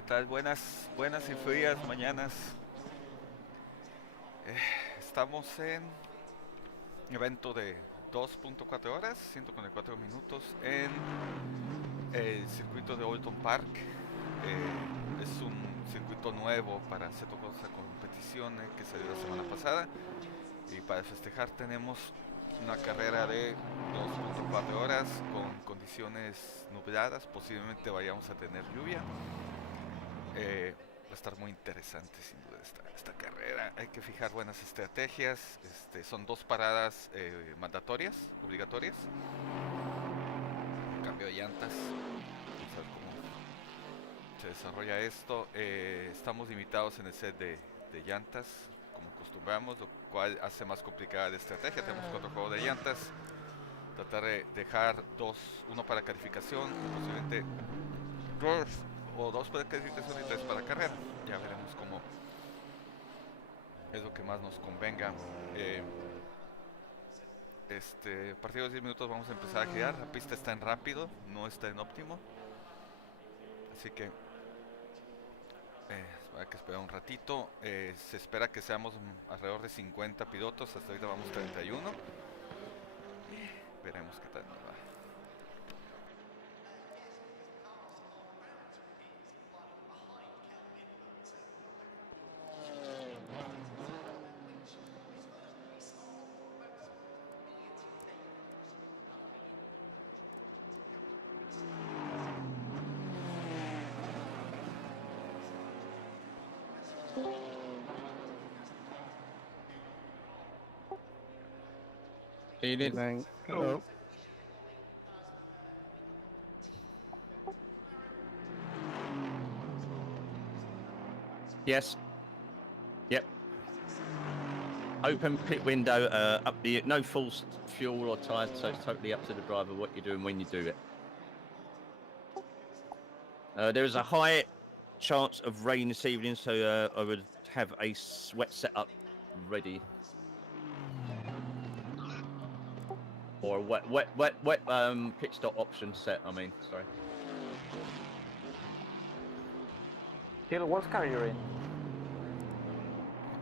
¿Qué tal? Buenas y frías mañanas. Estamos en evento de 2.4 horas, 144 minutos en el circuito de Oulton Park. Es un circuito nuevo para Assetto Corsa Competizione que salió la semana pasada. Y para festejar tenemos una carrera de 2.4 horas con condiciones nubladas. Posiblemente vayamos a tener lluvia. Va a estar muy interesante sin duda esta carrera. Hay que fijar buenas estrategias. Son dos paradas mandatorias, obligatorias. Un cambio de llantas. Vamos a ver cómo se desarrolla esto. Estamos limitados en el set de llantas, como acostumbramos, lo cual hace más complicada la estrategia. Tenemos 4 juegos de llantas. Tratar de dejar uno para calificación, posiblemente dos para calificación y 3 para carrera. Ya veremos cómo es lo que más nos convenga. A partir de los 10 minutos vamos a empezar a girar. La pista está en rápido, no está en óptimo, así que hay que esperar un ratito. Se espera que seamos alrededor de 50 pilotos. Hasta ahorita vamos 31. Veremos qué tal nos va. Evening. Hello. Yes. Yep. Open pit window, up the no full fuel or tyres, so it's totally up to the driver what you do and when you do it. There is a high chance of rain this evening, so I would have a wet setup ready. Or a wet pit stop option set, I mean, sorry. Phil, what car you're in?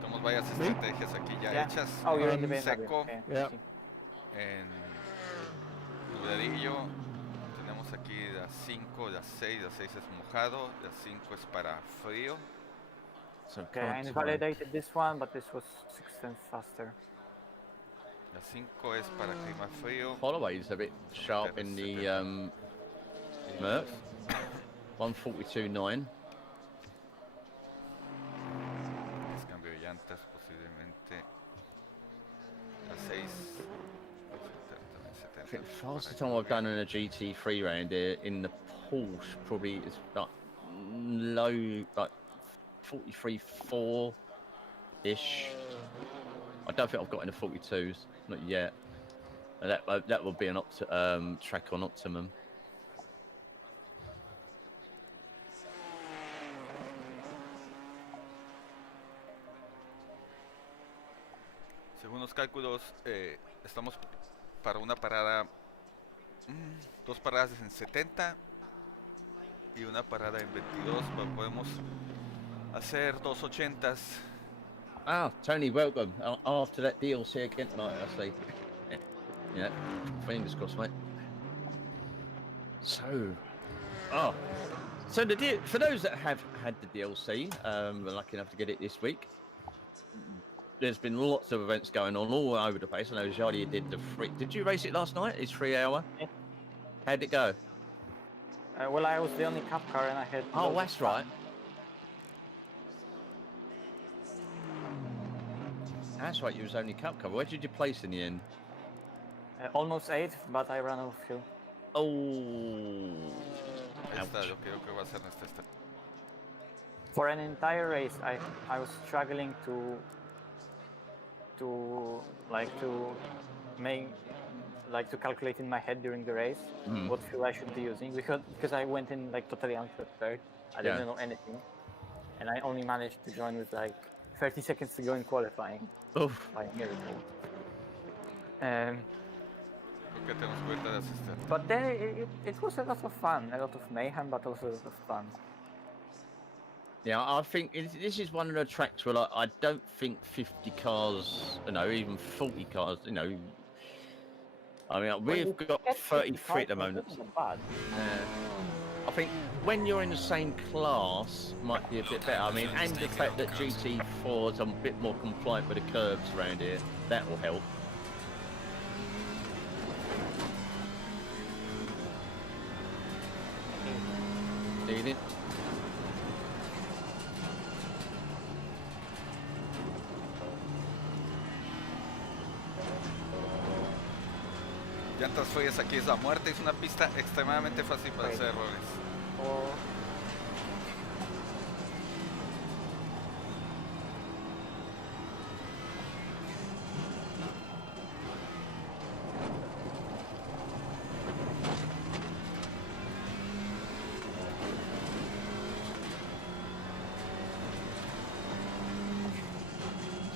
Tenemos varias estrategias aquí ya hechas. Oh, you're in the En seco, okay. Yeah. en nubladillo. Tenemos aquí las 5, las 6. La 6 es mojado, la 5 es para frío. So okay, I invalidated this one, but this was 6 times faster. La 5 es para clima frío. Holloway is a bit sharp in the Merc. 142.9. Cambio de llantas posiblemente. La 6. I think the fastest time I've done in a GT3 round in the Porsche probably is like low, like 43.4-ish. I don't think I've got in the 42s, not yet. And that will be an track on optimum. Según los cálculos, estamos para una parada, 2 paradas en 70 y una parada en 22. Podemos hacer 280s. Ah, Tony, welcome. After that DLC again tonight, I see. Yeah, fingers crossed, mate. So, so for those that have had the DLC, we're lucky enough to get it this week. There's been lots of events going on all over the place. I know Jardy did the free. Did you race it last night? It's 3 hour. Yeah. How'd it go? Well, I was the only cup car and I had. Oh, that's right. That's right. You was only cup car. Where did you place in the end? Almost 8, but I ran out of fuel. Oh. Esta, yo creo que va a ser esta. For an entire race, I was struggling to calculate in my head during the race what fuel I should be using because I went in like totally unprepared. I didn't know anything, and I only managed to join with like 30 seconds to go in qualifying. Oof. By a miracle. But then it was a lot of fun, a lot of mayhem, but also a lot of fun. Yeah, I think this is one of the tracks where I don't think 50 cars, even 40 cars, I mean, we've got 33 at the moment. Not bad. I think when you're in the same class might be a bit better. I mean, and the fact that GT4 is a bit more compliant with the curves around here, that will help. Need it? Llantas frías aquí es la muerte, es una pista extremadamente fácil para hacer errores. Oh.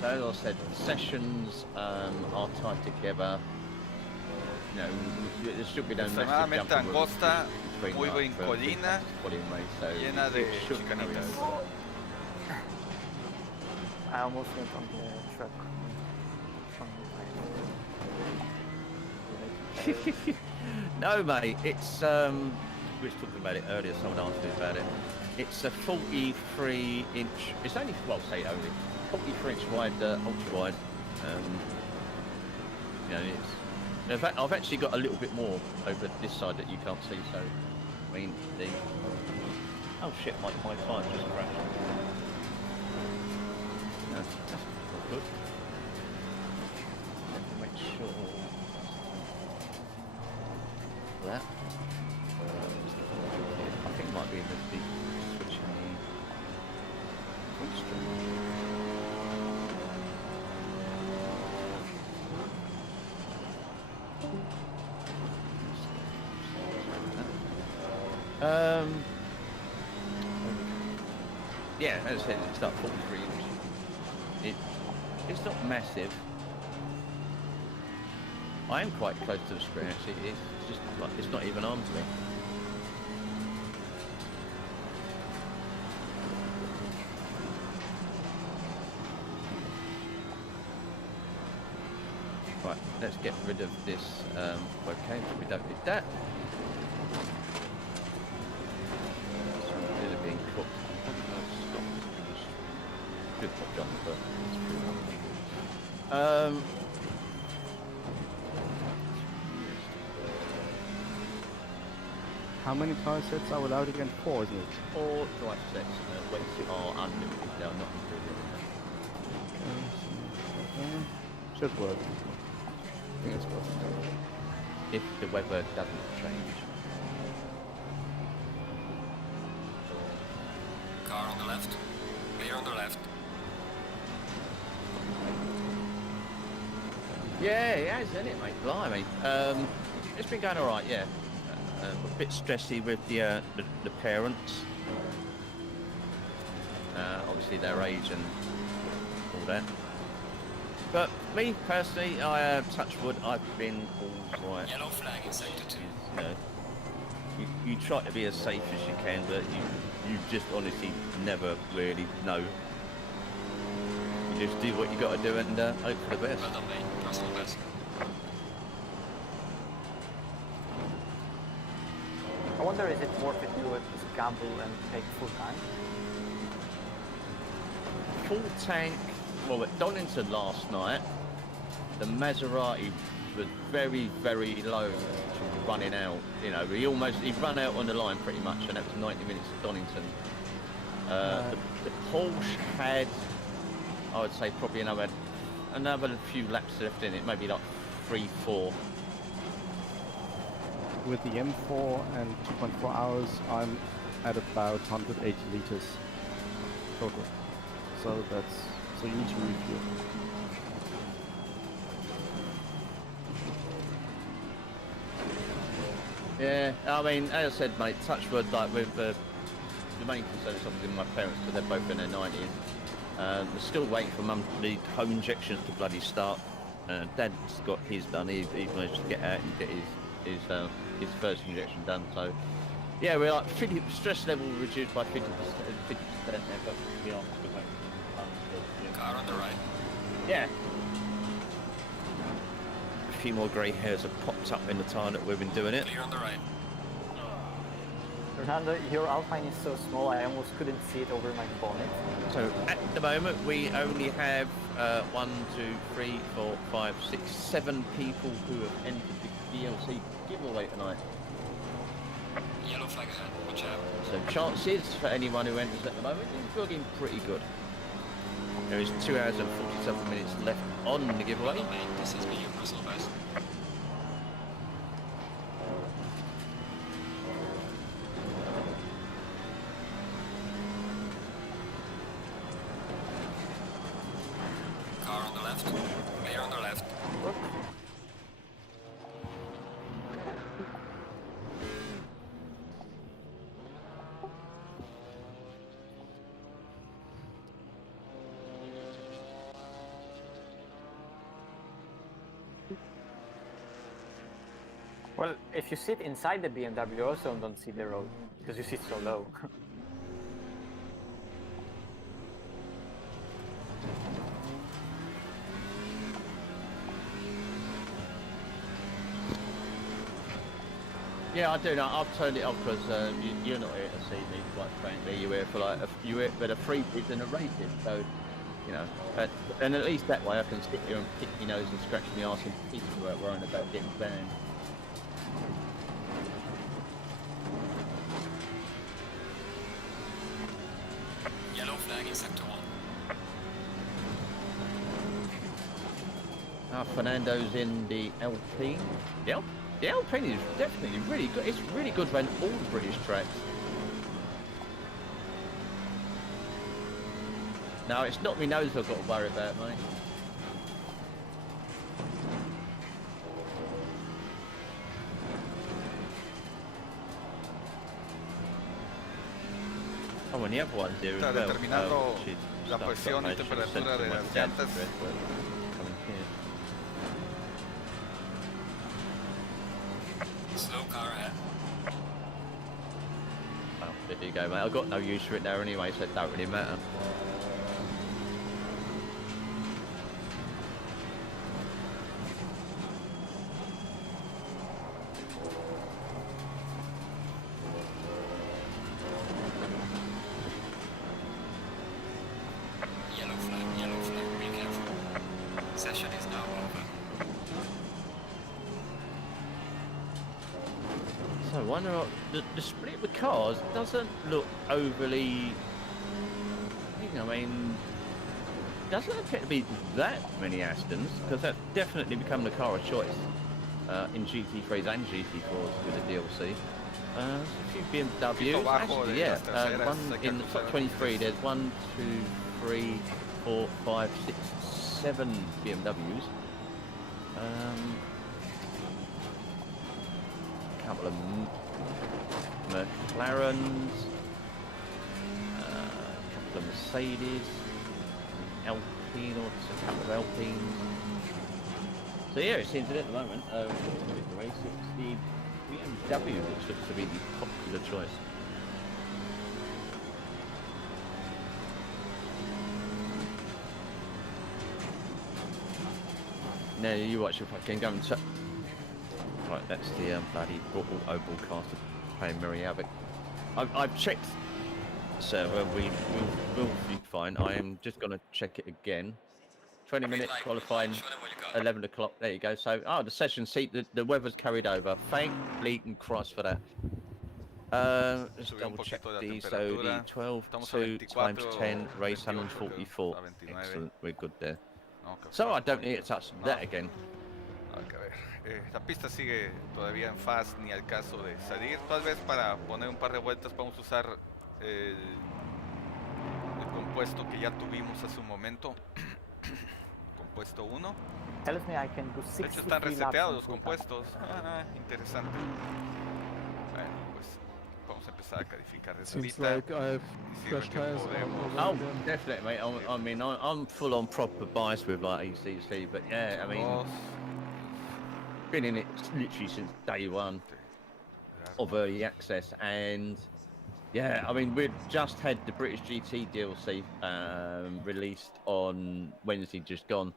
So as I said, sessions are tied together. There should be no extremadamente angosta, muy brincolina, llena de chicanitas. I almost went on the truck. No, mate, it's we were talking about it earlier. Someone asked me about it. It's a 43-inch. It's only, well, say only 43-inch wide, ultra wide. It's. In fact, I've actually got a little bit more over this side that you can't see. So, I mean, oh shit, my tire just crashed. No, that's not good. Let me make sure that. I think it might be in the switch in the instrument. Yeah, as I said, it's like 43 inches. It's not massive. I am quite close to the screen actually. It's just like, it's not even on to me. Right, let's get rid of this okay, so we don't need that. So it is being cooked. Good pop jump, but it's pretty how many tire sets are allowed again? 4, isn't it? 4 drive sets, weights are unlimited, they are not included. Okay. Should work. I think it's working. If the weather doesn't change. Car on the left. Clear on the left. Yeah, it has, isn't it, mate? Blimey. It's been going alright, yeah. A bit stressy with the parents. Obviously their age and all that. But me personally, touch wood, I've been all right. Yellow flag in sector 2. You try to be as safe as you can, but you just honestly never really know. You just do what you got to do and hope for the best. Well done, mate. That's the best. I wonder, is it worth it to just gamble and take full tank? Full tank. Well, at Donington last night, the Maserati was very, very low to running out. He ran out on the line pretty much, and that was 90 minutes at Donington. The Porsche had, I would say, probably another few laps left in it, maybe like 3-4. With the M4 and 2.4 hours, I'm at about 180 liters total. So you need to refuel. Yeah, I mean, as I said, mate, touch wood, like with the main concern is obviously my parents, because they're both in their 90s. They're still waiting for mum the home injections to bloody start. Dad's got his done. He managed to get out and get his first injection done. So Yeah, we're like 50, stress level reduced by 50%, 50% there, but we are. Car on the right. Yeah. A few more grey hairs have popped up in the time that we've been doing it. Clear on the right. Fernando, your Alpine is so small, I almost couldn't see it over my bonnet. So at the moment, we only have 1, 2, 3, 4, 5, 6, 7 people who have entered the DLC giveaway tonight. Yellow flag ahead. Watch out. So chances for anyone who enters at the moment is looking pretty good. There is 2 hours and 47 minutes left on the giveaway. Well, mate, this has been your personal best. Car on the left. Clear on the left. Well, if you sit inside the BMW, you also don't see the road because you sit so low. Yeah, I do know. I've turned it off because you're not here to see me, quite frankly. You're here for like you're here for the freebies and the racing. So, you know, and at least that way I can sit here and pick my nose and scratch my arse and peace where we're on about getting banned. Yellow flag in sector 1. Fernando's in the Alpine. The Alpine is definitely really good. It's really good around all the British tracks. No, it's not my nose I've got to worry about, mate. Oh, and the other one's here Está as well. determinando which is la stuff presión that y I should have temperatura sent de to my las dad's llantas. address, but coming here. Slow car ahead. Well, there you go, mate. I've got no use for it now anyway, so it don't really matter. Yellow flag, be careful. Session is now over. So I wonder, the split with cars doesn't look overly, I mean, doesn't appear to be that many Astons, because that's definitely become the car of choice in GT3s and GT4s with the DLC. There's a few BMWs, actually, yeah. One in the top 23, there's 1, 2, 3, 4, 5, 6, 7 BMWs. A couple of McLarens, a couple of Mercedes, Alpine, or just a couple of Alpines. So yeah, it seems that at the moment, the race, it's the BMW which looks to be the popular choice. Now you watch if I can go and right, that's the bloody Oval caster playing Merry Havoc. I've checked, so we'll be fine. I am just going to check it again. 20 minutes qualifying, 11 o'clock. There you go. So, the session seat, the weather's carried over. Thank bleeding Christ for that. Let's double check the, so the 12.2 times 10, race 144. Excellent, we're good there. So I don't need to touch that again. Okay, a ver. La pista sigue todavía en fast, ni al caso de salir. Tal vez para poner un par de vueltas vamos a usar el compuesto que ya tuvimos hace un momento. Compuesto 1. Tells me I can do De hecho 63 están laps reseteados in los full time. compuestos. Interesante. Bueno, pues vamos a empezar a calificar desde Seems ahorita. like I have Y si fresh tires podemos. Oh, definitely, mate. I mean, I'm full on proper bias with like ACC, but yeah, I mean, Dos. been in it literally since day one. of early access. And yeah, I mean, we've just had the British GT DLC released on Wednesday, just gone,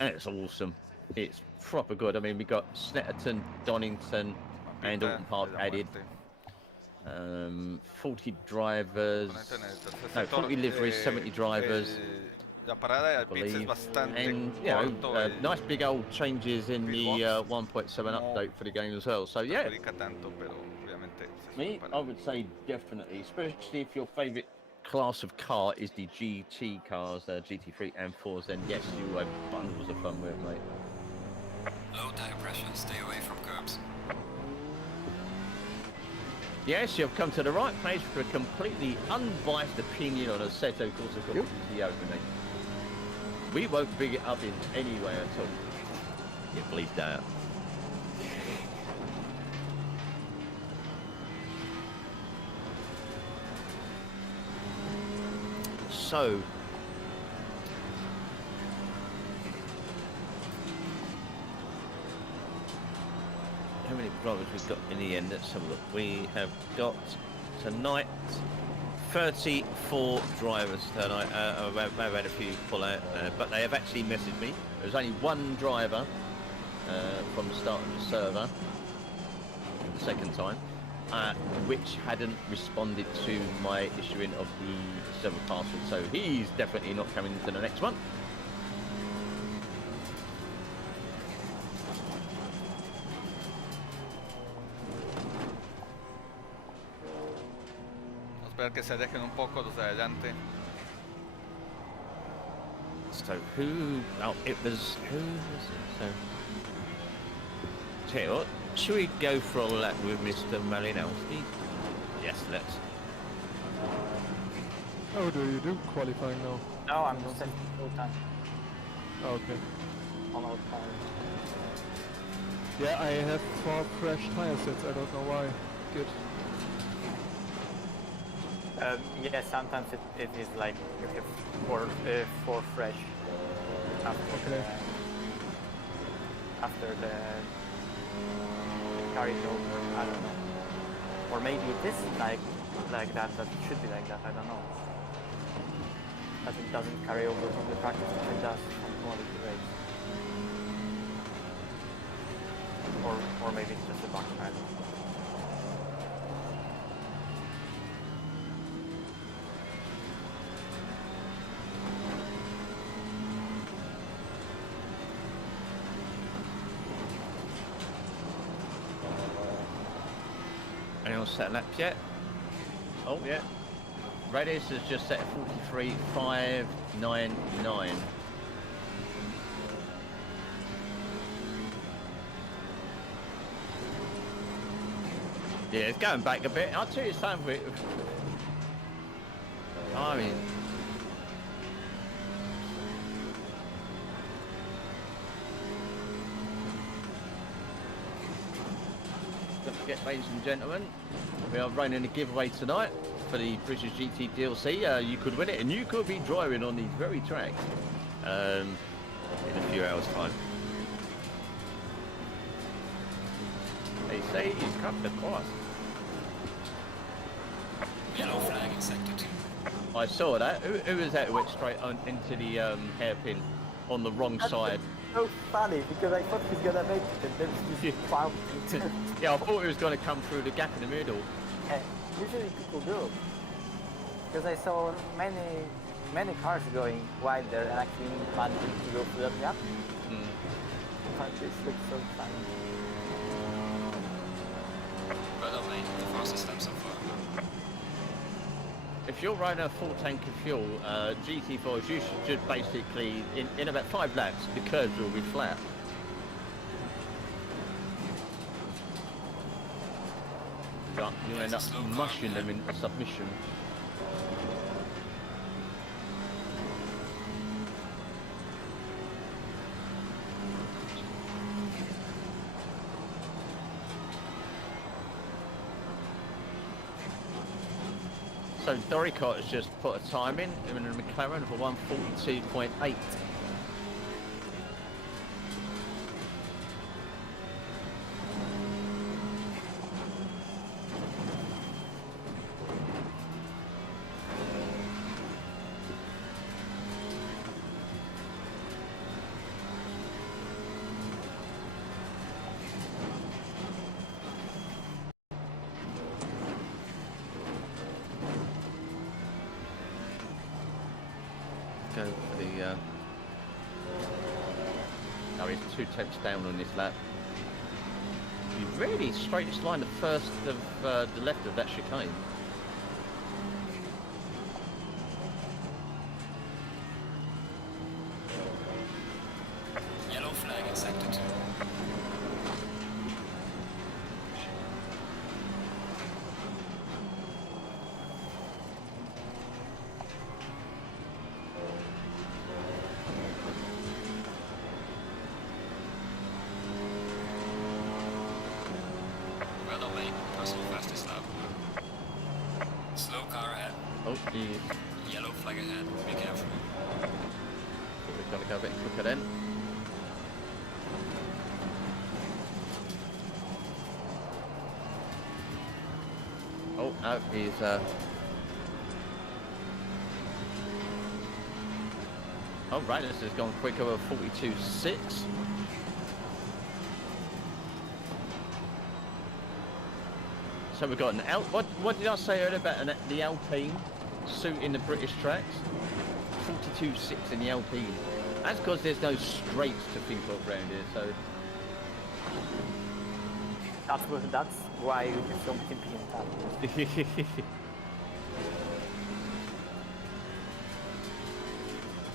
and it's awesome. It's proper good. I mean, we got Snetterton, Donington, and Oulton Park added. 40 drivers, no, 40 liveries, 70 drivers. La parada al pits es bastante and corto, nice big old changes in the 1.7 update for the game as well. So yeah, tanto, pero obviamente me, I would say definitely, especially if your favourite class of car is the GT cars, GT3 and 4s, then yes, you have bundles of fun with, mate. Low tire pressure, stay away from curbs. Yes, you've come to the right place for a completely unbiased opinion on Assetto Corsa Competizione, mate. We won't big it up in any way at all. Yeah, believe that. So, how many drivers we've got in the end? Let's have a look. We have got tonight 34 drivers tonight. I've had a few pull out, but they have actually messaged me. There was only one driver from the start of the server, the second time, which hadn't responded to my issuing of the server password. So he's definitely not coming into the next one. Esperar que se alejen un poco los de adelante. So who? Oh, it was who was it? So tell you what, should we go for a lap with Mr. Malinowski? Yes, let's. How do you do qualifying now? No, I'm not setting full time. Oh, okay. On all time. Yeah, I have 4 fresh tire sets. I don't know why. Good. Yeah, sometimes it is like you have four fresh after the carry over. I don't know, or maybe it is like that. That it should be like that. I don't know. But it doesn't carry over from the practice, but it does from quality race. Or maybe it's just a bug. I don't know. Anyone set laps yet? Oh yeah. Radius has just set 43.599. Yeah, it's going back a bit. I'll tell you something. I mean, don't forget, ladies and gentlemen, we are running a giveaway tonight for the British GT DLC. You could win it, and you could be driving on these very tracks in a few hours' time. They say he's come across. Yellow flag in sector 2. I saw that. Who was that who went straight on into the hairpin on the wrong side? So funny because I thought he's gonna make it, and then he's clouding. Yeah, I thought he was going to come through the gap in the middle. Yeah, usually people do. Because I saw many cars going wide there and actually managing to go through that gap. But this looks so funny. Well made, the fastest lap so far. If you're running a full tank of fuel, GT4s, you should basically, in about 5 laps, the curves will be flat. But you end up mushing them into submission. So Doricott has just put a time in a McLaren for 1:42.8. go for the... No, he's 2 tenths down on this lap. You really straightest line the first of the left of that chicane. Yellow flag in sector 2. Well done, mate. Personal fastest lap. Slow car ahead. Oh, geez. Yellow flag ahead. Be careful. We've got to go a bit quicker then. Oh, no, he's... Oh, right, this has gone quicker of 42.6. So we've got an what did I say earlier about the Alpine suiting the British tracks? 42.6 in the Alpine. That's because there's no straights to think of around here, so... That's why you can so many people.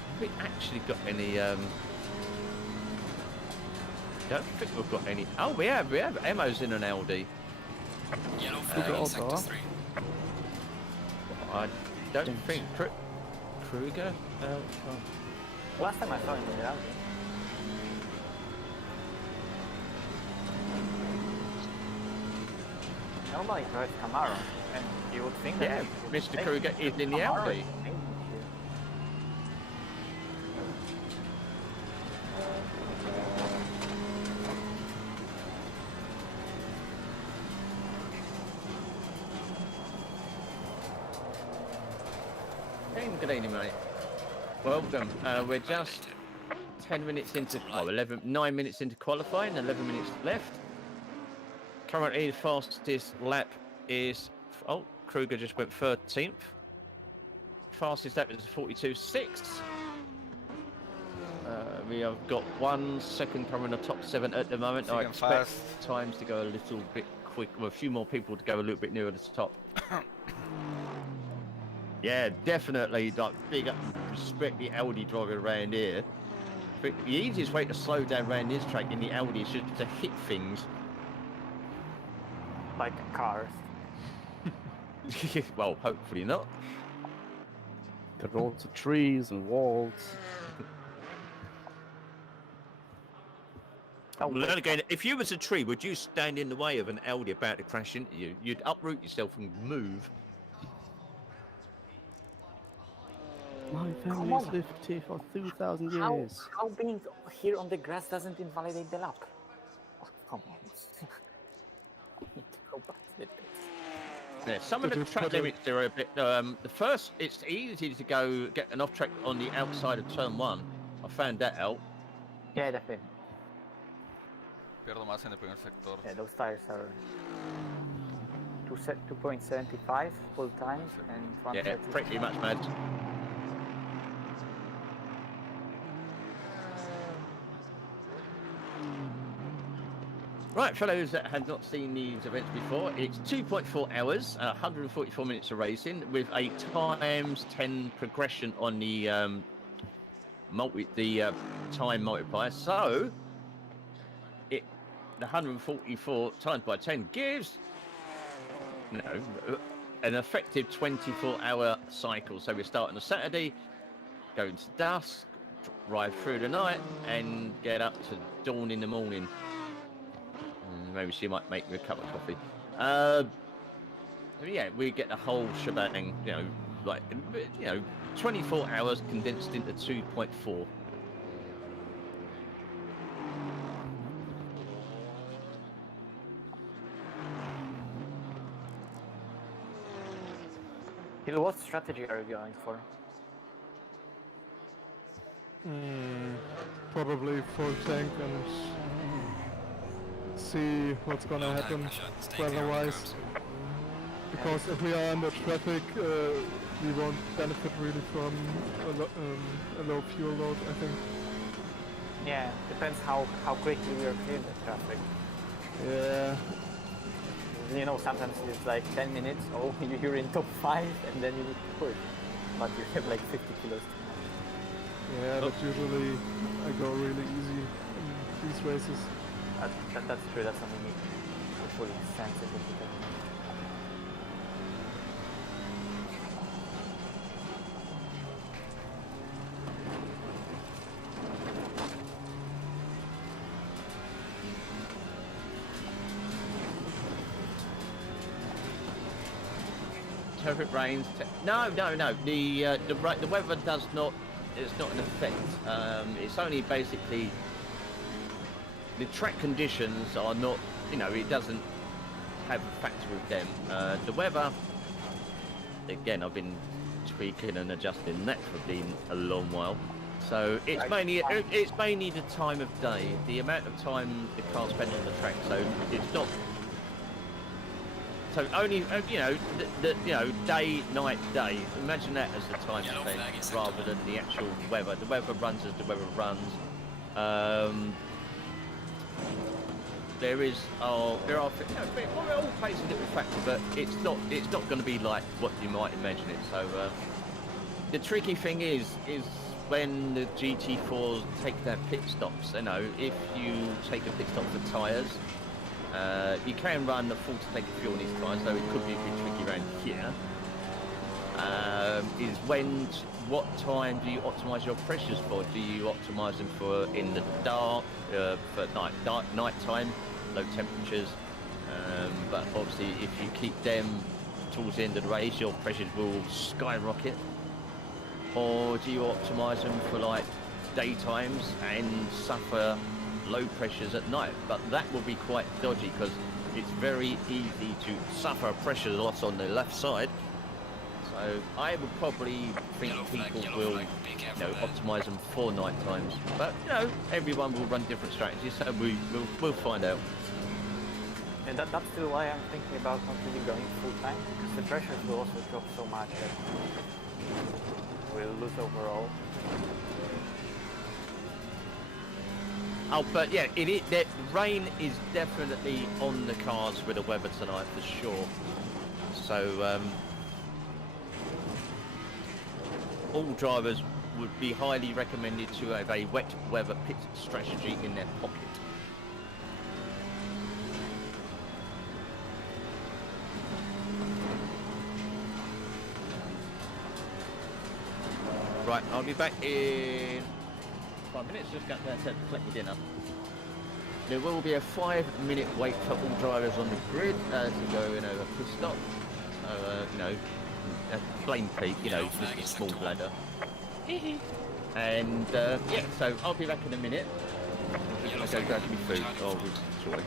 Have we actually got any, don't think we've got any... Oh, we have Emo's in an LD. Yellow flag in sector 3. I don't think... Kruger? Oh. Last time I saw him in the Audi. Normally he drives Camaro, and you would think that... Yeah, Mr. Kruger is in the Audi. Good evening, mate. Welcome. We're just 10 minutes into, 9 minutes into qualifying, 11 minutes left. Currently, the fastest lap is, oh, Kruger just went 13th. Fastest lap is 42.6. We have got 1 second covering the top 7 at the moment. I expect times to go a little bit quick, well, a few more people to go a little bit nearer the top. Yeah, definitely. Like, big up, respect the Audi driver around here. But the easiest way to slow down around this track in the Audi is just to hit things. Like cars. Well, hopefully not. Could roll to trees and walls. Well, then again, if you was a tree, would you stand in the way of an Audi about to crash into you? You'd uproot yourself and move. My family's lived here for 2,000 years. How being here on the grass doesn't invalidate the lap? Oh, come on. I need to go back to the pits. Yeah, some of the track limits are a bit... the first, it's easy to go get an off-track on the outside of turn 1. I found that out. Yeah, definitely. Pierdo más en el primer sector. Yeah, those tires are 2.75 full time and 130. Yeah, pretty much mad. Right, fellows that have not seen these events before, it's 2.4 hours, 144 minutes of racing with a times 10 progression on the time multiplier. So, the 144 times by 10 gives an effective 24-hour cycle. So we start on a Saturday, go into dusk, ride through the night, and get up to dawn in the morning. Maybe she might make me a cup of coffee. Yeah, we get the whole shebang, 24 hours condensed into 2.4. Hill, what strategy are you going for? Probably full tank and see what's gonna happen weather-wise. Because if we are under traffic, we won't benefit really from a low fuel load, I think. Yeah, depends how quickly we are clearing the traffic. Yeah. You know, sometimes it's like 10 minutes, oh, you're in top 5, and then you need to push. But you have like 50 kilos. Yeah, but usually I go really easy in these races. That's true, that's something you're fully sensitive to. If it rains, no. The weather does not. It's not an effect. It's only basically the track conditions are not. You know, it doesn't have a factor with them. The weather. Again, I've been tweaking and adjusting that for being a long while. So it's mainly the time of day, the amount of time the cars spend on the track. So it's not. So only, day, night, day. Imagine that as the time spent rather than the actual weather. The weather runs as the weather runs. There are, all plays a different factor, but it's not going to be like what you might imagine it. So the tricky thing is when the GT4s take their pit stops. You know, if you take a pit stop for tyres. You can run the full tank of fuel on these tyres, though it could be a bit tricky around here. What time do you optimise your pressures for? Do you optimise them for in the dark, for night time, low temperatures? But obviously, if you keep them towards the end of the race, your pressures will skyrocket. Or do you optimise them for like daytimes and suffer low pressures at night? But that will be quite dodgy because it's very easy to suffer a pressure loss on the left side. So I would probably think people will optimise them for night times. But everyone will run different strategies, so we'll find out. And that's still why I'm thinking about not really going full time, because the pressures will also drop so much that we'll lose overall. Oh, but yeah, the rain is definitely on the cards with the weather tonight for sure. So all drivers would be highly recommended to have a wet weather pit strategy in their pocket. Right, I'll be back in 5 minutes, just got there to collect my dinner. There will be a 5-minute wait for all drivers on the grid to go in over pit stop. So, plain peak, just a small bladder. And so I'll be back in a minute. I'm just going to go grab me food. Oh, sorry.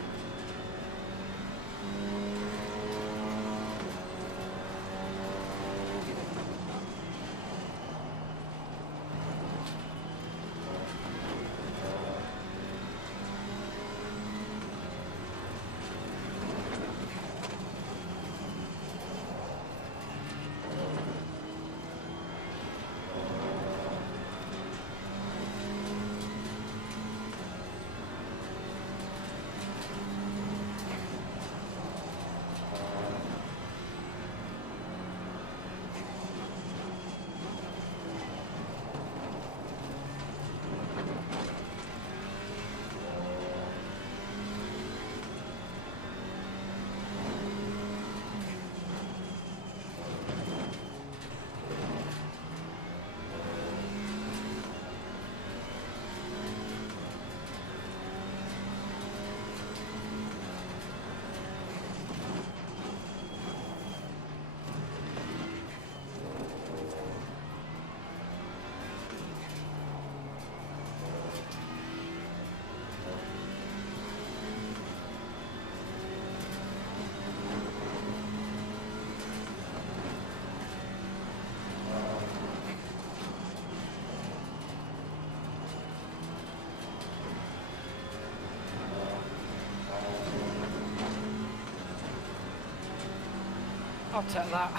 I'll take that.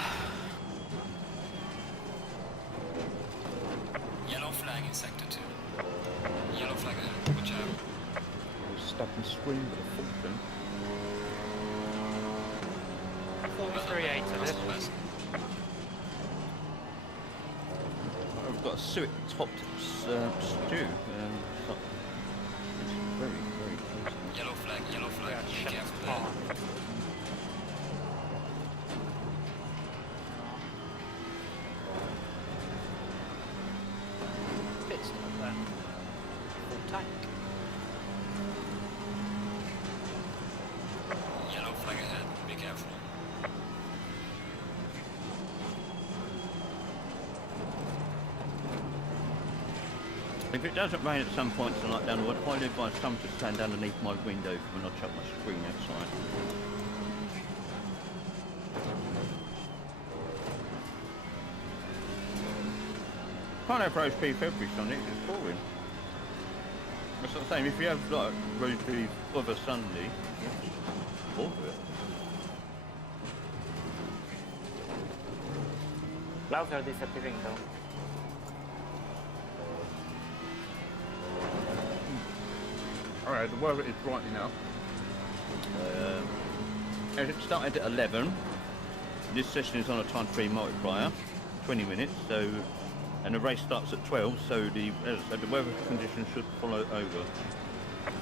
Yellow flag in sector 2. Yellow flag ahead. Watch out. I was stuck in screen with a Fulton. 438 of it. West. I've got a suet topped stew. It's very, very close. Yellow flag, yellow flag. Yeah, Be check careful the there. car. Pit stop there. Full tank. Yellow flag ahead. Be careful. If it doesn't rain at some point tonight down the wood, I live by some to stand underneath my window when I chuck my screen outside. Can't have roast beef every Sunday, it's boring. That's what I'm saying, if you have like roast beef of a Sunday, order it. Clouds are disappearing though. Alright, the weather is brightening up. As it started at 11, this session is on a time-free multiplier, 20 minutes, so, and the race starts at 12, so the weather conditions should follow over.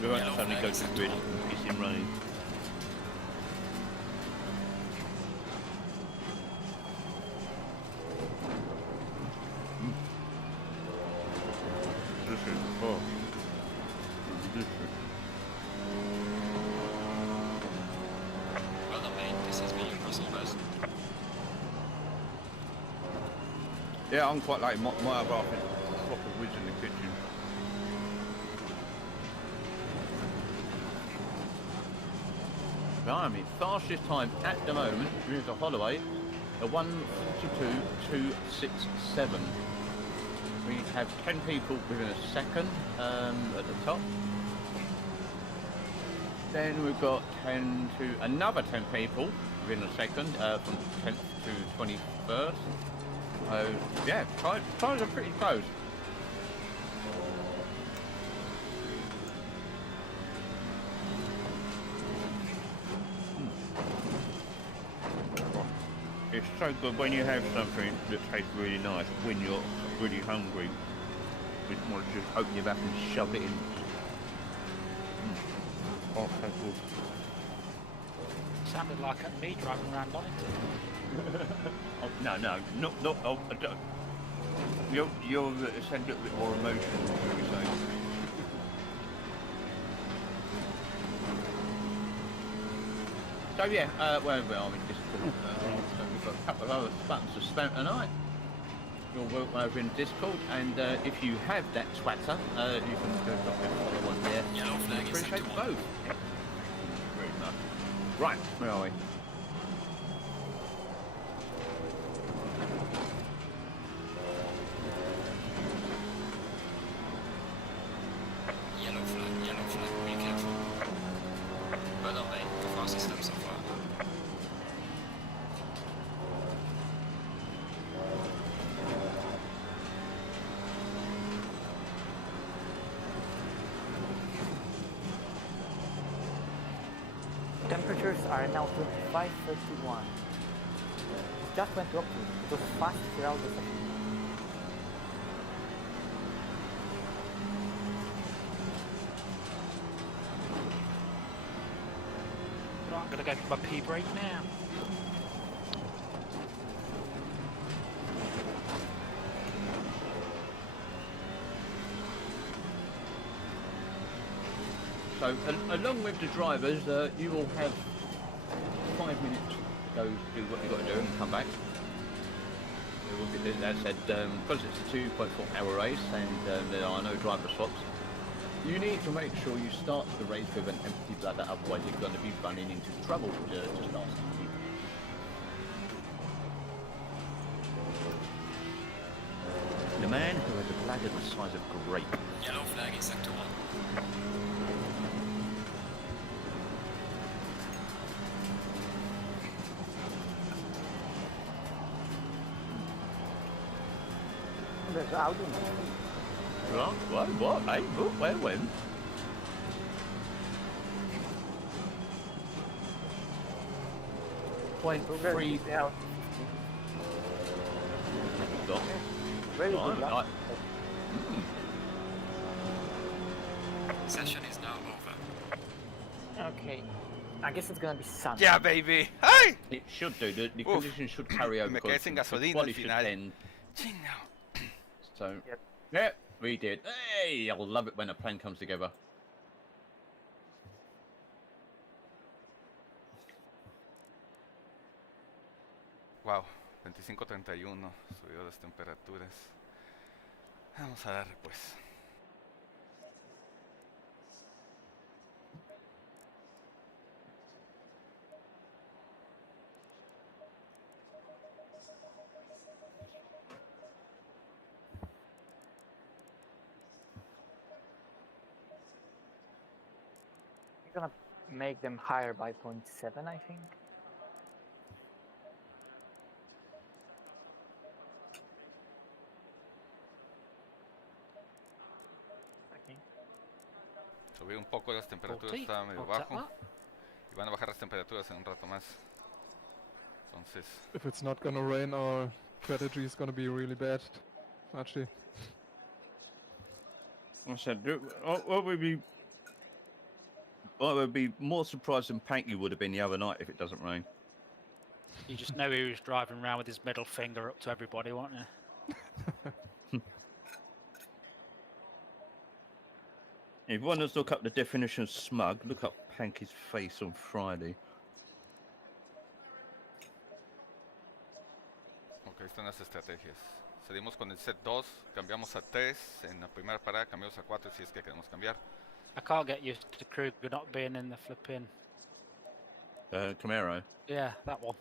We won't suddenly go to the grid and it's in rain. Well done, mate. This has been your personal best. Yeah, I'm quite late. My other half is a proper whiz in the kitchen. Blimey, fastest time at the moment, during the Holloway, a 1:42.267. We have 10 people within a second at the top. Then we've got another 10 people within a second from 10th to 21st. So yeah, times are pretty close. It's so good when you have something that tastes really nice when you're really hungry. You want to just open your mouth and shove it in. Oh, so good. Sounded like me driving around on it. Oh, no, oh, I don't. You're send a little bit more emotion, shall we say. So yeah, where we are in Discord. So we've got a couple of other buttons to spam tonight. You're welcome over in Discord, and if you have that Twitter, you can go drop a follow on there. Yellow flag is Appreciate sector 1. both. Very much. Right, where are we? Yellow flag, be careful. Well done, mate. The fastest lap so far. Temperatures are now 25:31. Just went up to it was fast throughout the session. Right, I'm gonna go for my pee break now. So, along with the drivers, you will have 5 minutes to go do what you've got to do and come back. As I said, because it's a 2.4-hour race and there are no driver swaps, you need to make sure you start the race with an empty bladder, otherwise you're going to be running into trouble to start. The man who has a bladder the size of a grape. Yellow flag in sector 1. there's Audi. What? Hey, where, when? Point Progress 3. is out. Very good luck. Session is now over. Okay. I guess it's gonna be sunny. Yeah, baby. ¡Ay! It should do. The Uf, conditions should carry over. me quedé because sin the gasolina quali al should final. end. Chingao. So, Yep. yeah, we did. Hey, I love it when a plan comes together. Wow, 25:31, subió las temperaturas. Vamos a darle pues. We're gonna make them higher by 0.7, I think. Okay. Subí un poco las temperaturas, 40. estaba medio I'll take bajo. that. Y van a bajar las temperaturas en un rato más. Entonces, If it's not gonna rain, our strategy is gonna be really bad. Actually. I said, I would be more surprised than Panky would have been the other night if it doesn't rain. You just know he was driving around with his middle finger up to everybody, won't you? If you want to look up the definition of smug, look up Panky's face on Friday. ok, están las estrategias. Salimos con el set 2, cambiamos a 3, en la primera parada cambiamos a 4 si es que queremos cambiar. I can't get used to Kruger not being in the flipping. Camaro. Yeah, that one.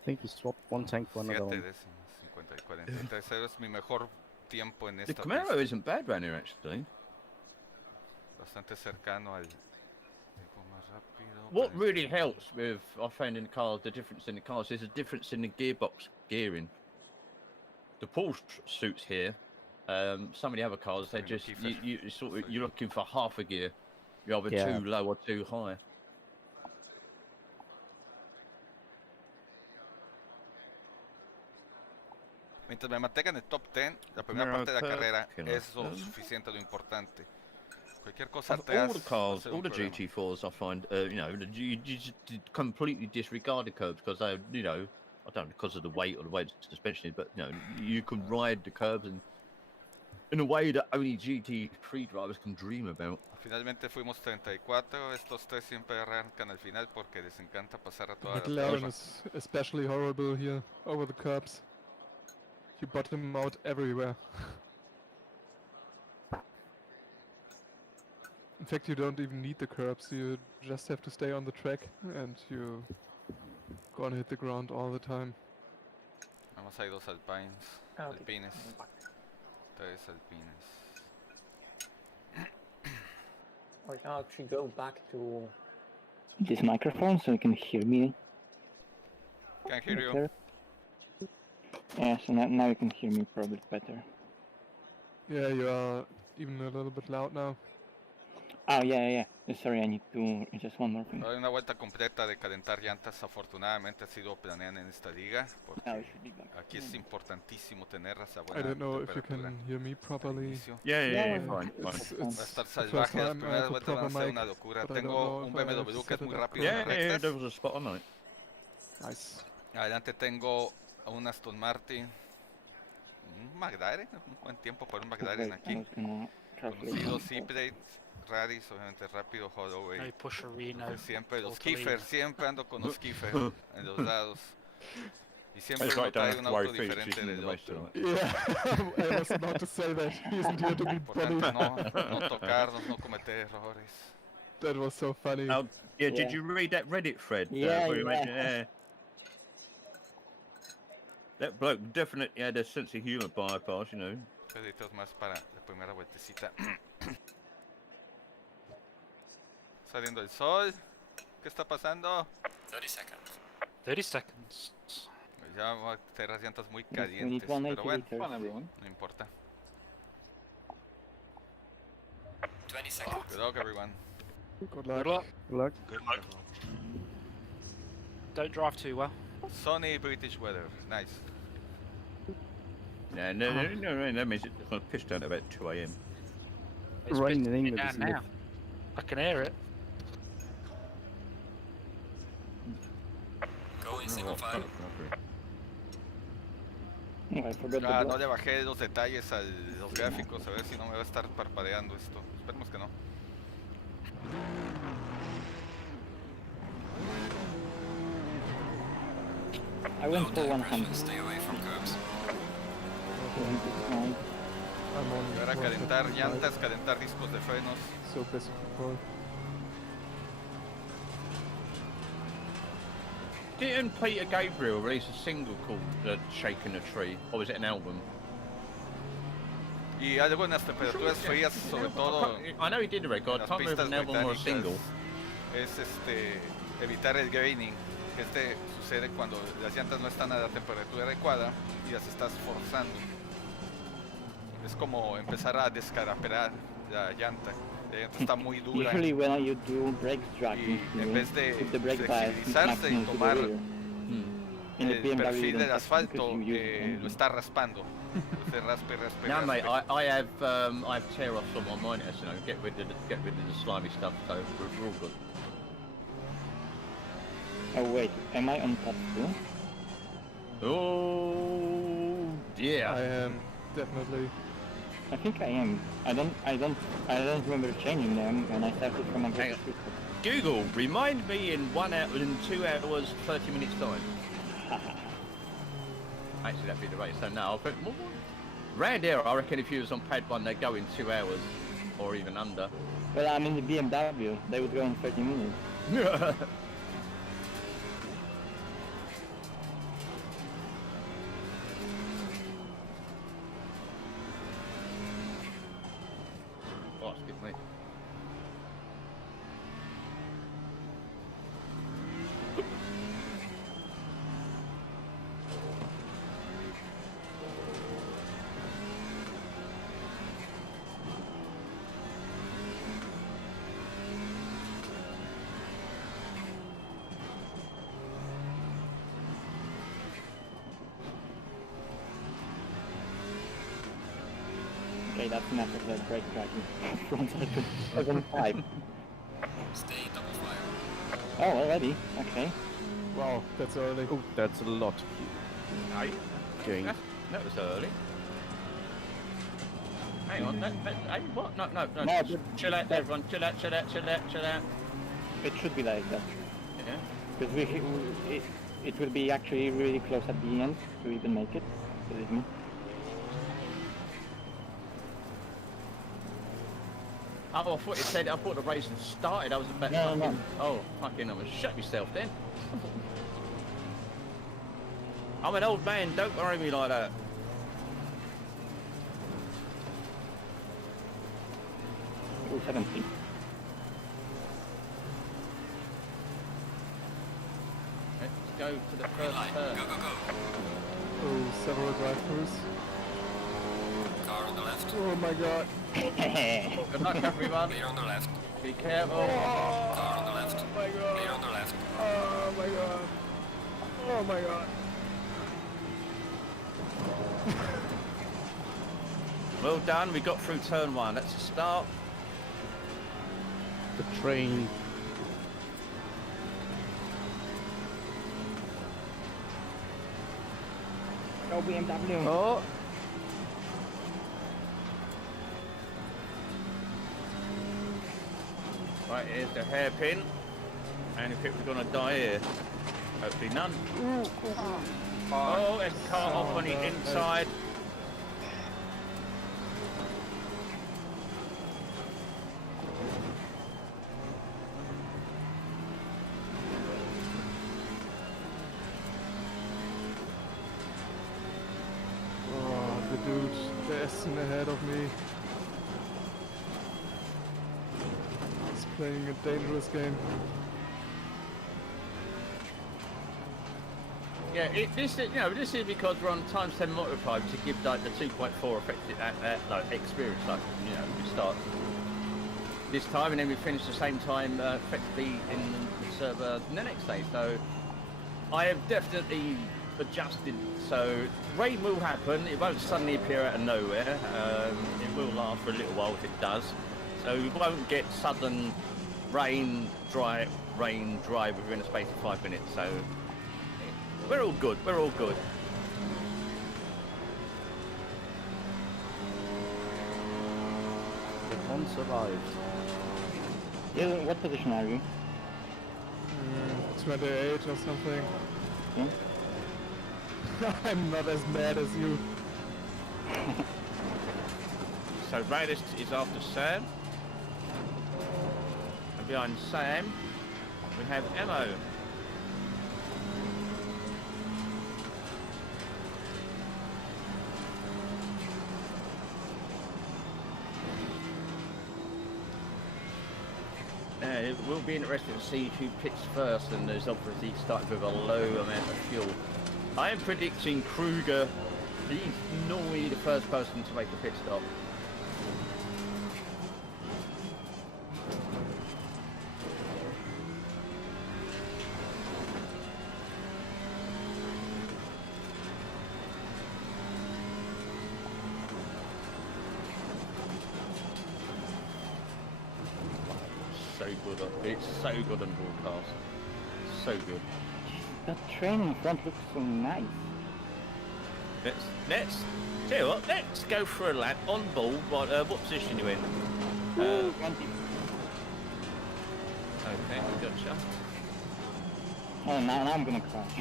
I think you swapped one tank for another 7 one. décimas, 50 y 43 es mi mejor tiempo en The esta Camaro pista. isn't bad round here, actually. Bastante cercano al tiempo más rápido. What pero really helps with, I found in the cars, the difference in the cars, is a difference in the gearbox gearing. The Porsche suits here. Some of the other cars, they Doing the just, Kiefer. you sort of, you're looking for half a gear. You're either Yeah. too low or too high. Mientras me mantenga en el top 10, la primera parte de la America, carrera que no. es lo suficiente, lo importante. Cualquier cosa Of atrás all the va a cars, ser all un the problema. GT4s, I find, you know, you just completely disregard the curbs because they, you know, I don't know, because of the weight or the weight of the suspension, but you know, you can ride the curbs and in a way that only GT3 drivers can dream about. Finalmente fuimos 34, estos tres siempre arrancan al final porque les encanta pasar a toda la McLaren curva. is especially horrible here over the curbs. You bottom out everywhere. In fact, you don't even need the curbs. You just have to stay on the track, and you're gonna hit the ground all the time. Vamos, hay dos alpines, Okay. alpines, tres alpines. We can actually go back to this microphone so you can hear me. Can't hear you. better. Yeah, so now you can hear me probably better. Yeah, you are even a little bit loud now. Oh, yeah. Sorry, I need to just one more thing. Hay una vuelta completa de calentar llantas, afortunadamente ha sido planeada en esta liga, porque Now it should be back. aquí es importantísimo tener esa I buena don't know if you temperatura can hear me al properly. inicio. Yeah, No, fine. It's, Va a it's estar the first salvaje, las time I primeras have a vueltas van a proper ser mic, una locura. but I don't Tengo know un if I have BMW que set es it muy up rápido en Yeah, las yeah, rectas. there was a spot on it. Nice. Adelante tengo a un Aston Martin, un McLaren, un buen tiempo para un McLaren aquí. Conocido, Seaplate, Radis, obviamente rápido, Holloway. No push a Reno. Siempre los Tortolino. Kiefer, siempre ando con los Kiefer en los lados. Y siempre That's uno right, don't trae have un to worry, auto Felix diferente isn't in del the race otro. tonight. Yeah, I was about to say that. He isn't here to be bullied. Importante no tocarnos, no cometer errores. That was so funny. Yeah, Yeah. did you read that Reddit thread? Yeah, where you yeah. mentioned- yeah. That bloke definitely had a sense of humour bypass, you know. Peditos más para la primera vueltecita. Saliendo el sol. ¿Qué está pasando? 30 seconds. 30 seconds. Ya va a tener las llantas muy We need calientes, 180 pero bueno, liters. Fun, everyone. no importa. 20 seconds. Good luck, everyone. Good Good luck. luck. Good luck. Good luck. Don't drive too well. Sunny British weather, nice. Yeah, no, that means it's going to push down to about 2 a.m. It's Rain in pissing England down is myth. now. I can hear it. Go in single file. Oh, I forgot Ah, the no block. le bajé los detalles a los gráficos, a ver si no me va a estar parpadeando esto. Esperemos que no. I went Low for tire 100. pressure, stay away from curbs. I'm on Ahora 155. calentar llantas, calentar discos de frenos. So busy for Didn't Peter Gabriel release a single called Shaking a Tree? Or was it an album? Y algo en las temperaturas frías, sobre todo I know he did a record. en I las can't remember pistas an album or a británicas, single. es evitar el graining. Sucede cuando las llantas no están a la temperatura adecuada y las estás forzando. Es como empezar a descarapelar la llanta. La llanta está muy dura Usually when you do brake tracking, y en vez de put the brake bias flexibilizarse y maximum to the tomar rear. In the el BMW perfil you del don't have to asfalto, because you use lo está raspando. Entonces raspe. No, mate, I have tear offs on my monitors, you know, get rid of the slimy stuff, so we're all good. Oh wait, am I on top too? Oh dear. I am definitely. I think I am. I don't remember changing them when I started from a Hang on. Google, remind me in 1 hour, in 2 hours, 30 minutes time. Actually, that'd be the rate. So now, but round here, I reckon if you was on pad 1, they'd go in 2 hours, or even under. Well, I'm in the BMW. They would go in 30 minutes. Oh, excuse me. Okay, that's enough of the brake tracking. Front side to 7.5. Stay double file. Oh, already? Okay. Wow, that's early. Oh, that's a lot. Aye. Going. That was early. Hang on, hey, what? No, No, chill out, everyone, chill out. It should be like that. Yeah. Because it will be actually really close at the end to even make it. Believe me. Oh, I thought it said, I thought the race had started, I was about No, fucking, no. oh, fucking, I'm gonna shut myself then. I'm an old man, don't worry me like that. Oh, 70. Let's go to the Green first light. turn. Go. Oh, several drive-throughs. Car on the left. Oh my god. Good luck, everyone. Clear on the left. Be careful. Car on the left. Oh my god. Clear on the left. Oh my god. Oh my god. Well done, we got through turn 1. That's a start. The train. Go BMW. Oh, Right, here's the hairpin. How many people are gonna die here? Hopefully none. Oh, there's a car off on the inside. Oh, the dude, the Essen ahead of me. He's playing a dangerous game. Yeah, this is because we're on times 10 multiplier to give like the 2.4 effective like experience. Like we start this time and then we finish the same time effectively in the server the next day. So I have definitely adjusted. So rain will happen. It won't suddenly appear out of nowhere. It will last for a little while if it does. So we won't get sudden rain, dry within a space of 5 minutes. So we're all good. We're all good. One survived. Yeah, what position are you? 28 or something. Yeah. I'm not as mad as you. So Raiders is after Sam. And behind Sam, we have Ammo. It will be interesting to see who picks first, and there's obviously starting with a low amount of fuel. I am predicting Kruger. He's normally the first person to make a pit stop. So good. It's so good on broadcast. So good. That train in front looks so nice. Let's tell you what. Let's go for a lap on board. What position you in? 20. Okay, gotcha. Oh, now I'm gonna crash.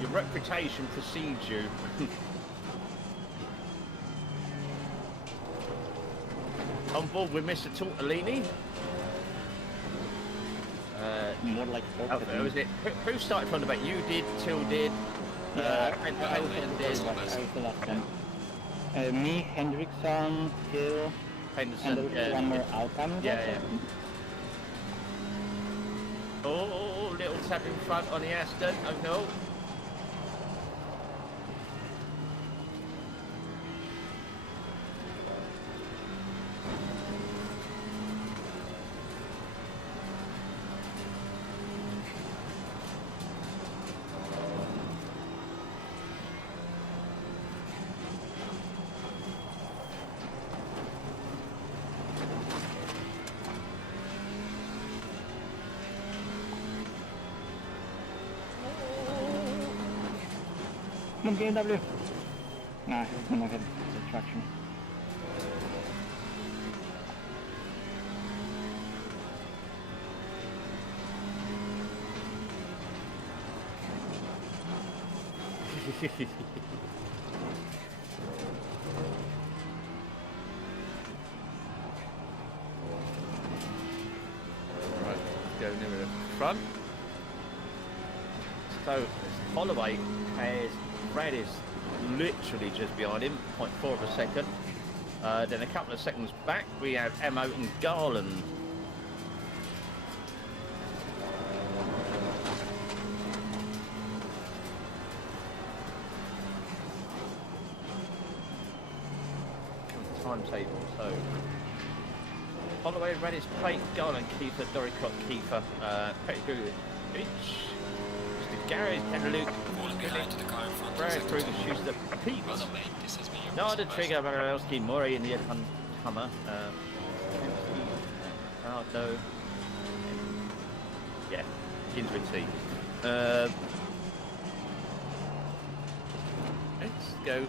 Your reputation precedes you. On board with Mr. Tortellini. More like Oh, was it? Who started from the back? You did, Till did, Henderson did, I was the last one. Me, Hendrickson, Till, and Henderson, there was one more outcome. yeah. Oh, little tap in front on the Aston. Oh no. Come on, BMW. Nah, he's gonna get the traction. Right, let's go nearer the front. So, Holloway has Red is literally just behind him, 0.4 of a second. Then a couple of seconds back, we have Emmo and Garland. Timetable, so Holloway, Redis, Plate, Garland, Kiefer, Doricott, Kiefer, Pettigrew, Beach, Mr. Gary, Luke, Falling behind to the car in front. Brad, sector Kruger, 12. Schuster, Pete, Well, mate, this has been your Nada, first Trigger, Baralowski, Murray, and the Hummer, Ardo, yeah, begins with T. Let's go on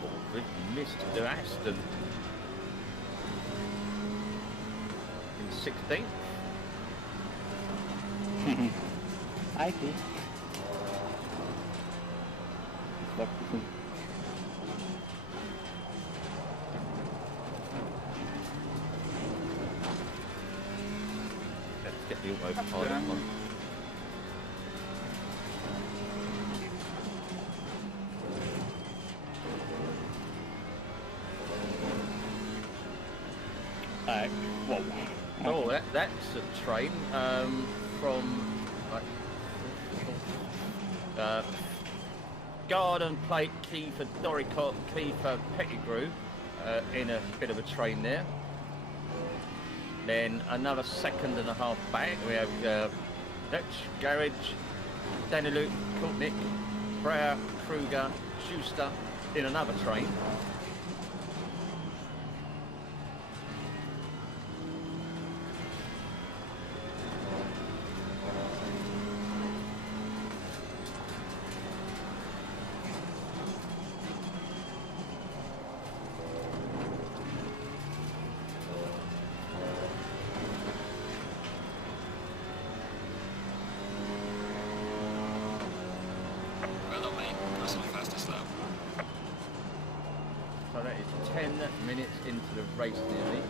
board with Mr. Aston. 16th. I see. Let's get the autopilot on. Whoa. Oh, that's a train from Garden Plate, key for Doricott, key for Pettigrew, in a bit of a train there. Then another 2.5 back, we have Dutch, Garage, Daniluk, Kultnik, Breyer, Kruger, Schuster in another train. Well done, mate. That's on the fastest lap. So that is 10 minutes into the race nearly.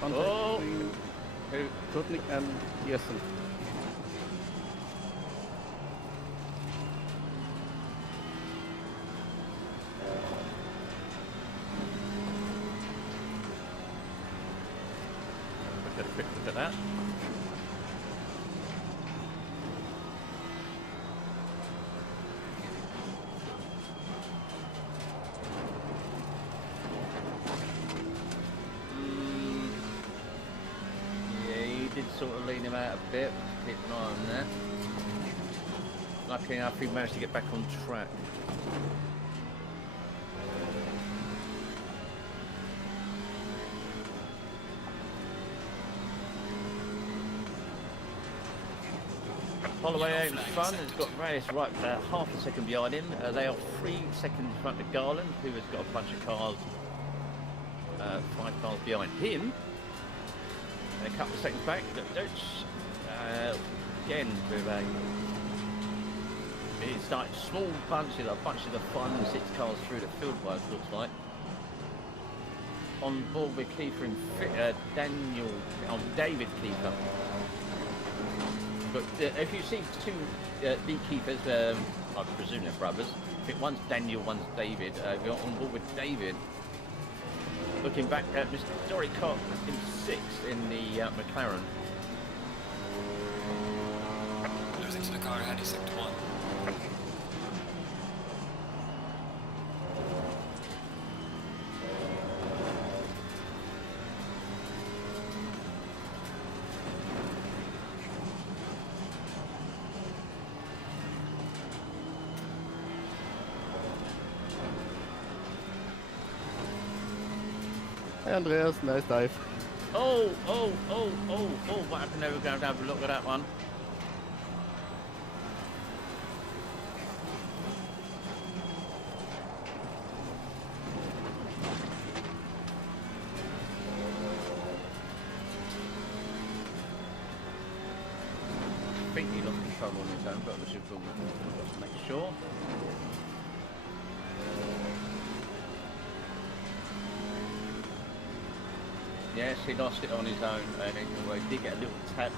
Contact Oh. between Who? Kotnik and Jessen. Get a quick look at that. Yeah, he did sort of lean him out a bit. Keep an eye on that. Lucky enough, he managed to get back on track. Holloway out in front has got Reyes right half a second behind him. They are 3 seconds in front of Garland, who has got a bunch of cars, 5 cars behind him. And a couple of seconds back, Dutch, again with a... It's like small bunches, a bunch of the fun, 6 cars through the field by it looks like. On board with Kiefer and David Kiefer. But if you see 2 lead keepers, I presume they're brothers. I think one's Daniel, one's David. We're on board with David. Looking back at Mr. Doricott in 6th in the McLaren. Losing to the car ahead, he's sector 1. Hey Andreas, nice dive. Oh, what happened there? We're going to have a look at that one. I think he lost control on his own, but we should just make sure. Yes, he lost it on his own, and he did get a little tap.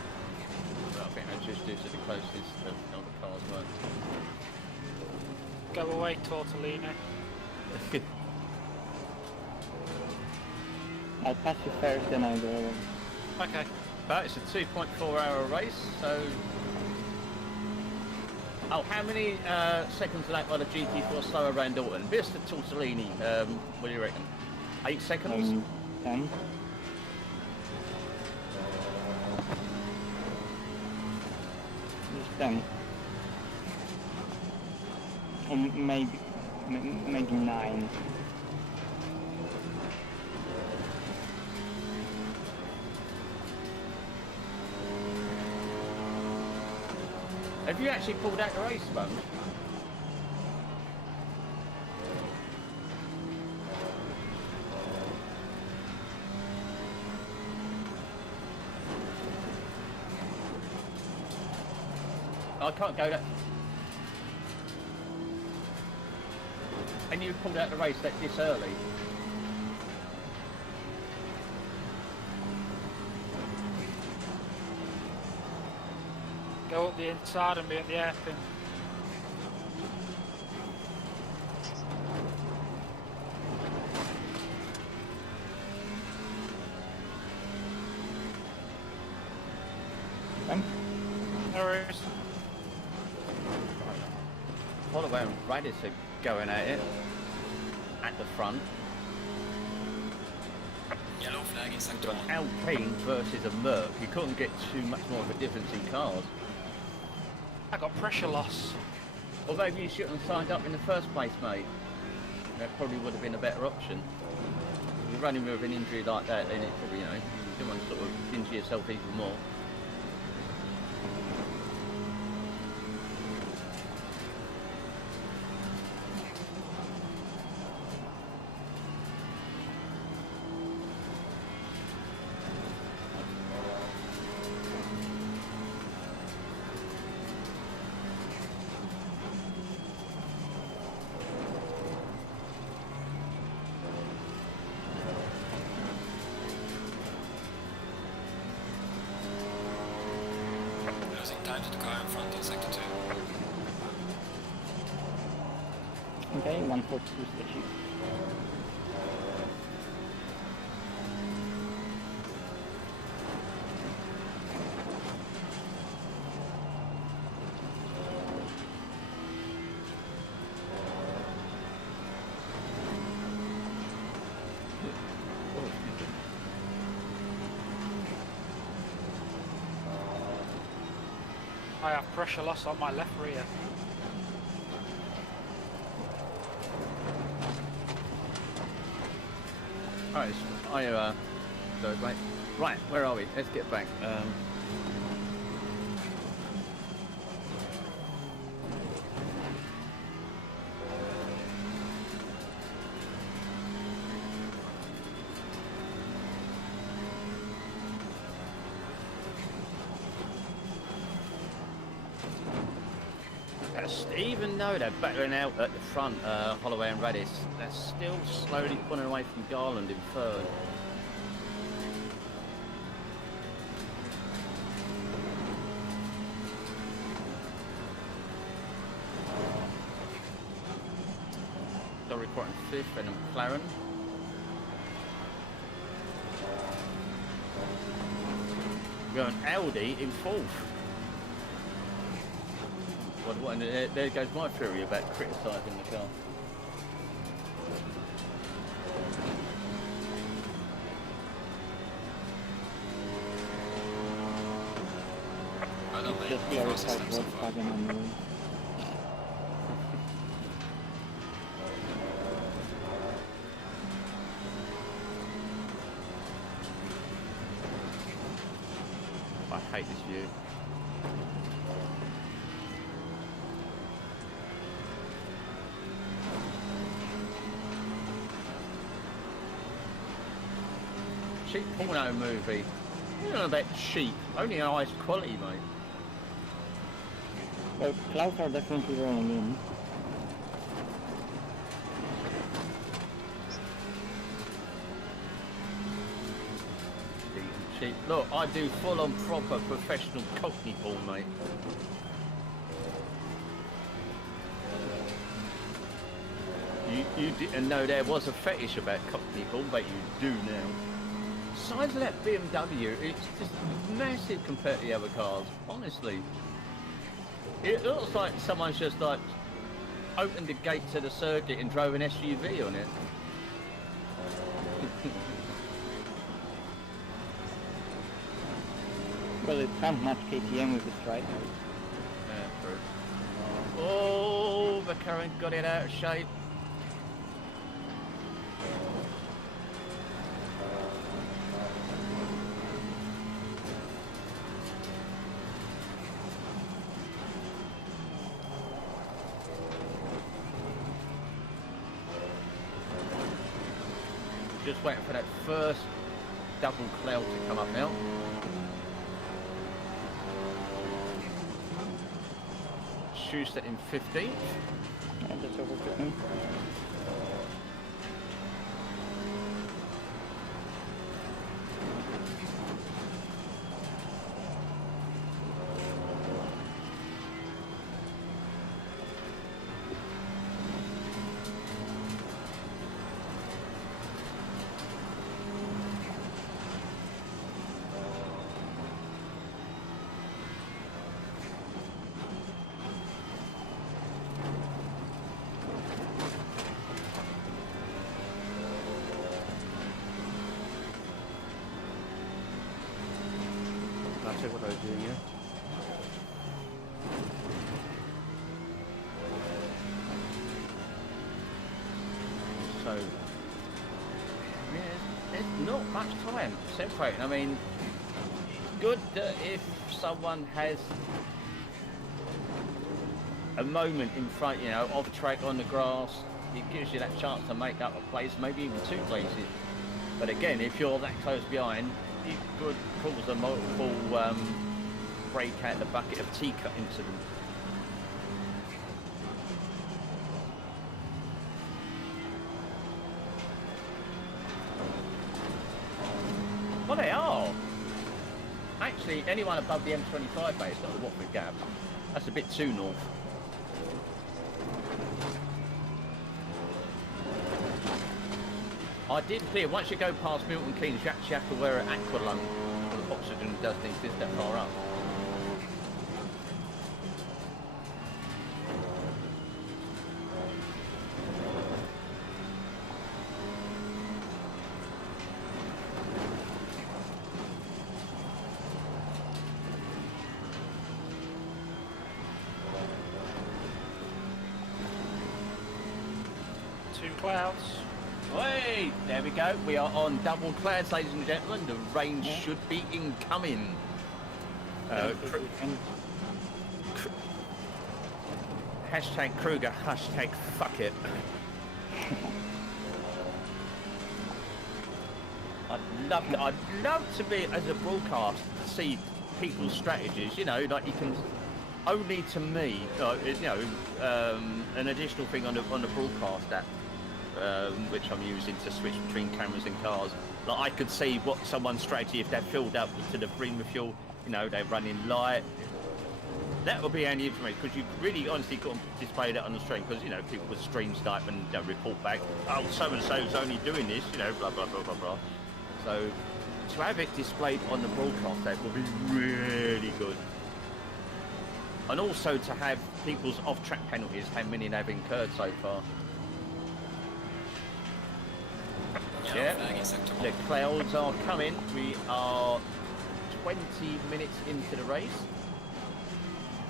But I think that's just due to the closest of the cars weren't. Go away, Tortellini. I'll pass you first, then I'll go away. Okay. But it's a 2.4-hour race, so... Oh, how many seconds lap by the GT4 slower around Oulton? Mr. Tortellini, what do you reckon? 8 seconds? 10. Just 10. Or maybe 9. Have you actually pulled out the race, man? I can't go that. And you pulled out the race this early. Go up the inside and be at the hairpin. There is. Holloway and Radis are going at it at the front. Yellow flag in You've sector got 1. an Alpine versus a Merc. You couldn't get too much more of a difference in cars. I got pressure loss. Or maybe you shouldn't have signed up in the first place, mate. That probably would have been a better option. If you're running with an injury like that, then it probably, you know, you don't want to sort of injure yourself even more. Losing time to the car in front in sector 2. Okay, 142 station. I have pressure loss on my left rear. Alright, so great. Right, where are we? Let's get back. Even though they're battling out at the front, Holloway and Radis, they're still slowly pulling away from Garland in third. Doricott in fifth, and McLaren. We've got an Audi in fourth. What, there goes my theory about criticising the car. I don't Just blame the process glorified so far. Volkswagen on the way. I hate this view. Cheap porno movie. You know about cheap, only highest quality, mate. Well, clouds are definitely rolling in. Cheap. Look, I do full-on proper professional cockney porn, mate. You didn't know there was a fetish about cockney porn, but you do now. Size of that BMW, it's just massive compared to the other cars, honestly. It looks like someone's just like opened the gate to the circuit and drove an SUV on it. Well, it can't match KTM with this, right? Yeah, true. Oh, the current got it out of shape. Just waiting for that first double cloud to come up now. Schuster in 15th. I just overtook him. check what I'm doing here. So, yeah, there's not much time separating. I mean, it's good that if someone has a moment in front, you know, off track on the grass, it gives you that chance to make up a place, maybe even 2 places. But again, if you're that close behind, it could cause a multiple break out the bucket of tea-cut incident. Well, they are. Actually, anyone above the M25 base got the Watford Gap. That's a bit too north. I did clear, once you go past Milton Keynes, you actually have to wear an aqua lung because oxygen doesn't exist that far up. Two clouds. Hey, there we go. We are on double clouds, ladies and gentlemen. The rain should be incoming. Hashtag Kruger, hashtag fuck it. I'd love to be, as a broadcast, to see people's strategies. You know, like you can, only to me, you know, an additional thing on the broadcast app. Which I'm using to switch between cameras and cars. Like I could see what someone's strategy if they're filled up to the brim with fuel, you know, they're running light. That would be handy information because you really honestly couldn't display that on the stream because, you know, people would stream Skype and report back, oh, so-and-so's only doing this, you know, blah, blah, blah, blah, blah. So to have it displayed on the broadcast, that would be really good. And also to have people's off-track penalties, how many they've incurred so far. Yeah, the clouds are coming. We are 20 minutes into the race.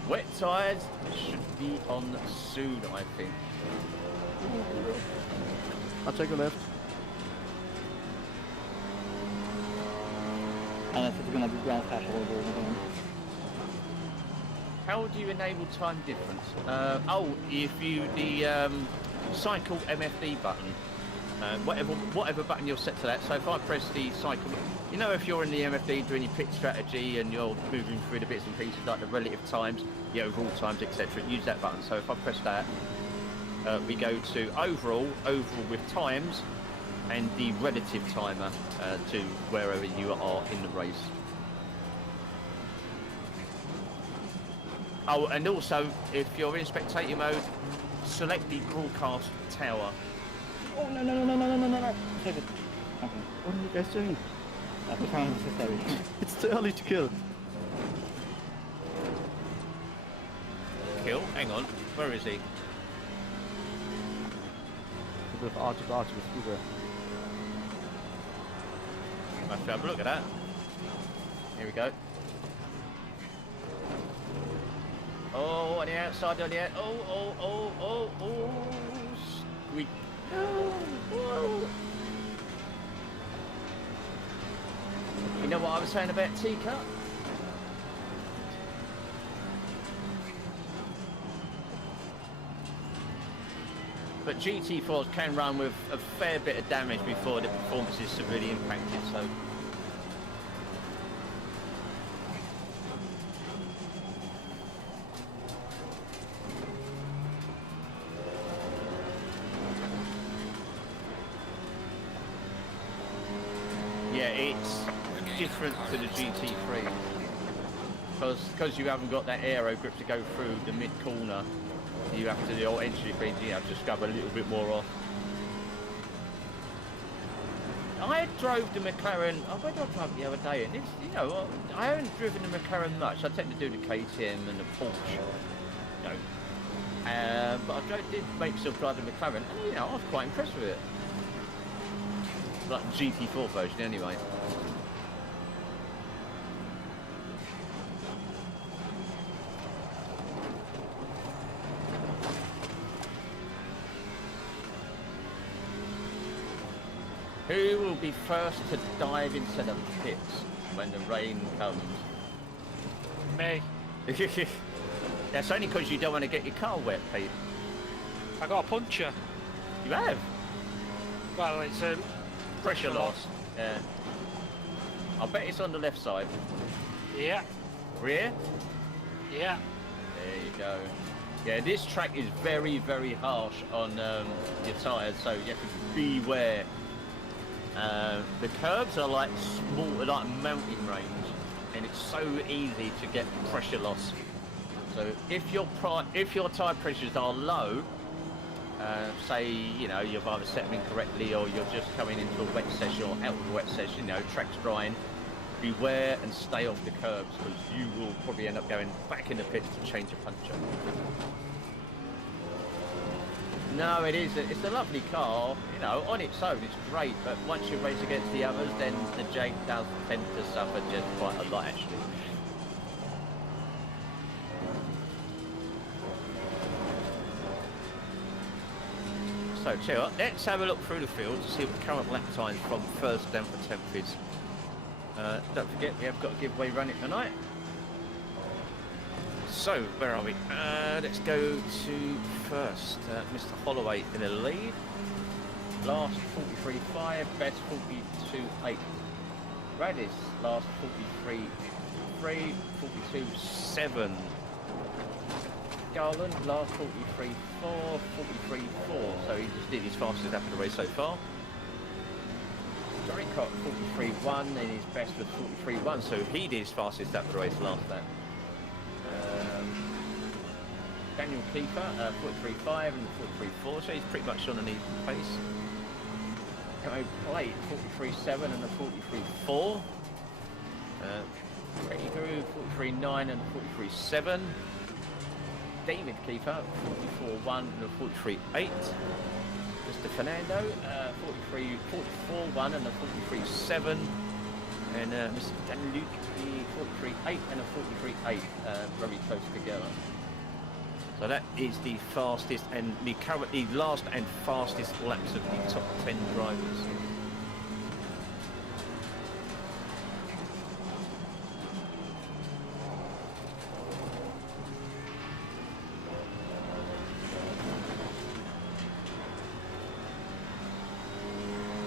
Wet tyres should be on soon, I think. I'll take a left. Unless it's gonna be ground flash all over again. How do you enable time difference? Oh, if you cycle MFD button. Whatever button you're set to that. So if I press the cycle, you know, if you're in the MFD doing your pit strategy and you're moving through the bits and pieces like the relative times, the overall times, etc., use that button. So if I press that, we go to overall with times, and the relative timer to wherever you are in the race. Oh, and also if you're in spectator mode, select the broadcast tower. Oh, no. Save it. Okay. What are you guys doing? That's the time necessary. It's too early to kill. Kill? Hang on. Where is he? A bit of arch with Uber. I have to have a look at that. Here we go. Oh, on the outside, on the out. Oh. Squeak. You know what I was saying about T-Cut? But GT4s can run with a fair bit of damage before the performance is severely impacted, so... Yeah, it's different to the GT3 because you haven't got that aero grip to go through the mid corner. You have to, the old entry things, you know, just grab a little bit more off. I drove the McLaren. Where did I drive the other day? And it's, you know, I haven't driven the McLaren much. I tend to do the KTM and the Porsche, you know. But I did make myself drive the McLaren, and you know, I was quite impressed with it. Like the GT4 version, anyway. will be first to dive into the pits when the rain comes? Me. That's only because you don't want to get your car wet, Pete. I got a puncture. You have? Well, it's a Pressure loss. Yeah. I bet it's on the left side. Yeah. Rear? Yeah. There you go. Yeah, this track is very, very harsh on your tyres, so you have to beware. The curbs are like small, like mountain range, and it's so easy to get pressure loss. So if your tyre pressures are low, say you've either set them incorrectly or you're just coming into a wet session or out of a wet session, track's drying, beware and stay off the curbs because you will probably end up going back in the pits to change a puncture. No, it's a lovely car, on its own it's great, but once you race against the others, then the Jag does tend to suffer just quite a lot actually. So, chill out. Let's have a look through the field to see what the current lap time from first down for 10th is. Don't forget, we have got a giveaway running tonight. So, where are we? Let's go to first. Mr. Holloway in the lead. Last 43.5, best 42.8. Radis last 43.3, 42.7. Garland last 43.4, 43.4. So he just did his fastest lap of the race so far. Johnny Cock 43.1 and his best was 43.1, so he did his fastest lap of the race last lap. Daniel Kiefer 43.5 and 43.4, so he's pretty much on an even pace. Camo Plate 43.7 and a 43.4. Pretty Guru 43.9 and a 43.7. David Kiefer 44.1 and a 43.8. Mr. Fernando 44.1 and a 43.7. And Mr. Danluc 43.8 and a 43.8, very close together. So that is the fastest and the currently last and fastest laps of the top 10 drivers.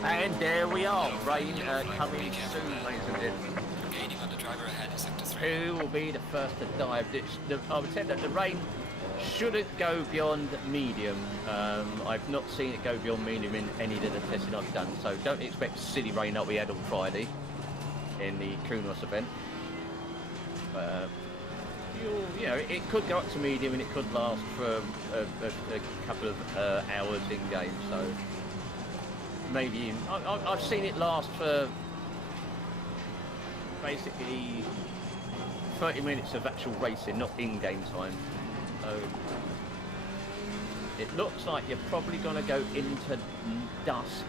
And there we are, rain coming soon, ladies and gentlemen. Gaining on the driver ahead in sector 3. Who will be the first to dive? I would say that the rain shouldn't go beyond medium. I've not seen it go beyond medium in any of the testing I've done, so don't expect silly rain that we had on Friday in the Kunos event. It could go up to medium and it could last for a couple of hours in game, so maybe I've seen it last for basically 30 minutes of actual racing, not in-game time. So it looks like you're probably going to go into dusk,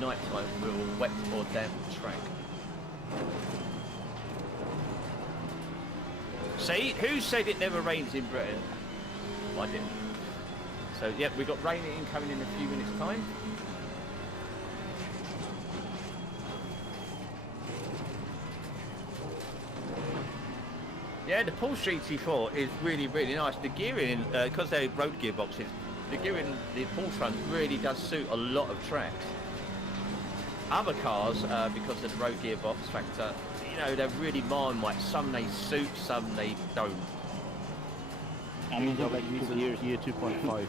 nighttime with a wet or damp track. See, who said it never rains in Britain? I didn't. So yeah, we've got rain coming in a few minutes' time. Yeah, the Porsche GT4 is really, really nice. The gearing, because they're road gearboxes, the gearing, the pull front really does suit a lot of tracks. Other cars, because of the road gearbox factor, they're really Marmite. Some they suit, some they don't. I mean, like Gear 2.5.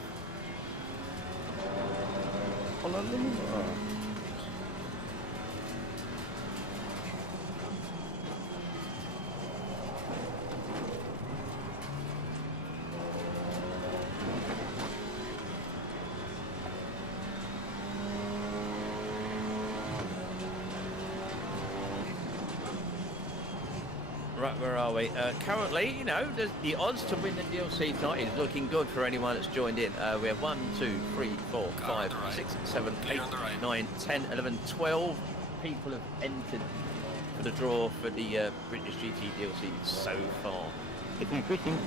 Right, where are we? Currently, the odds to win the DLC tonight is looking good for anyone that's joined in. We have 1, 2, 3, 4, 5, 6, 7, 8, 9, 10, 11, 12 people have entered for the draw for the British GT DLC so far. it's increasing.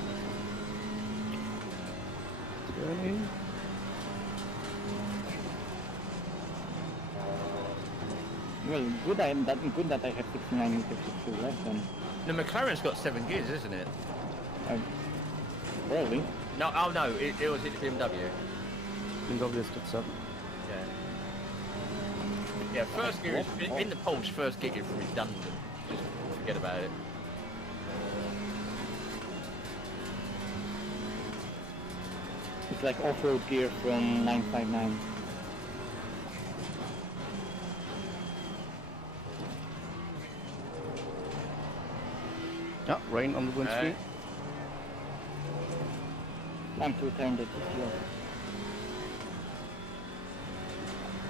Well, good I am that I have 69 meters of fuel left then. The McLaren's got 7 gears, isn't it? Probably. No, oh no, it was the BMW. BMW is at 7. Yeah. Yeah, first gear is, in the Porsche, first gear is redundant. Just forget about it. It's like off-road gear from 959. Yeah, rain on the windscreen. Time to return the TCO.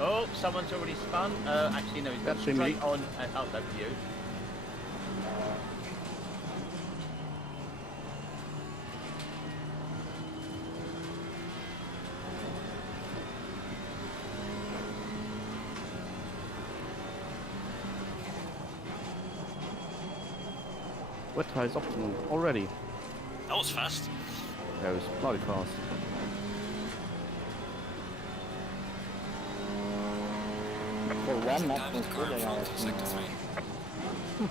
Oh, someone's already spun. Actually, no, he's got That's me. straight on and up over you. Wet tires optimum already. That was fast. That was bloody fast. For one, not Diving for car good, in I front are of sector 3. Who's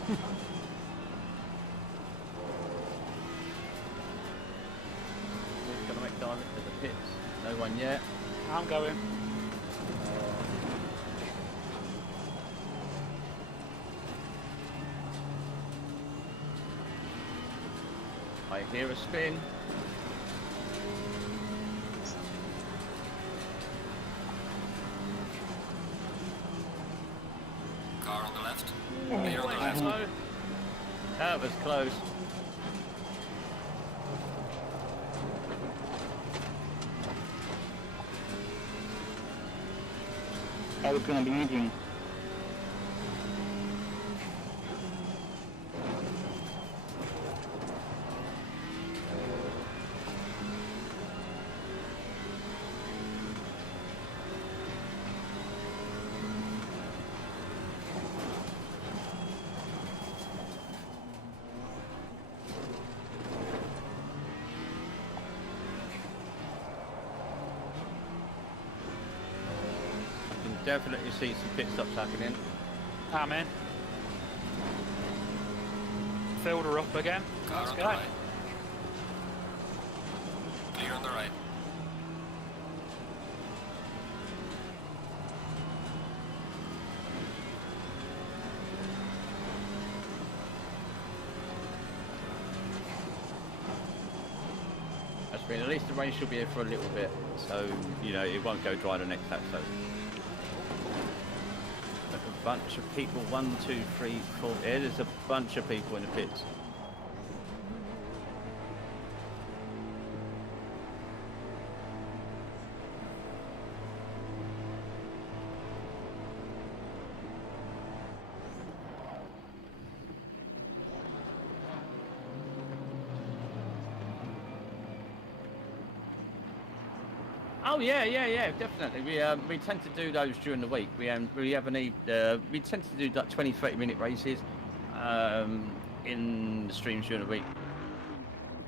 going to make direct to the pits? No one yet. I'm going. I hear a spin. Car on the left. Clear on the left. Hello. That was close. I was gonna be medium. Definitely see some pit stops happening. I'm in. Filled her up again. Car Let's on go. the right. Clear on the right. That's been, at least the rain should be here for a little bit, so you know it won't go dry the next lap. So a bunch of people, 1, 2, 3, 4. Yeah, there's a bunch of people in the pits. Oh yeah, definitely. We tend to do those during the week. We tend to do like 20-30 minute races in the streams during the week,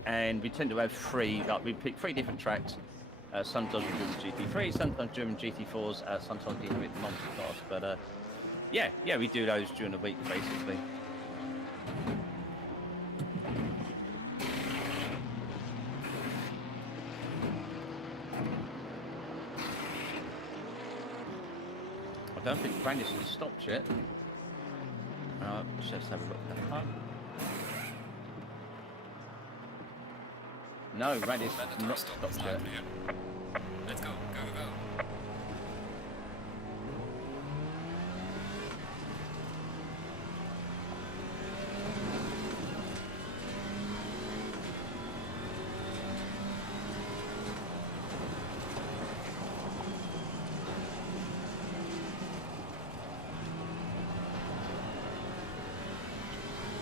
and we tend to have 3. Like we pick 3 different tracks. Sometimes we do the GT3, sometimes German GT4s, sometimes we do it multi-class. But yeah, we do those during the week basically. I don't think Brandis has stopped yet. Let's just have a look at that. No, Brandis has not stopped yet. Let's go, go.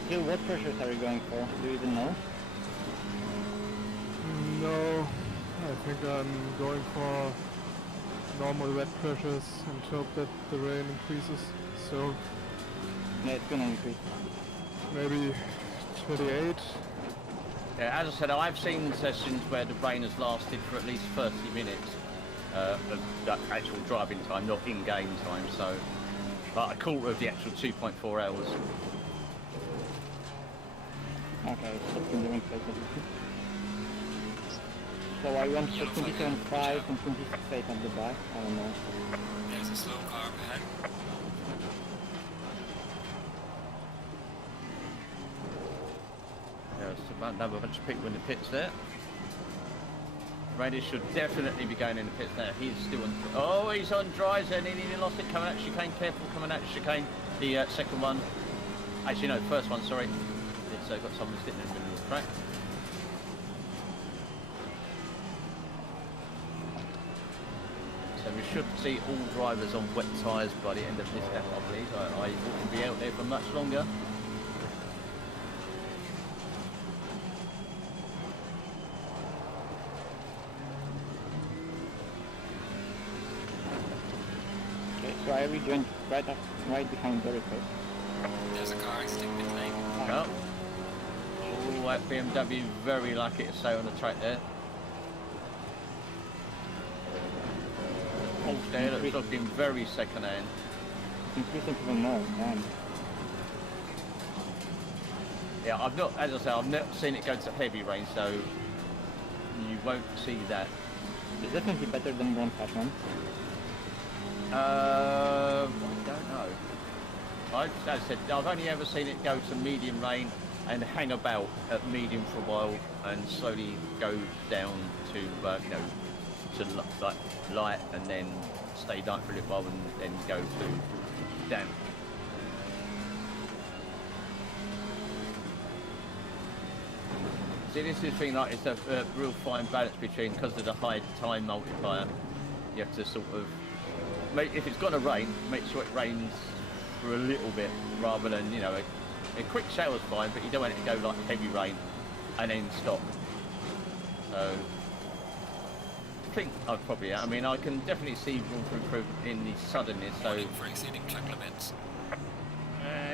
Gil, what pressures are you going for? Do you even know? No, I think I'm going for normal wet pressures and hope that the rain increases. So Yeah, it's gonna increase. maybe 28. Yeah, as I said, I've seen sessions where the rain has lasted for at least 30 minutes of actual driving time, not in-game time. So Like a quarter of the actual 2.4 hours. Okay, it's in the wrong place. So I went for 27.5 and 26.8 at Dubai. I don't know. There's a slow car up ahead. There's another bunch of people in the pits there. Radish should definitely be going in the pits now. He's still on. Oh, he's on dries and he lost it coming out of chicane. Careful coming out of chicane. The second one. Actually, no, first one, sorry. It's got someone sitting in the middle of the track. So we should see all drivers on wet tyres by the end of this lap, I believe. I wouldn't be out there for much longer. Okay, so I rejoined right behind Dorico. There's a car exiting pit lane. Oh. Oh, that BMW very lucky to stay on the track there. Oh, there, it's looking very second hand. Increasing even more, man. Yeah, I've not, as I say, I've not seen it go to heavy rain, so you won't see that. It's definitely better than Grand Flashman. I don't know. As I said, I've only ever seen it go to medium rain and hang about at medium for a while and slowly go down to, to like light and then stay light for a little while and then go to damp. See, this is the thing, like, it's a real fine balance between, because of the high time multiplier, you have to sort of, if it's going to rain, make sure it rains for a little bit, rather than, a quick shower's fine, but you don't want it to go like heavy rain and then stop. So, I think I'd probably, I mean, I can definitely see room for improvement in the suddenness, so... Warning for exceeding track limits.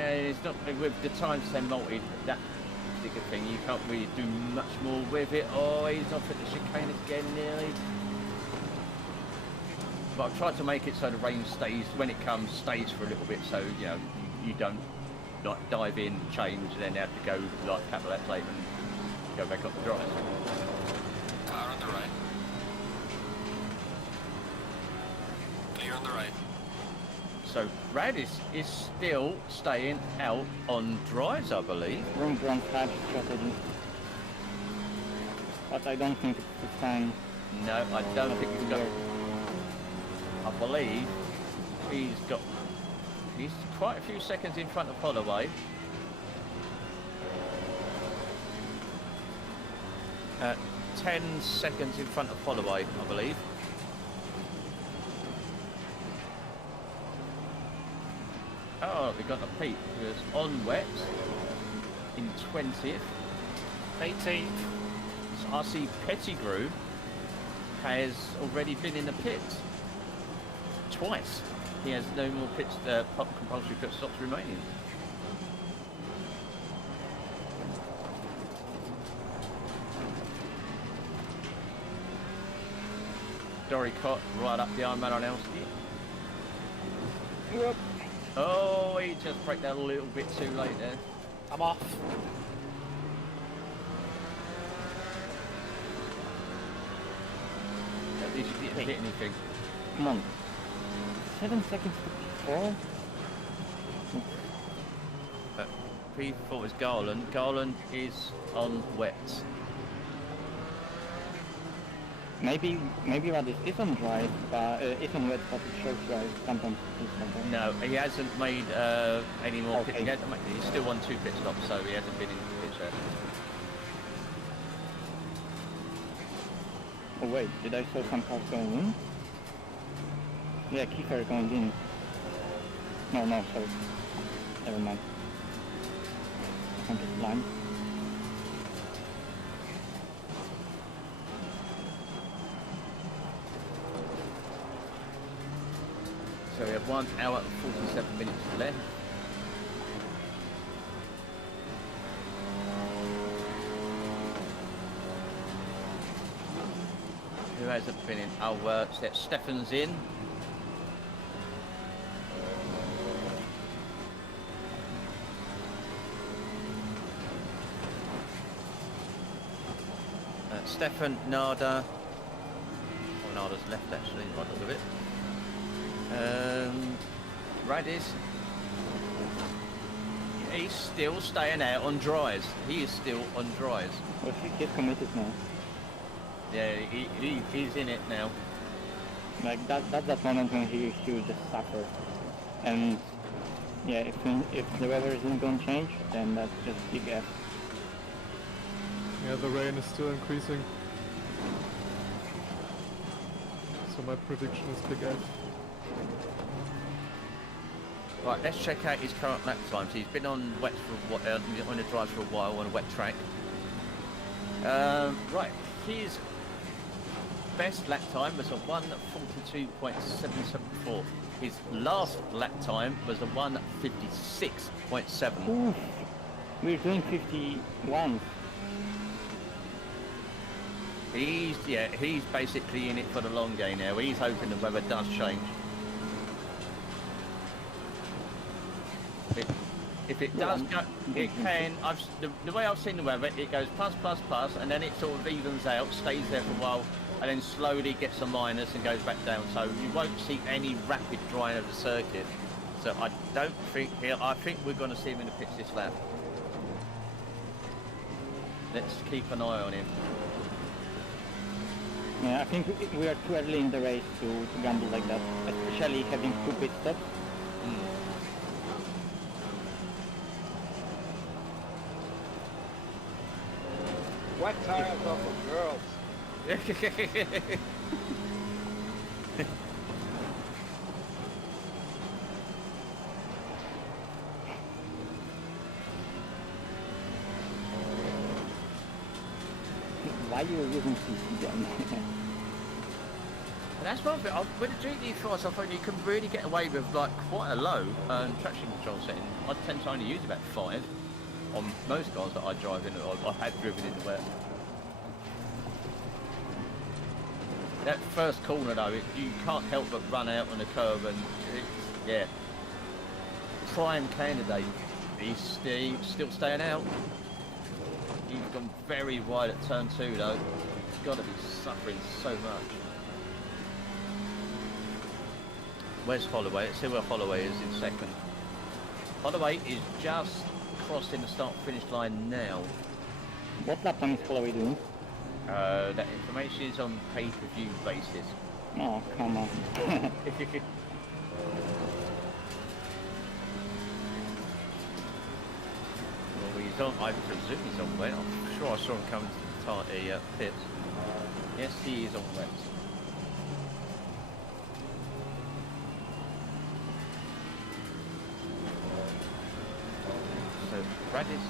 It's not, with the time to multi, that particular thing, you can't really do much more with it. Oh, he's off at the chicane again nearly. But I've tried to make it so the rain stays, when it comes, stays for a little bit, so, you don't like dive in, change, and then have to go like capital F later and go back up the drive. Car on the right. Clear on the right. So Radis is still staying out on dries, I believe. Wrong Grand Flash strategy. But I don't think it's the time. No, I don't think he's got. I believe he's quite a few seconds in front of Holloway. 10 seconds in front of Holloway, I believe. Oh, we got a Pete who is on wet in 20th. 18th. So I see Pettigrew has already been in the pits twice. He has no more pits, compulsory pit stops remaining. Dory Cott right up the Ironman on Elski. Yep. Oh, he just braked that a little bit too late there. I'm off. At least you didn't hit anything. Come on. 7 seconds to 4. P4 is Garland. Garland is on wet. Maybe Radis is on dry, but is on wet, but it shows dry sometimes. No, he hasn't made any more Okay. pit. He's still won 2 pit stops, so he hasn't been in the pit yet. Oh wait, did I saw some cars going in? Yeah, Kiefer going in. No, sorry. Never mind. I'm just blind. So we have 1 hour and 47 minutes left. Who hasn't been in? Oh, Stefan's in. Stefan, Nada. Oh, Nada's left actually, right look of it. Radis. He's still staying out on dries. He is still on dries. Well, he's committed now. Yeah, he's in it now. Like that's that moment when he will just suffer. And yeah, if the weather isn't going to change, then that's just big F. Yeah, the rain is still increasing. So my prediction is big F. Right, let's check out his current lap times. He's been on wet for on the drive for a while on a wet track. Right, his best lap time was a 1:42.774. His last lap time was a 1:56.7. Oof. We're doing 51. He's basically in it for the long game now. He's hoping the weather does change. If it does go, it can. The way I've seen the weather, it goes plus, and then it sort of evens out, stays there for a while, and then slowly gets a minus and goes back down. So you won't see any rapid drying of the circuit. So I don't think I think we're going to see him in the pits this lap. Let's keep an eye on him. Yeah, I think we are too early in the race to gamble like that, especially having 2 pit stops. What tires are for girls? Why you using CC then? That's one thing. With the GT4, I find you can really get away with like quite a low traction control setting. I tend to only use about 5 on most cars that I drive in, or I have driven in the wet. That first corner though, you can't help but run out on the curve, and yeah, prime candidate. He's still staying out. He's gone very wide at turn 2 though. He's got to be suffering so much. Where's Holloway? Let's see where Holloway is in second. Holloway is just crossing the start-finish line now. What lap time is Holloway doing? That information is on pay-per-view basis. Oh, come on. Well, he's on, I presume he's on wet. I'm sure I saw him coming to the pits. Yes, he is on wet. So, Radis,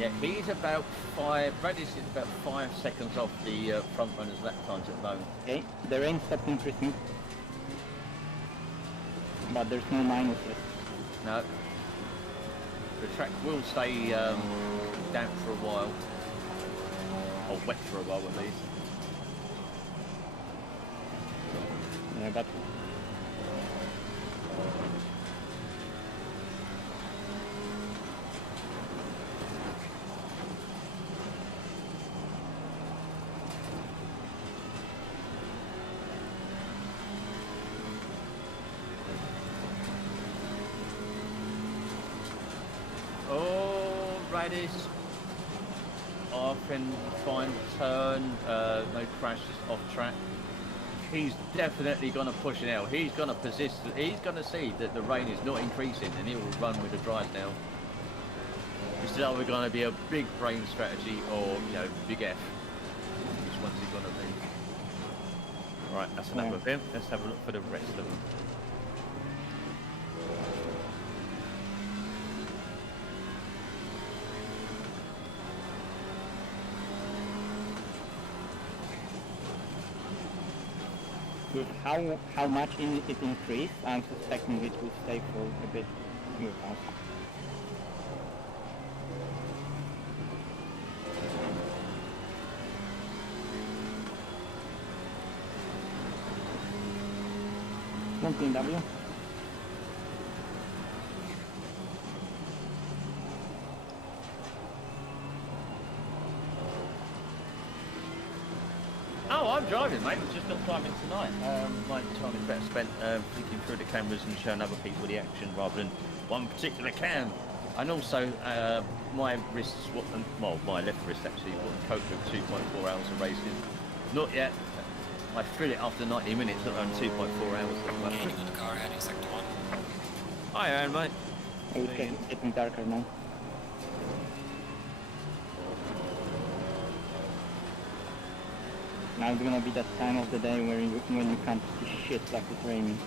yeah, he's about 5, Radis is about 5 seconds off the front runner's lap times at the moment. Okay, the rain stopped increasing. But there's no minus yet. No. The track will stay damp for a while. Or wet for a while at least. Yeah, but... Oh, Radis. Off and fine turn, no crash, just off track. He's definitely going to push it out. He's going to persist. He's going to see that the rain is not increasing, and he will run with the dries now. This is either going to be a big brain strategy or, big F. Which one's he going to be? Right, that's enough of him. Let's have a look for the rest of them. With how much it increased, I'm suspecting it will stay for a bit with us. One W. I'm driving, mate. I'm just not driving tonight. My time is better spent flicking through the cameras and showing other people the action rather than one particular cam. And also, my wrists, well, my left wrist actually, wouldn't cope with 2.4 hours of racing. Not yet. I feel it after 90 minutes, not around 2.4 hours. Getting in the car heading sector 1. Hi, Aaron, mate. It's getting darker now. Now it's gonna be that time of the day when you can't see shit like it's raining.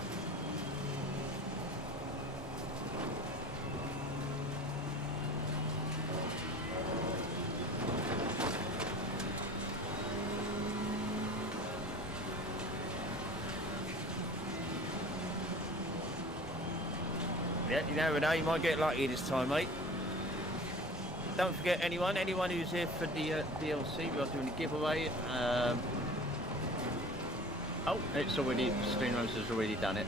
Yeah, you never know, you might get lucky this time, mate. Don't forget anyone who's here for the DLC, we are doing a giveaway. Oh, it's already, Streamrose has already done it.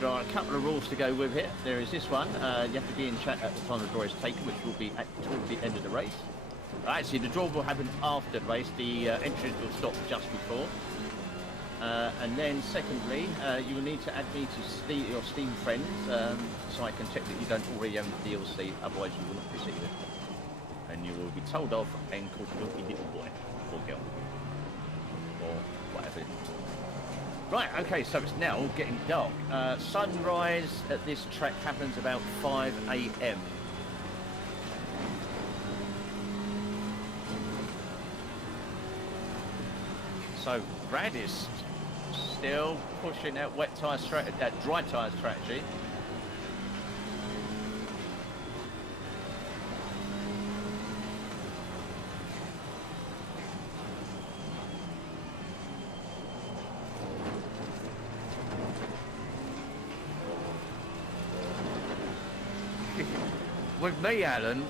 There are a couple of rules to go with it. There is this one, you have to be in chat at the time the draw is taken, which will be towards the end of the race. Actually, the draw will happen after the race, the entries will stop just before. And then secondly, you will need to add me to your Steam friends, so I can check that you don't already own the DLC, otherwise you will not receive it. And you will be told off and called a naughty little boy, or girl, or whatever. Right, okay, so it's now getting dark. Sunrise at this track happens about 5 AM. So Brad is still pushing that wet tyre strategy, that dry tyre strategy. With me, Alan,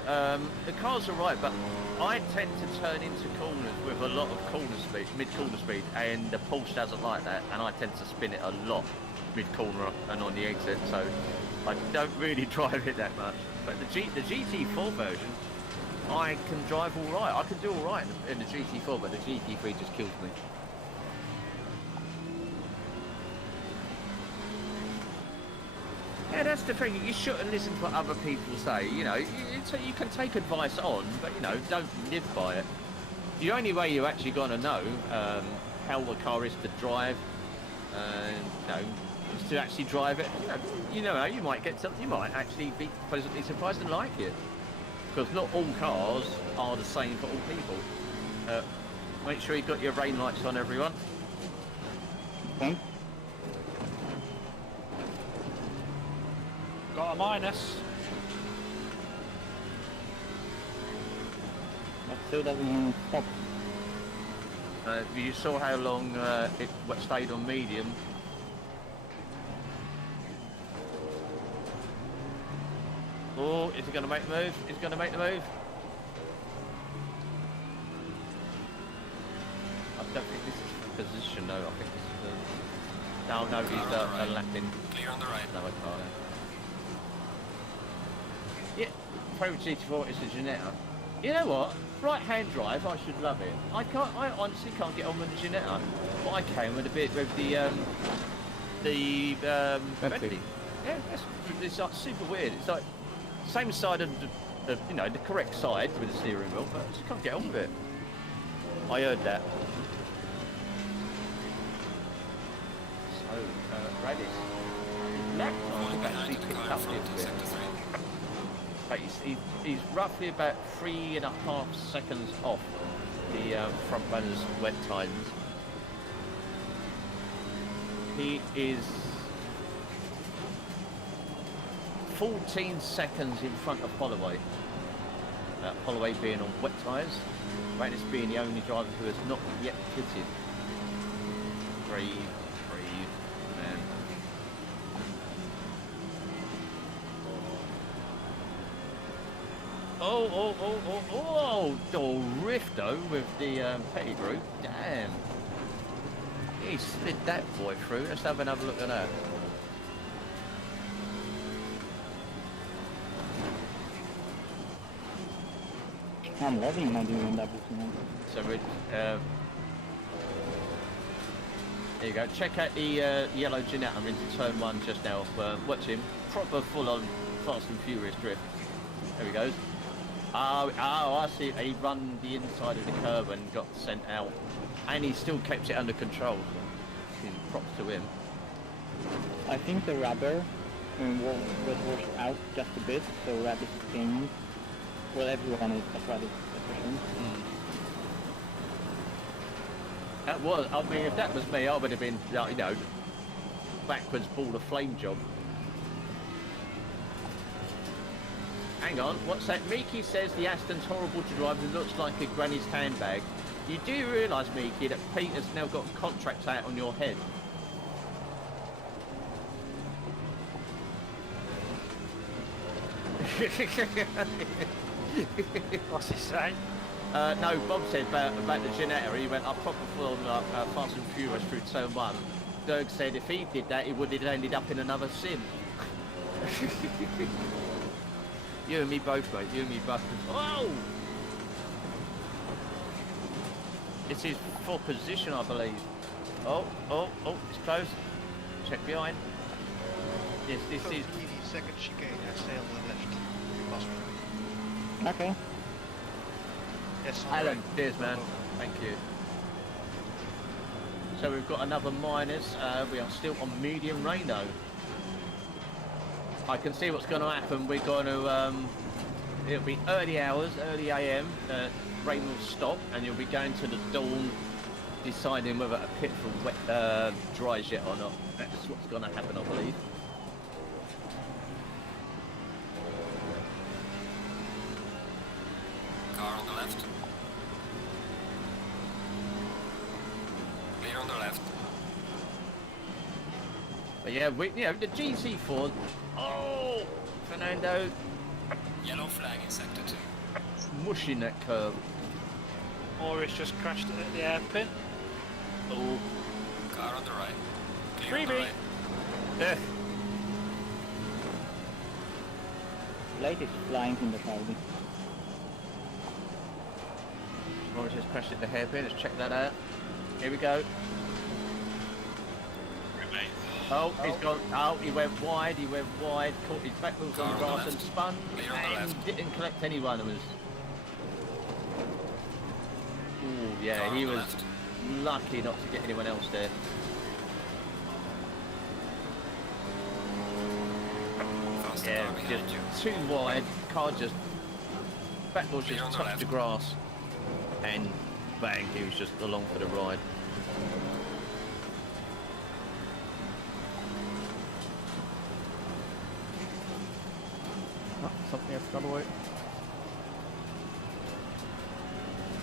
the cars are right, but I tend to turn into corners with a lot of corner speed, mid-corner speed, and the Porsche doesn't like that, and I tend to spin it a lot mid-corner and on the exit, so I don't really drive it that much. But the GT4 version, I can drive all right. I can do all right in the GT4, but the GT3 just kills me. Yeah, that's the thing. You shouldn't listen to what other people say. You know, you can take advice on, but you know, don't live by it. The only way you're actually going to know how the car is to drive, you know, is to actually drive it. You know, you might get something. You might actually be pleasantly surprised and like it, because not all cars are the same for all people. Make sure you've got your rain lights on, everyone. Okay. Got a minus. But still doesn't stop. You saw how long it stayed on medium. Oh, is he going to make the move? He's going to make the move. I don't think this is position though. I think this is no, he's a lapping. Clear on the right. No, I can't. Yeah, Pro GT4 is a Ginetta. You know what? Right-hand drive, I should love it. I honestly can't get on with the Ginetta, but I can with a bit with the Bentley. Yeah, it's like super weird. It's like same side of the you know, the correct side with the steering wheel, but I just can't get on with it. I heard that. So, Radis, lap time actually picked up a little bit. But he's roughly about 3.5 seconds off the front runner's wet times. He is 14 seconds in front of Holloway. Holloway being on wet tyres, Radis being the only driver who has not yet pitted. Breathe, man. Oh, Rifto with the Pettigrew. Damn. He slid that boy through. Let's have another look at that. I'm loving my doing double tonight. So There you go. Check out the yellow Ginetta into turn 1 just now. Watch him. Proper full-on Fast and Furious drift. There he goes. Oh, I see. He run the inside of the curb and got sent out. And he still kept it under control. Props to him. I think the rubber was washed out just a bit, so Rabbit came. Well, everyone is Rabbit efficient. That was, I mean, if that was me, I would have been, you know, backwards ball of flame job. Hang on, what's that? Miki says the Aston's horrible to drive and looks like a granny's handbag. You do realise, Miki, that Peter's now got contracts out on your head. What's he saying? No, Bob said about the Ginetta, he went up proper full on Fast and Furious through turn 1. Dirk said if he did that, he would have ended up in another sim. You and me both, mate. You and me both. Oh! It's his 4th position, I believe. Oh, it's close. Check behind. Yes, this is... Second chicane, I stay on the left. Okay. Yes, Alan, right. cheers, man. Thank you. So we've got another minus. We are still on medium rain, though. I can see what's going to happen. We're going to... it'll be early hours, early AM. Rain will stop, and you'll be going to the dawn, deciding whether a pit for wet dries yet or not. That's what's going to happen, I believe. Car on the left. Clear on the left. But yeah, the GT4. Oh, Fernando. Yellow flag in sector 2. Mushing that curve. Morris just crashed it at the airpin. Oh. Car on the right. Clear on the Freebie. right. Yeah. Light is flying in the cloud. Morris just crashed at the hairpin. Let's check that out. Here we go. Oh, he's gone. Oh, he went wide. Caught his back wheels on the grass and spun. And didn't collect any one of us. Ooh, yeah, he was lucky not to get anyone else there. Yeah, just too wide. Car just back wheels just touched the grass, and bang, he was just along for the ride. Oh, something has gone away.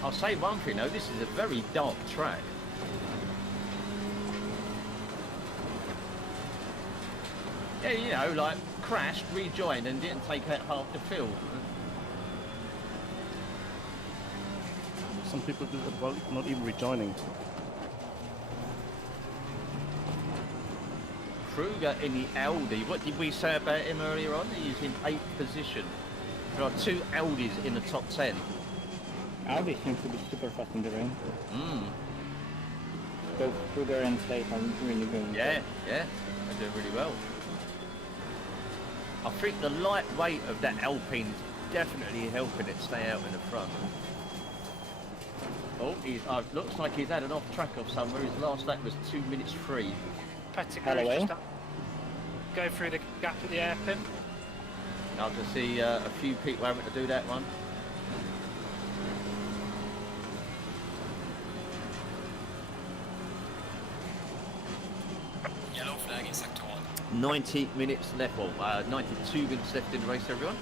I'll say one thing though, this is a very dark track. Yeah, you know, like crashed, rejoined and didn't take out half the field. Some people do that well, not even rejoining. Kruger in the Audi. What did we say about him earlier on? He's in 8th position. There are 2 Audis in the top 10. Audi seems to be super fast in the rain. Mm. Both Kruger and Slate are really good. Yeah, they're doing really well. I think the light weight of that Alpine is definitely helping it stay out in the front. Oh, looks like he's had an off track of somewhere. His last lap was 2 minutes 3. Pettigrew just go through the gap at the airpin. I can see a few people having to do that one. Yellow flag in sector 1. 90 minutes left, well, 92 minutes left in the race, everyone.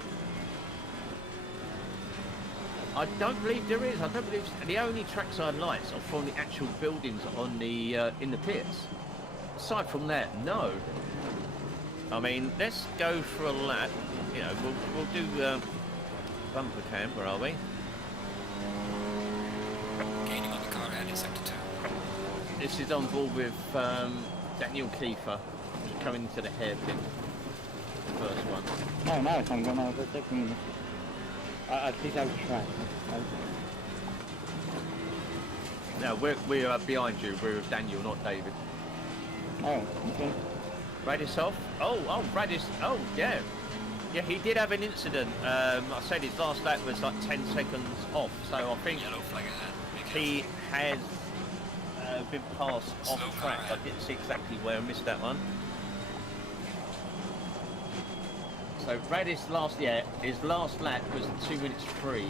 I don't believe there is. I don't believe the only trackside lights are from the actual buildings on the in the pits. Aside from that, no. I mean, let's go for a lap. You know, we'll do bumper cam. Where are we? Gaining on the car ahead in sector 2. This is on board with Daniel Kiefer, just coming into the hairpin. First one. No, nice. I'm gonna overtake him. At least I'll try. No, we are behind you. We're with Daniel, not David. Oh, okay. Radis off. Oh, Radis. Oh, yeah. Yeah, he did have an incident. I said his last lap was like 10 seconds off, so I think Yellow flag ahead. Be he careful. has been passed Slow off car track. ahead. I didn't see exactly where, I missed that one. So Radis his last lap was 2 minutes 3.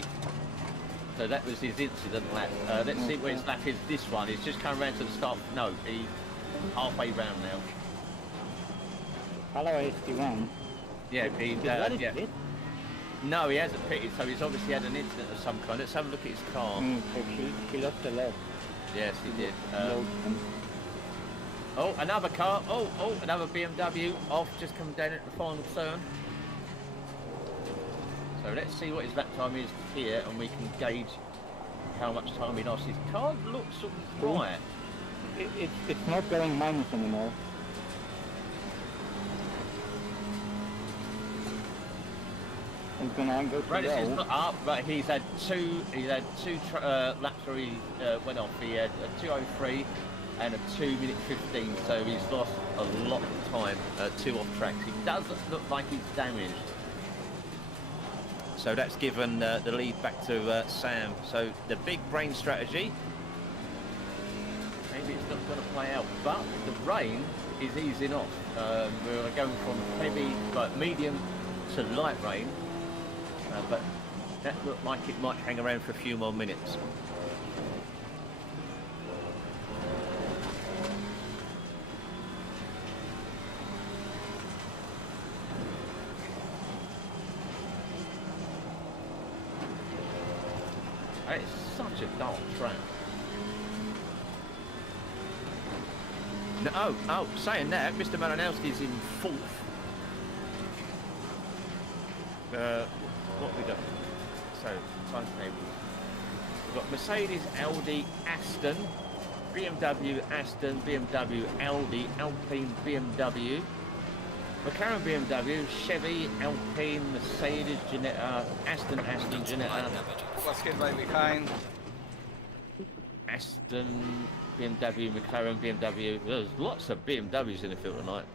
So that was his incident lap. Let's see where his lap is this one. He's just come around to the start. No, he's halfway round now. Hello, HT1. Yeah, yeah. Pit? No, he hasn't pitted, so he's obviously had an incident of some kind. Let's have a look at his car. So he lost a lot. Yes, he did. Loads. Oh, another car. Oh, another BMW off, just coming down at the final turn. So let's see what his lap time is here, and we can gauge how much time he lost. His car looks sort of right. It's not going minus anymore. It's gonna go to Radis is low. not up, but he's had two laps where he went off. He had a 2:03 and a 2:15, so he's lost a lot of time, 2 off tracks. He doesn't look like he's damaged. So that's given the lead back to Sam. So the big brain strategy, maybe it's not going to play out, but the rain is easing off. We're going from heavy, like medium to light rain, but that looked like it might hang around for a few more minutes. It's such a dark track. No, saying that, Mr. Maranowski's in 4th. What have we got? So, timetable. We've got Mercedes, Audi, Aston, BMW, Aston, BMW, Audi, Alpine, BMW, McLaren, BMW, Chevy, Alpine, Mercedes, Ginetta, Aston, Ginetta, Was hit by behind. Aston, BMW, McLaren, BMW. There's lots of BMWs in the field tonight.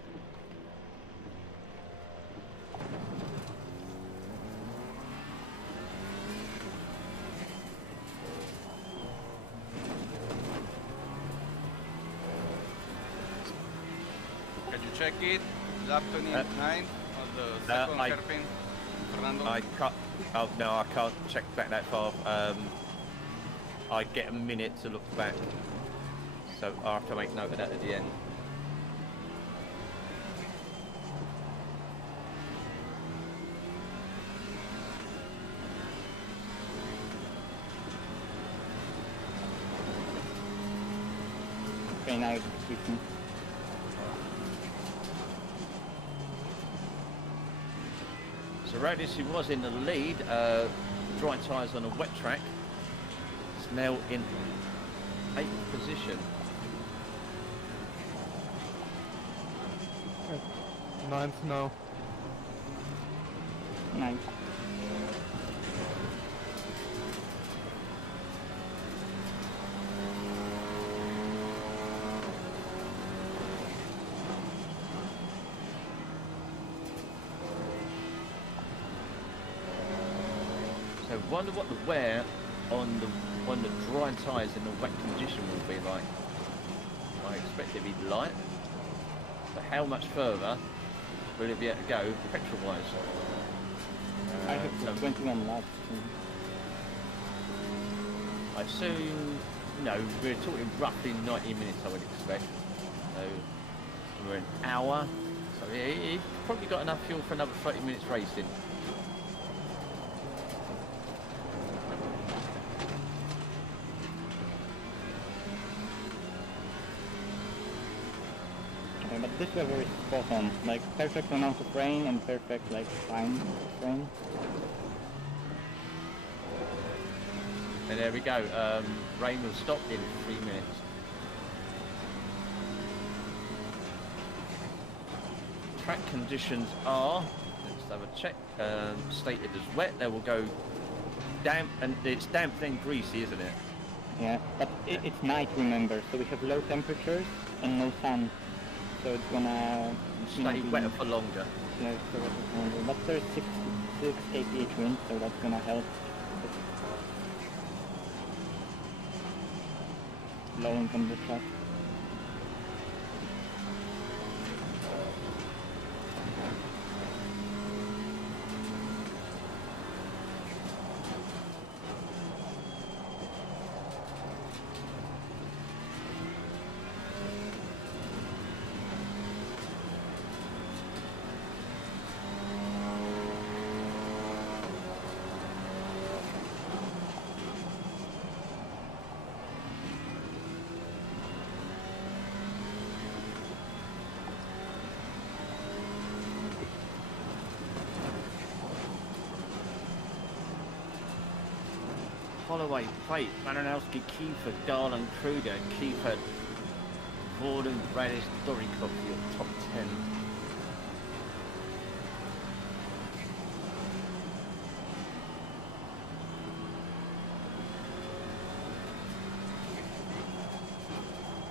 Can you check it? Lap 29 on the second hairpin. Fernando? I can't. Oh no, I can't check back that far. I get a minute to look back, so I have to make note of that at the end. Okay, now it's switching. So Radis, who was in the lead, dry tyres on a wet track, is now in 8th position. Ninth now. Nice. So wonder what the wear on the dry tyres in the wet condition will be like. I expect it to be light, but how much further will it be able to go petrol wise? I have 21 laps. I assume, we're talking roughly 90 minutes I would expect. So we're an hour, so yeah, he's probably got enough fuel for another 30 minutes racing. Okay, but this weather is spot on. Like, perfect amount of rain and perfect, like, time of rain. And there we go, rain will stop in 3 minutes. Track conditions are, let's have a check, stated as wet. They will go damp, and it's damp then greasy, isn't it? Yeah, but it's night, remember, so we have low temperatures and no sun. so it's gonna Stay wetter for longer. Yeah, so it's longer. But there's 6 kph wind, so that's gonna help. Blowing from the truck. Holloway, Plate, Maranowski, Kiefer, Garland, Kruger, Kiefer, Vorden, Radish, Dorikov, your top 10.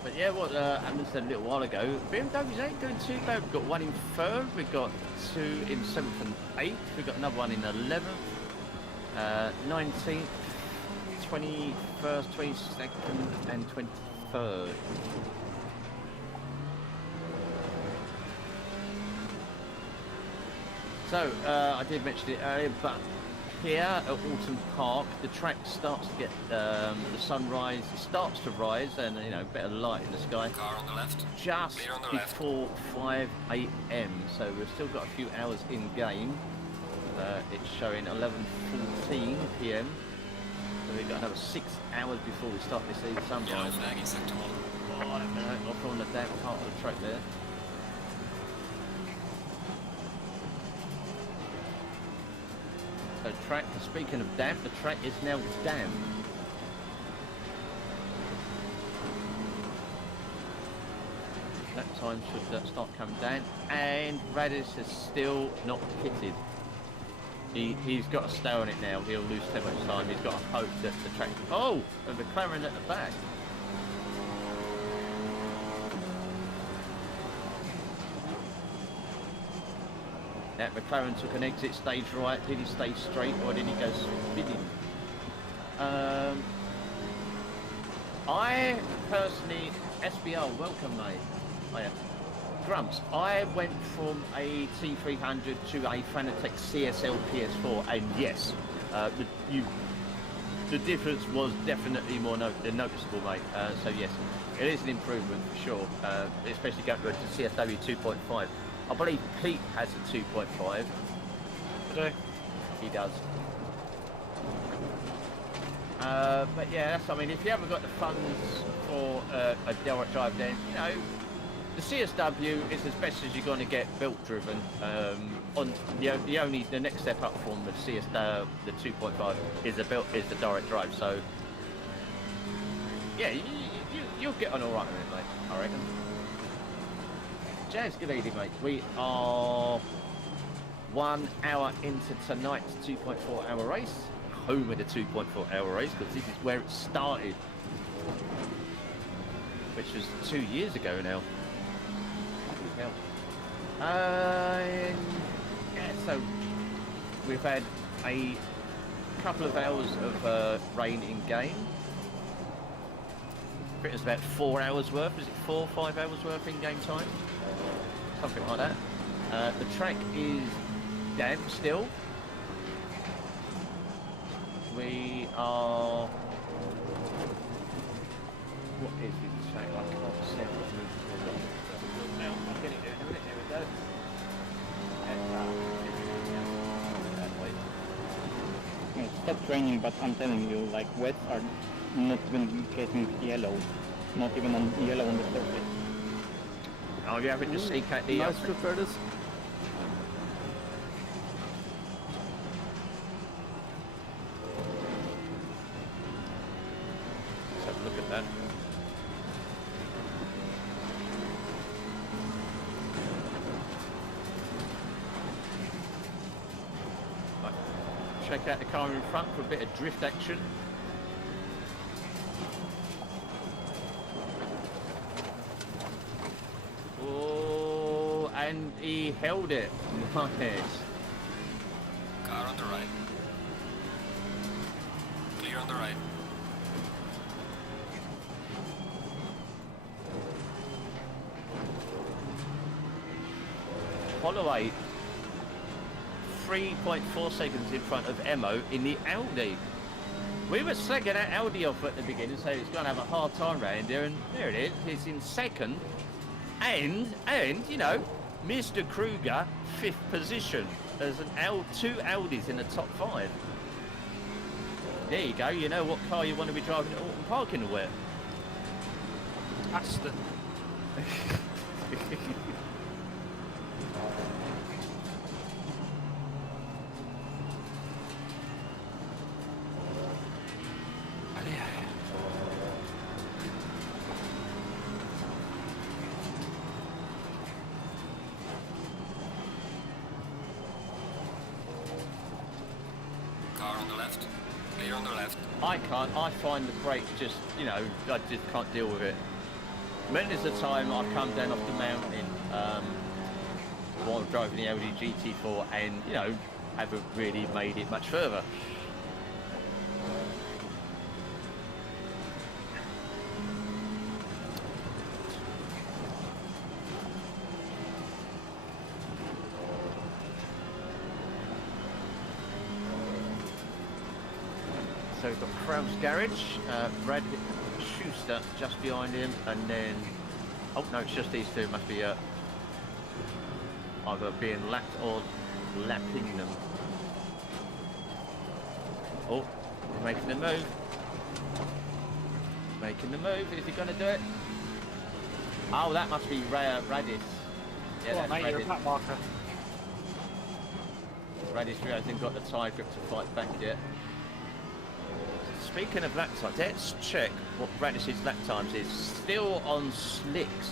But yeah, what Adam said a little while ago, BMWs ain't doing too bad. We've got one in 3rd, we've got 2 in 7th and 8th, we've got another one in 11th, 19th, 21st, 22nd and 23rd. So, I did mention it earlier, but here at Oulton Park, the track starts to get the sunrise, it starts to rise, and you know, better light in the sky. Car on the left. Just Clear on the left. before 5 AM, so we've still got a few hours in game. It's showing 11:14 PM. So we've got another 6 hours before we start to see the Yellow sunrise. flag in sector 1. Oh, off on the damn part of the track there. So track, speaking of damp, the track is now damp. That time should start coming down. And Radis is still not pitted. He's got to stay on it now. He'll lose too much time. He's got to hope that the track... Oh! And McLaren at the back. That McLaren took an exit stage right. Did he stay straight or did he go spinning? I personally... SBL, welcome mate. Oh, yeah. Grumps, I went from a T300 to a Fanatec CSL PS4, and yes, the difference was definitely more noticeable, mate. So yes, it is an improvement for sure, especially going to CSW 2.5. I believe Pete has a 2.5. Do. He does. But yeah, I mean, if you haven't got the funds for a direct drive, then you know. The CSW is as best as you're going to get built driven. On the next step up from the CSW, the 2.5 is the direct drive. So yeah, you'll get on all right with it, mate. I reckon. Jazz, good evening, mate. We are 1 hour into tonight's 2.4 hour race. Home of the 2.4 hour race because this is where it started, which was 2 years ago now. Yeah, so we've had a couple of hours of rain in game. I think it was about 4 hours worth. Is it 4 or 5 hours worth in game time? Something like that. The track is damp still. We are... What is this track? I can't see it. I'll get it there in a minute. There we go. It stopped raining, but I'm telling you, like, wets are not even getting yellow. Not even on yellow on the surface. Oh, you haven't just seen the Nice trip, Curtis. Let's have a look at that. Check out the car in front for a bit of drift action. Oh, and he held it. Nice. Car on the right. Clear on the right. Holloway, 3.4 seconds in front of Emo in the Audi. We were slagging that Audi off at the beginning, so it's going to have a hard time round here, and there it is. It's in second, and you know, Mr. Kruger, 5th position. There's two Audis in the top 5. There you go. You know what car you want to be driving at Oulton Park in the wet. Aston. Car on the left. Clear on the left. I can't. I find the brakes just, you know, I just can't deal with it. Many of the time I come down off the mountain while driving the Audi GT4 and, you know, haven't really made it much further. So we've got Kraus Garage, Brad Schuster just behind him, and then, oh no, it's just these two, must be either being lapped or lapping them. Oh, making the move. Making the move, is he going to do it? Oh, that must be Radis. Yeah, Come on, mate, you're a back marker. Radis hasn't got the tyre grip to fight back yet. Speaking of lap times, let's check what Radis's lap times is. Still on slicks.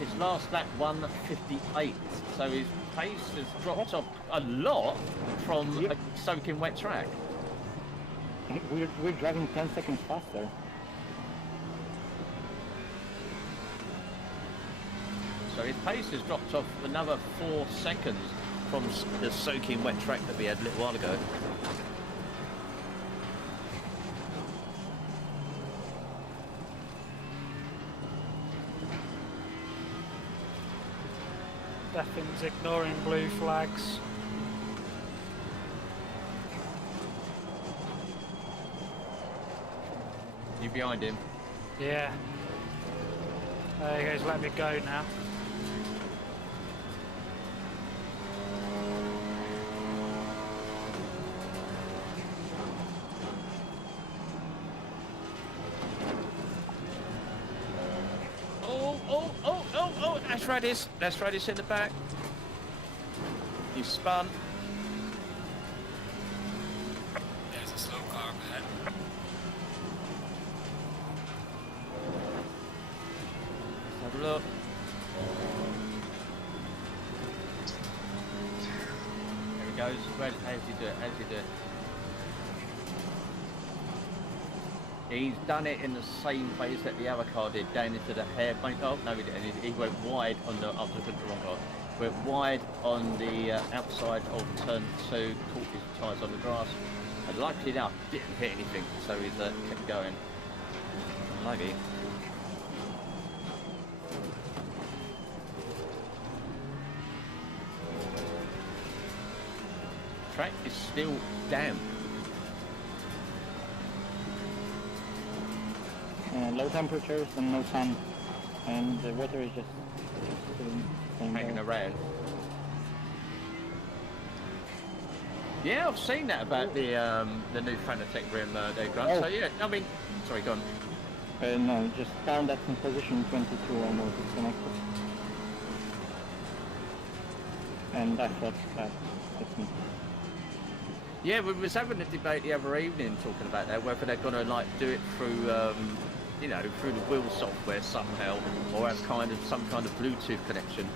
His last lap 1:58, so his pace has dropped off a lot from a soaking wet track. We're driving 10 seconds faster. So his pace has dropped off another 4 seconds from the soaking wet track that we had a little while ago. Steffen's ignoring blue flags. You behind him? Yeah. There he goes, let me go now. Oh, that's Radis. That's Radis in the back. You spun. There's a slow car up ahead. Let's have a look. There he goes. How's he do it? How's he do it? He's done it in the same place that the other car did, down into the hairpin. Oh, no, he didn't. He went wide on the... I was looking at the wrong car. Went wide on the outside of turn 2, caught his tyres on the grass. And luckily enough, didn't hit anything, so he's kept going. Lucky. Track is still damp. Low temperatures and no sun, and the water is just Hanging around. Yeah, I've seen that about the new Fanatec rim there, Grant. Oh. So yeah, I mean, sorry, go on. No, just found that in position 22 almost disconnected. And I thought that's me. Yeah, we was having a debate the other evening talking about that, whether they're going to like do it through, you know, through the wheel software somehow, or have some kind of Bluetooth connection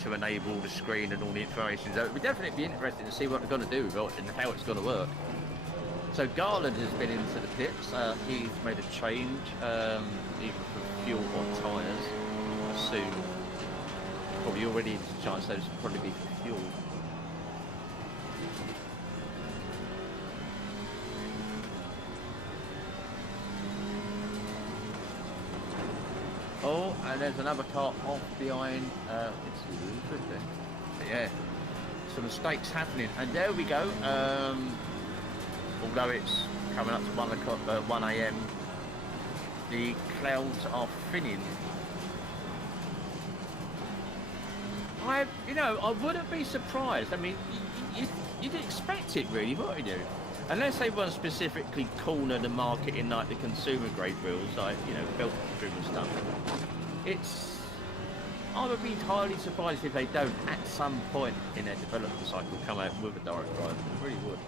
to enable the screen and all the information. So it would definitely be interesting to see what they're going to do with it and how it's going to work. So Garland has been into the pits. He's made a change, either for fuel or tyres, I assume. probably already into chance those will probably be fuel. Oh, and there's another car off behind. It's good there. Yeah, some mistakes happening, and there we go. Although it's coming up to 1 a.m., the clouds are thinning. I wouldn't be surprised. I mean, you'd expect it really, wouldn't you? Unless they want to specifically corner the market in like the consumer grade wheels, like, you know, belt driven stuff. I would be highly surprised if they don't at some point in their development cycle come out with a direct drive. I really would.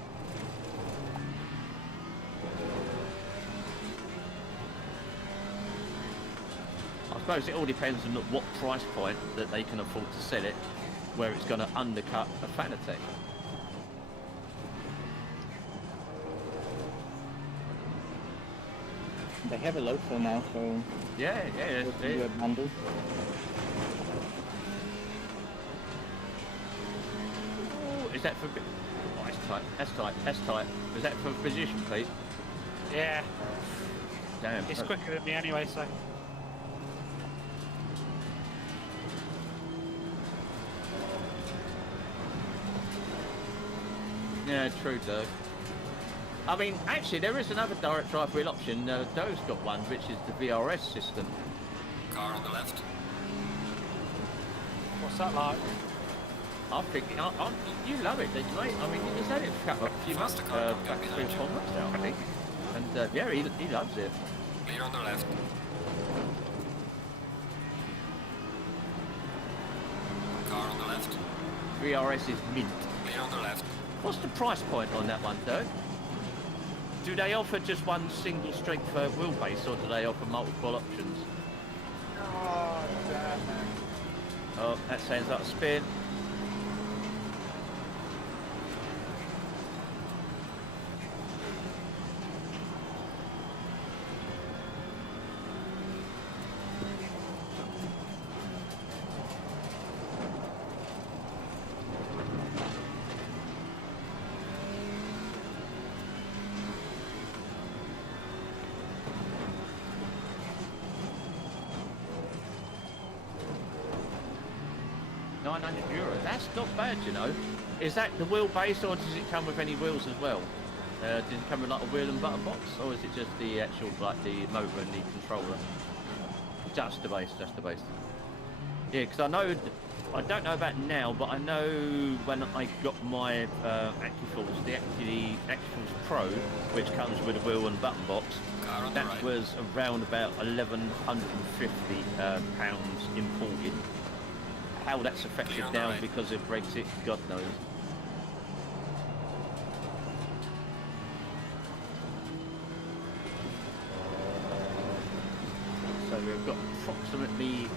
I suppose it all depends on what price point that they can afford to sell it, where it's going to undercut a Fanatec. They have a load for now, so yeah, do a bundle. Oh, is that for? Oh, that's tight. That's tight. That's tight. Is that for position, please? Yeah. Damn. It's quicker than me anyway, so. Yeah, true, Doug. I mean, actually, there is another direct drive wheel option. Doe's got one, which is the VRS system. Car on the left. What's that like? I think you love it, don't you, mate? I mean, he's had it for a few months, back 3 or 4 months now, I think. And yeah, he loves it. Clear on the left. Car on the left. VRS is mint. Clear on the left. What's the price point on that one, Doe? Do they offer just one single strength wheelbase, or do they offer multiple options? Oh, damn it. Oh, that sounds like a spin. €900. That's not bad, you know. Is that the wheelbase, or does it come with any wheels as well? Does it come with like a wheel and button box, or is it just the actual, like the motor and the controller? Just the base, just the base. Yeah, because I know, I don't know about now, but I know when I got my AccuForce, the AccuForce Pro, which comes with a wheel and button box, that right. was around about £1,150 pounds imported. How that's affected now right. because of Brexit, God knows. So we've got approximately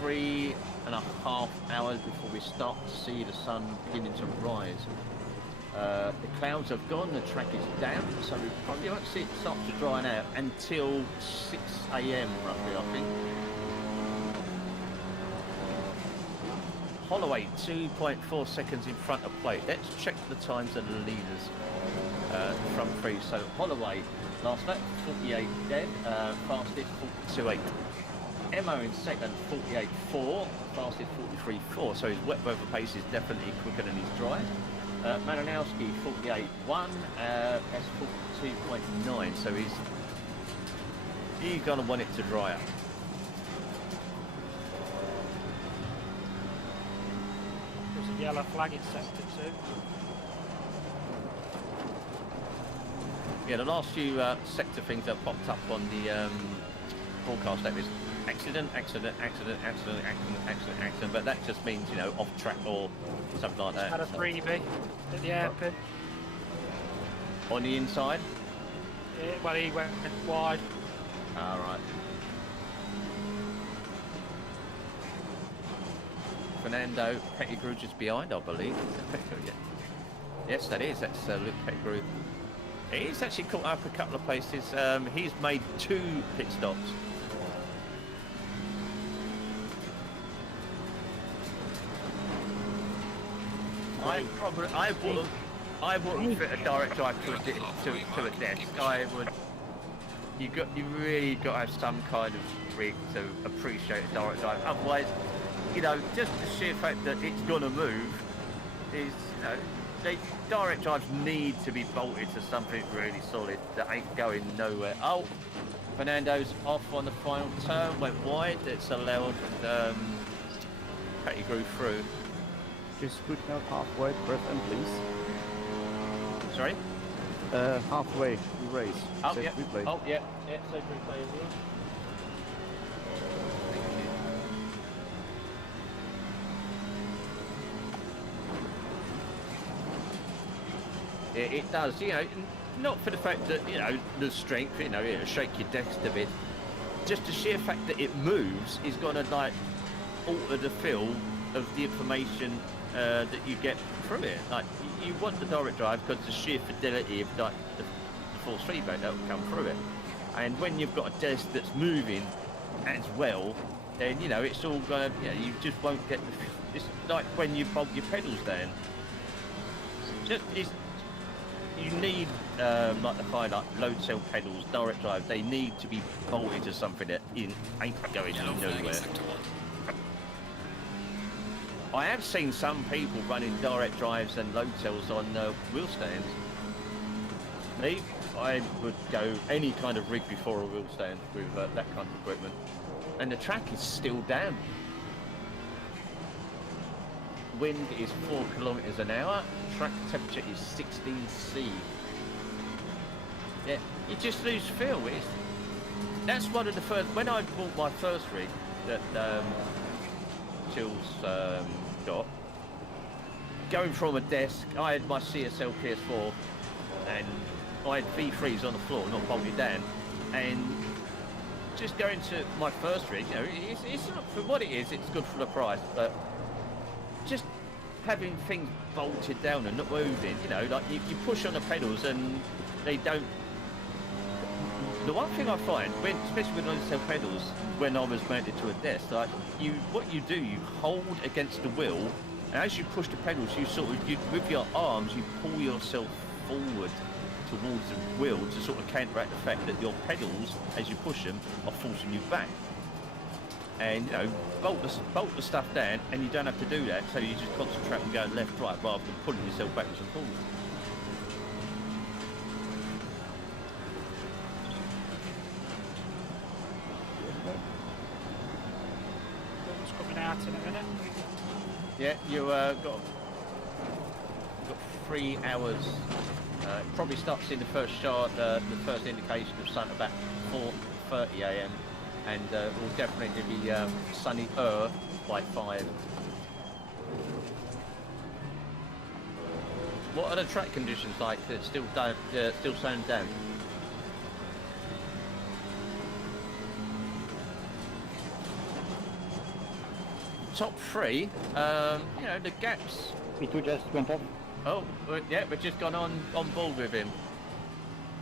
3.5 hours before we start to see the sun beginning to rise. The clouds have gone, the track is down, so we probably won't see it start to dry out until 6 AM roughly, I think. Holloway, 2.4 seconds in front of plate. Let's check the times of the leaders from 3. So Holloway, last lap, 48 dead, fastest 42.8. Emmo in second, 48.4, fastest 43.4. So his wet weather pace is definitely quicker than his dry. Malinowski, 48.1, that's 42.9. So he's gonna want it to dry up. Yellow flag in sector 2. Yeah, the last few sector things that popped up on the broadcast app is accident, but that just means, you know, off track or something like that. Had a freebie at the airpin. On the inside? Yeah, well, he went wide. All right. Fernando Pettigrew just behind, I believe. Yeah. Yes, that is. That's Luke Pettigrew. He's actually caught up a couple of places. He's made 2 pit stops. I wouldn't fit a direct drive to a desk. I would. You really got to have some kind of rig to appreciate a direct drive. Otherwise, just the sheer fact that it's gonna move is, direct drives need to be bolted to something really solid that ain't going nowhere. Oh, Fernando's off on the final turn, went wide. It's allowed Pettigrew through. Just scoot out halfway, press M, please. Sorry? Halfway, we race. Oh, Save yeah. replay. Oh, yeah. Yeah, save replay as well. It does, not for the fact that, the strength, it'll shake your desk a bit. Just the sheer fact that it moves is going to, alter the feel of the information that you get from it. You want the direct drive because the sheer fidelity of, the force feedback that will come through it. And when you've got a desk that's moving as well, then, it's all going to, you just won't get the... It's like when you bolt your pedals down. You need the load cell pedals, direct drive. They need to be bolted to something that ain't going nowhere. I have seen some people running direct drives and load cells on wheel stands. I would go any kind of rig before a wheel stand with that kind of equipment, and the track is still down. Wind is 4 kilometers an hour. Track temperature is 16°C. Yeah, you just lose feel. That's one of the first. When I bought my first rig that Chill's got, going from a desk, I had my CSL PS4 and I had V3s on the floor, not bolted down, and just going to my first rig, it's not for what it is. It's good for the price, but just having things bolted down and not moving, you push on the pedals and they don't. The one thing I find, especially with load cell pedals, when I was mounted to a desk, what you do, you hold against the wheel, and as you push the pedals, with your arms, you pull yourself forward towards the wheel to sort of counteract the fact that your pedals, as you push them, are forcing you back. And bolt the stuff down, and you don't have to do that, so you just concentrate on going left, right, rather than pulling yourself backwards and forwards. One's coming out in a minute. Yeah, you got 3 hours. It probably starts in the first shot, the first indication of sun about 4:30 AM. And will definitely be sunnier by 5. What are the track conditions like? It's still sound down. Top 3, the gaps. P2 just went off. Oh, yeah, we've just gone on board with him.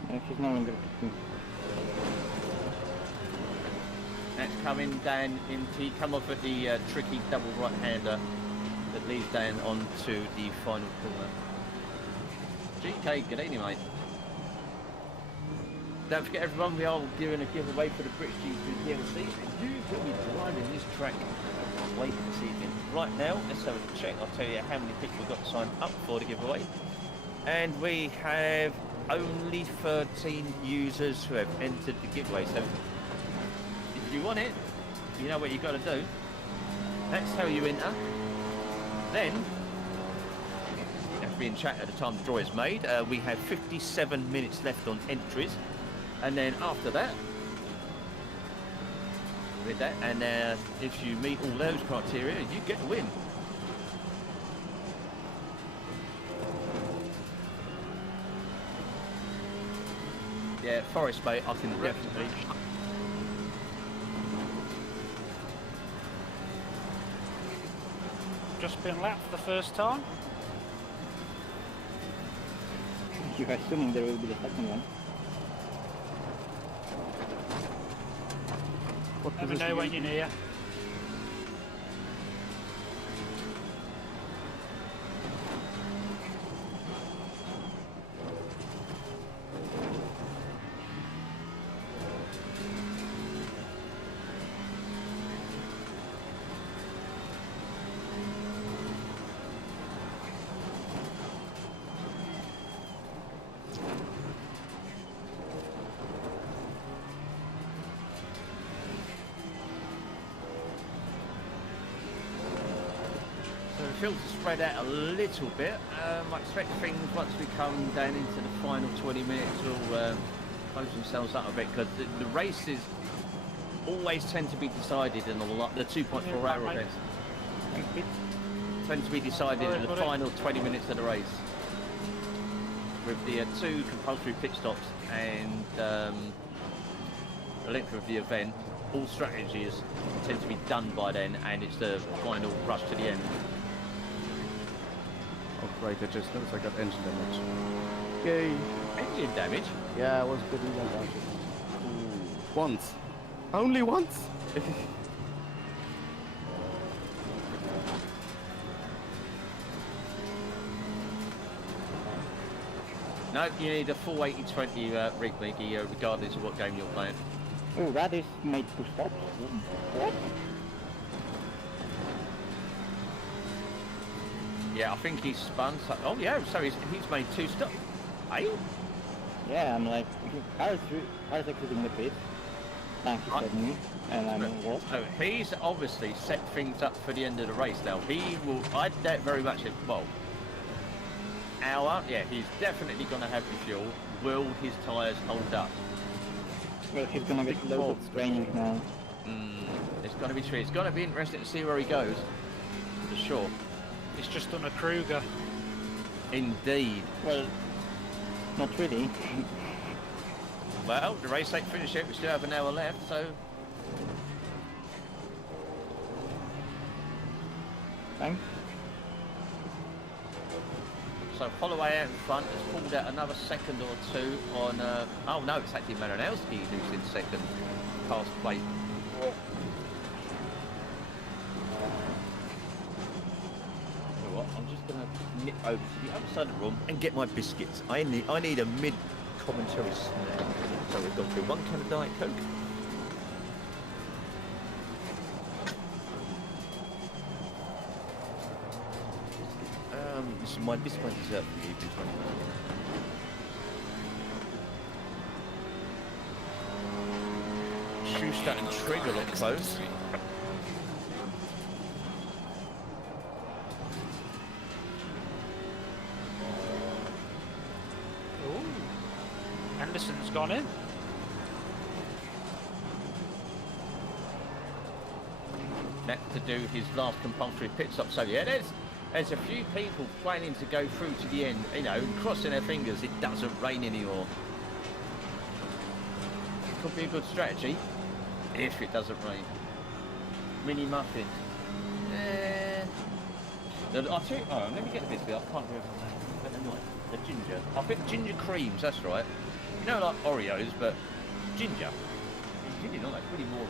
He's no longer P2. That's coming down into, come off at the tricky double right-hander that leads down onto the final corner. GK, good evening, mate. Don't forget, everyone, we are doing a giveaway for the British GT4 DLC, and you will be driving this track later this evening. Right now, let's have a check. I'll tell you how many people we've got signed up for the giveaway. And we have only 13 users who have entered the giveaway, so if you want it, you know what you've got to do. That's how you enter. Then, you have to be in chat at the time the draw is made. We have 57 minutes left on entries. And then after that, with that, and if you meet all those criteria, you get the win. Yeah, Forest, mate, I can definitely... Just been lapped for the first time. You're assuming there will be the second one. Never know when you're near. fields are spread out a little bit. I expect things once we come down into the final 20 minutes will close themselves up a bit, because the races always tend to be decided in the 2.4 hour events. Tend to be decided in the final 20 minutes of the race. With the 2 compulsory pit stops and the length of the event, all strategies tend to be done by then, and it's the final rush to the end. Oh great, I just noticed I got engine damage. Yay! Engine damage? Yeah, I was a bit engine damage. Once. Only once? No, you need a full 80-20 rig, Mickey, regardless of what game you're playing. Oh, that is made 2 stops. What? Yeah, I think he's spun. So, oh yeah, so he's made 2 stops. Hey? Yeah, I'm like, I was exiting the pit. Thank you, said me, and I'm in what? So he's obviously set things up for the end of the race now. He will, I doubt very much if, well, yeah, he's definitely going to have the fuel. Will his tyres hold up? Well, he's gonna get loads of training now. It's going to be true. It's going to be interesting to see where he goes, for sure. He's just done a Kruger. Indeed. Well, not really. Well, the race ain't finished yet. We still have an hour left, so... Thanks. So Holloway out in front has pulled out another second or 2 on... oh no, it's actually Maranowski who's in second, past plate. You know what, I'm just going to nip over to the other side of the room and get my biscuits. I need a mid-commentary snack. So we've gone through 1 can of Diet Coke. This one is up for the evening. Schuster and Trigger look close. Ooh. Anderson's gone in. Next to do his last compulsory pit stop. So yeah, there's a few people planning to go through to the end, you know, crossing their fingers it doesn't rain anymore. Could be a good strategy if it doesn't rain. Mini muffin. I'll tell you, let me get the biscuit. I can't remember the name. The ginger. I think ginger creams, that's right. You know, like Oreos, but ginger. It's really not, it's pretty moorish.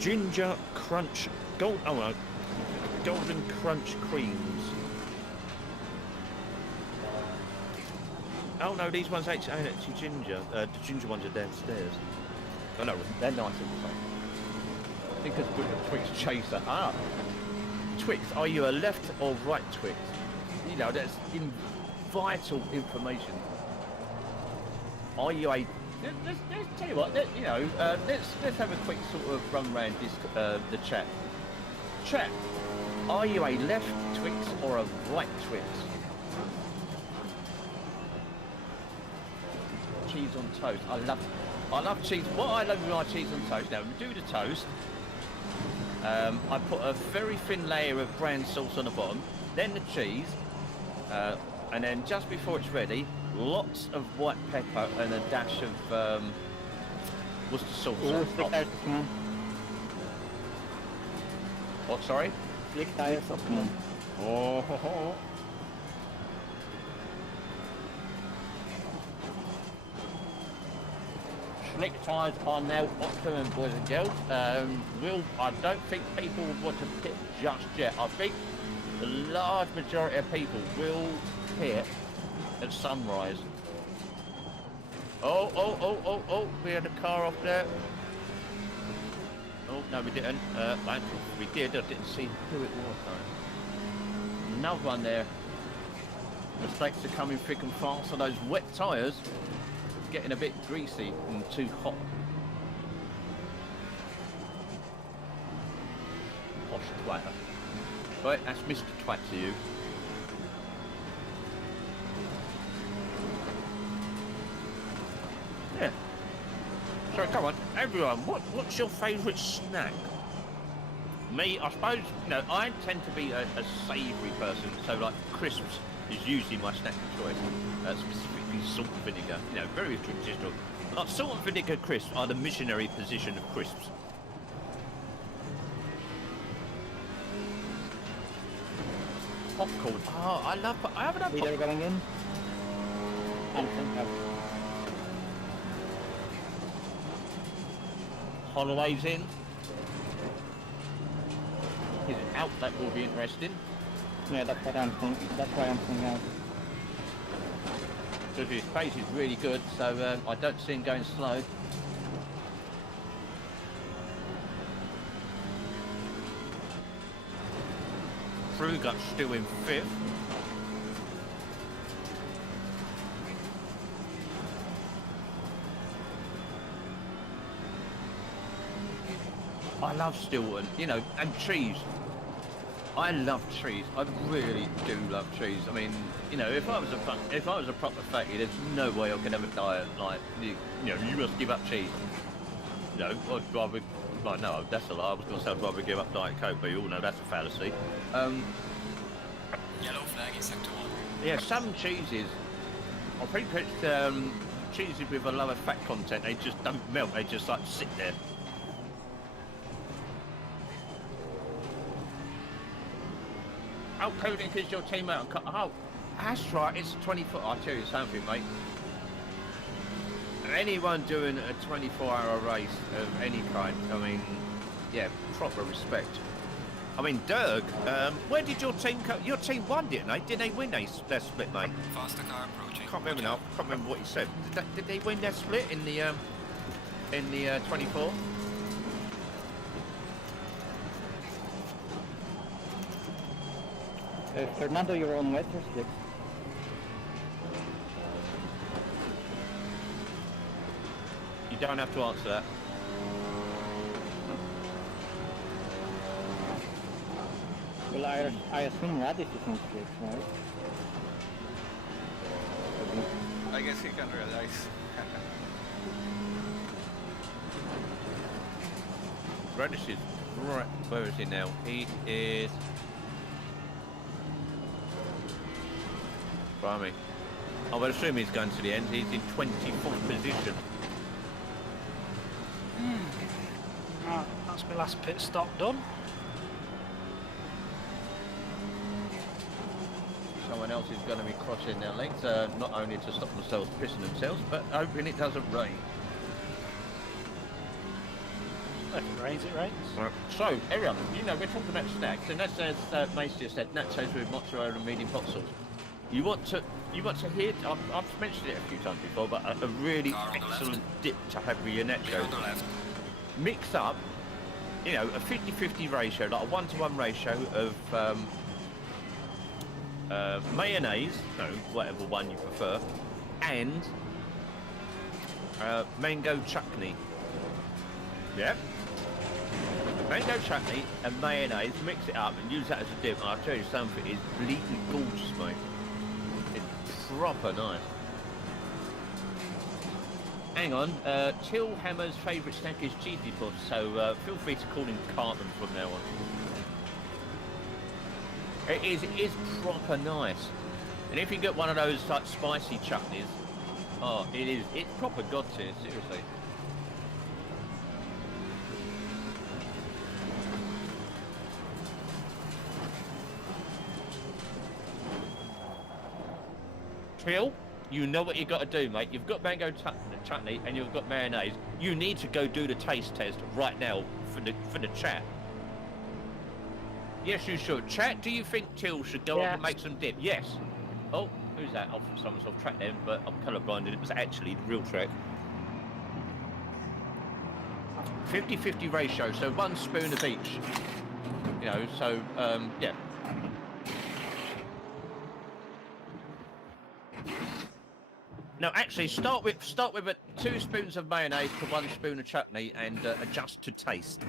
Ginger crunch golden crunch creams. Oh no, these ones ain't actually ginger. The ginger ones are downstairs. Oh no, they're nice and fun. I think it's good for Twix chaser. Ah, Twix, are you a left or right Twix? You know, that's vital information. Are you a Let's tell you what, you know, let's have a quick sort of run round this, the chat. Chat, are you a left Twix or a right Twix? Cheese on toast. I love cheese. What I love with my cheese on toast. Now, we do the toast. I put a very thin layer of brown sauce on the bottom, then the cheese, and then just before it's ready, lots of white pepper and a dash of Worcester sauce. Oh, slick tires, man. What, sorry? Slick tires, man. Oh, ho, ho. Slick tyres are now optimum, boys and girls. I don't think people would want to pit just yet. I think the large majority of people will hit at sunrise. Oh, we had a car off there. Oh, no, we didn't. We did, I didn't see who it was, though. Another one there. Mistakes are coming thick and fast, so those wet tyres getting a bit greasy and too hot. Posh twatter. Right, that's Mr. Twat to you. Yeah. So come on, everyone, what's your favourite snack? Me, I suppose, you know, I tend to be a savoury person, so like crisps is usually my snack of choice. Specifically salt and vinegar, you know, very traditional. Like salt and vinegar crisps are the missionary position of crisps. Popcorn. Oh, I love. I haven't had Leader popcorn. going in. Holloway's in. His outlet will be interesting. Yeah, that's what I'm thinking. That's why I'm thinking out. Because his pace is really good, so I don't see him going slow. Frugut's still in 5th. I love Stilton, you know, and trees. I love trees. I really do love trees. I mean, you know, if I was a proper fatty, there's no way I could ever diet like you know. You must give up cheese. You know, I'd rather. Well, no, that's a lie. I was going to say I'd rather give up Diet Coke, but you all know that's a fallacy. Yellow flag in sector 1. Yeah, some cheeses. I think it's cheeses with a lower fat content. They just don't melt. They just like sit there. Oh, Koenig is your teammate. Oh, that's right. It's a 24. I'll tell you something, mate. Anyone doing a 24-hour race of any kind, I mean, yeah, proper respect. I mean, Dirk, where did your team go? Your team won, didn't they? Did they win their split, mate? Faster car approaching. Can't remember now. Can't remember what you said. Did they win their split in the 24? Fernando, you're on wet or slick? You don't have to answer that. Well, I assume Radish is on slick, right? I guess he can realize. Radish is right. Where is he now? He is. Blimey. I would assume he's going to the end. He's in 24th position. Right, that's my last pit stop done. Someone else is going to be crossing their legs, not only to stop themselves pissing themselves, but hoping it doesn't rain. If it rains, it rains. Right. So, everyone, you know, we're talking about snacks, and that's as Mace just said, nachos with mozzarella and medium hot sauce. You want to hear, I've mentioned it a few times before, but a really excellent dip to have with your nachos. On the left. Mix up, you know, a 50-50 ratio, like a 1-to-1 ratio of mayonnaise, no, whatever one you prefer, and mango chutney. Yeah. Mango chutney and mayonnaise, mix it up and use that as a dip. And I'll tell you something, it's bleeding gorgeous, mate. It's proper nice. Hang on, Till Hammer's favourite snack is cheesy puffs, so feel free to call him Cartman from now on. It is proper nice. And if you get one of those like spicy chutneys, oh, it's proper god tier, seriously. Trill, you know what you got to do, mate. You've got mango chutney and you've got mayonnaise. You need to go do the taste test right now for the chat. Yes, you should. Chat, do you think Till should go up Yeah. and make some dip? Yes. Oh, who's that? I thought someone's off track then, but I'm colourblind and it was actually the real track. 50-50 ratio, so 1 spoon of each. You know, so, yeah. No, actually, start with 2 spoons of mayonnaise to 1 spoon of chutney and adjust to taste.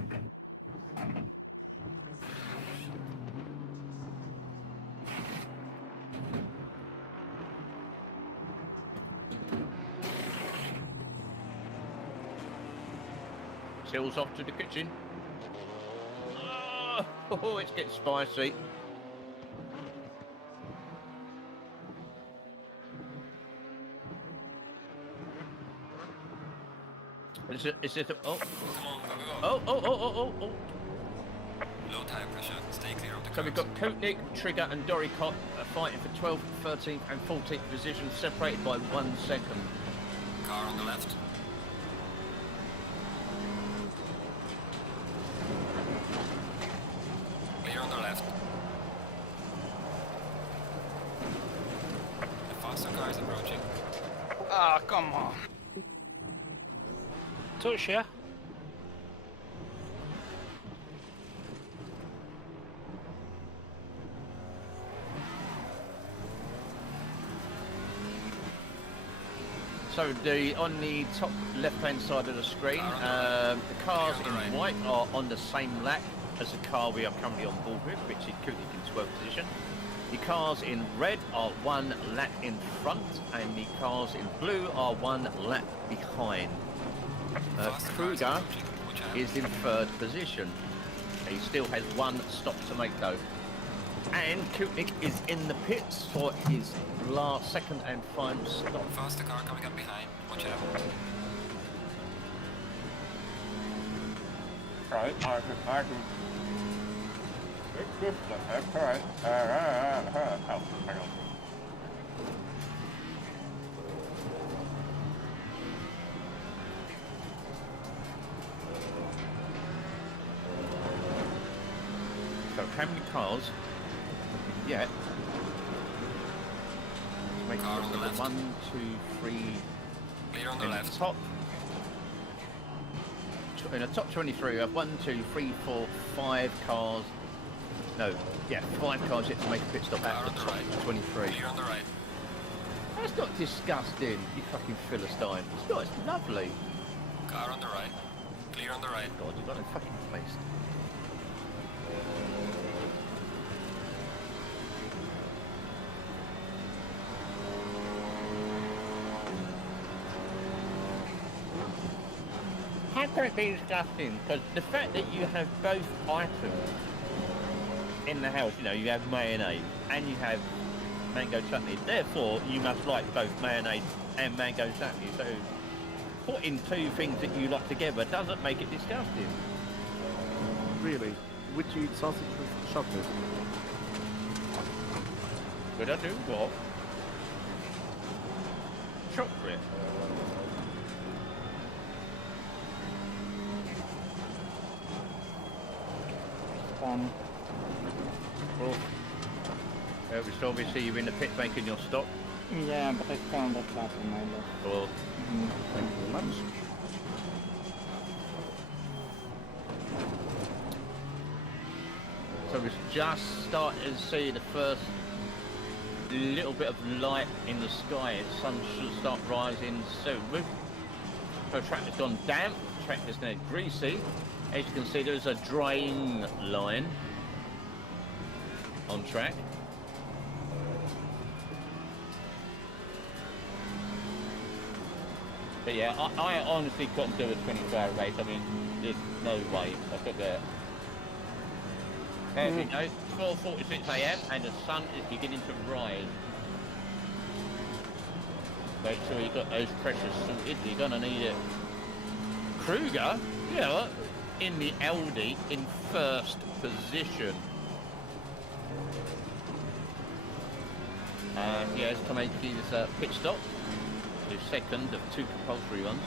Till's off to the kitchen. Oh, it's getting spicy. Is it a, oh. Come on, go. Oh. Low tire pressure, stay clear of the So we've curbs. got Kootnik, Trigger and Doricott fighting for 12th, 13th and 14th positions, separated by 1 second. Car on the left. Clear on the left. The faster car is approaching. Ah, come on. Touch, yeah? So on the top left-hand side of the screen, the cars in white are on the same lap as the car we are currently on board with, which is Kootnik in 12th position. The cars in red are 1 lap in front, and the cars in blue are 1 lap behind. Kruger is in 3rd position. He still has 1 stop to make though. And Kootnik is in the pits for his last, 2nd and final stop. Faster car coming up behind. Watch out. Right, I can. That's right. Oh, hang on. So how many cars? Yeah. Let's make Car on the left. 1, 2, 3. Clear on the In left. the top. In the top 23, we have 1, 2, 3, 4, 5 cars. No, yeah, 5 cars yet to make a pit stop Car at on the the top right. 23. Clear on the right. That's not disgusting, you fucking Philistine. It's not, it's lovely. Car on the right. Clear on the right. God, you've got no fucking place. How can it be disgusting? Because the fact that you have both items in the house, you know, you have mayonnaise and you have mango chutney, therefore you must like both mayonnaise and mango chutney. So putting 2 things that you like together doesn't make it disgusting. Really? Would you eat sausage with chocolate? Would I do what? Chocolate. Well, so obviously you're in the pit making your stop. Yeah, but I found that last in my list. Well, Thank you very much. so we're just starting to see the first little bit of light in the sky. The sun should start rising soon. The track has gone damp, the track is now greasy. As you can see, there's a drain line on track. But yeah, I honestly couldn't do a 24-hour race. I mean, there's no way I could do it. There we go, 12:46 AM and the sun is beginning to rise. Make sure you got those pressures sorted, you're gonna need it. Kruger, yeah, in the Audi in 1st position. He has to make his pit stop, his 2nd of 2 compulsory ones.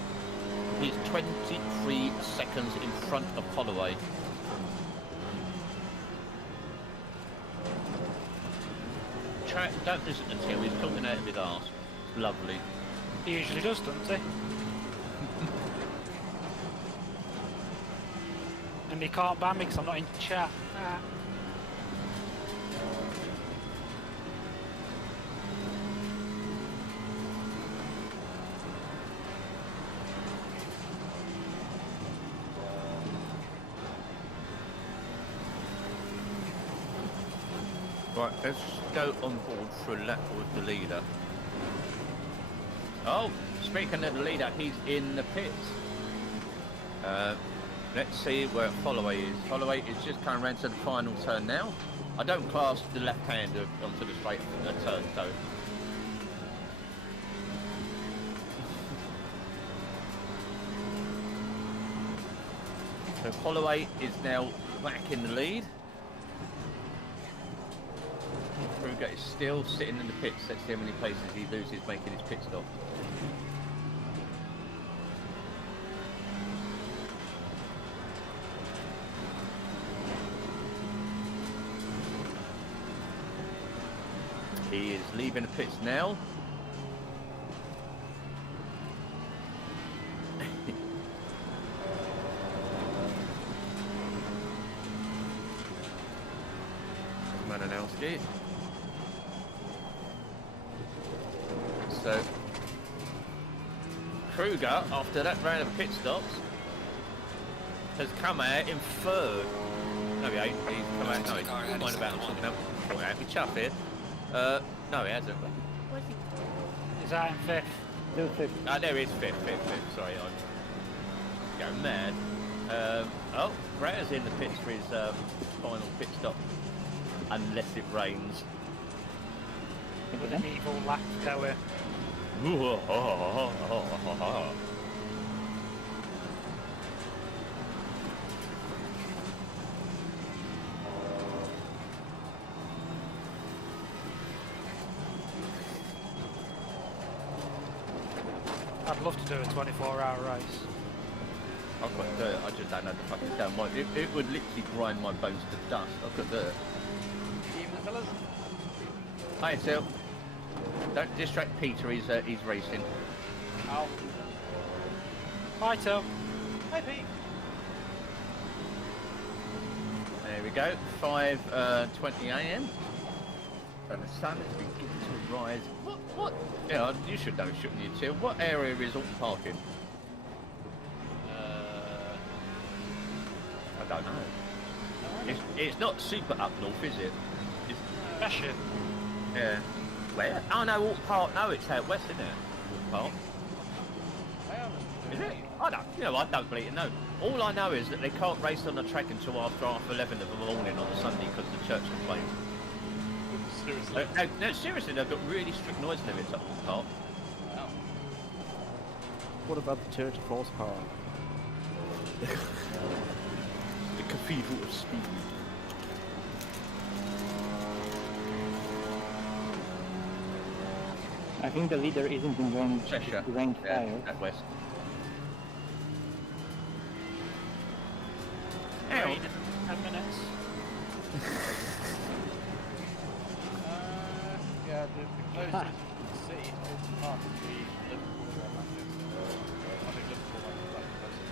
He's 23 seconds in front of Holloway. Brett, don't listen to Till, he's talking out of his arse. Lovely. He usually does, doesn't he? And he can't ban me because I'm not in chat. Ah. Right, let's go on board for a lap with the leader. Oh, speaking of the leader, he's in the pits. Let's see where Holloway is. Holloway is just coming around to the final turn now. I don't class the left hand onto the straight turn, so. So Holloway is now back in the lead. Kruger is still sitting in the pits. Let's see how many places he loses making his pit stop. He is leaving the pits now. Mananowski. So Kruger, after that round of pit stops, has come out in third. No, he ain't. He's come out. No, he's mind about something else. Oh, happy chap here. No, he hasn't. Is that in fifth? Still fifth. Ah, there is fifth. Sorry, I'm going mad. Oh, Bretter's in the pits for his final pit stop, unless it rains. With an evil laugh going. I'd love to do a 24-hour race. I couldn't do it, I just don't know the fucking damn it would literally grind my bones to dust. I couldn't do it. Evening, fellas. Hi, Till. Don't distract Peter, he's racing. Ow. Hi, Till. Hi, Pete. There we go, 5:20 AM. And the sun is beginning to rise. What? Yeah, you should know, shouldn't you, Till? What area is Oulton Park in? I don't know. It's not super up north, is it? It's Cheshire. yeah. Where? Oh no, Oulton Park. No, it's out west, isn't it? Oulton Park. Is it? I don't. You know, I don't believe it. No. All I know is that they can't race on the track until after 11 of the morning on a Sunday because the church complains. Seriously? No, seriously, they've got really strict noise limits at Oulton Park. Wow. What about the Church of Horsepower? The Cathedral of Speed. I think the leader isn't enjoying Cheshire. rank Yeah, fire. at west. Rain in 10 minutes. Yeah, the closest city to Oulton Park would be Liverpool or Manchester. I think Liverpool might be slightly closer.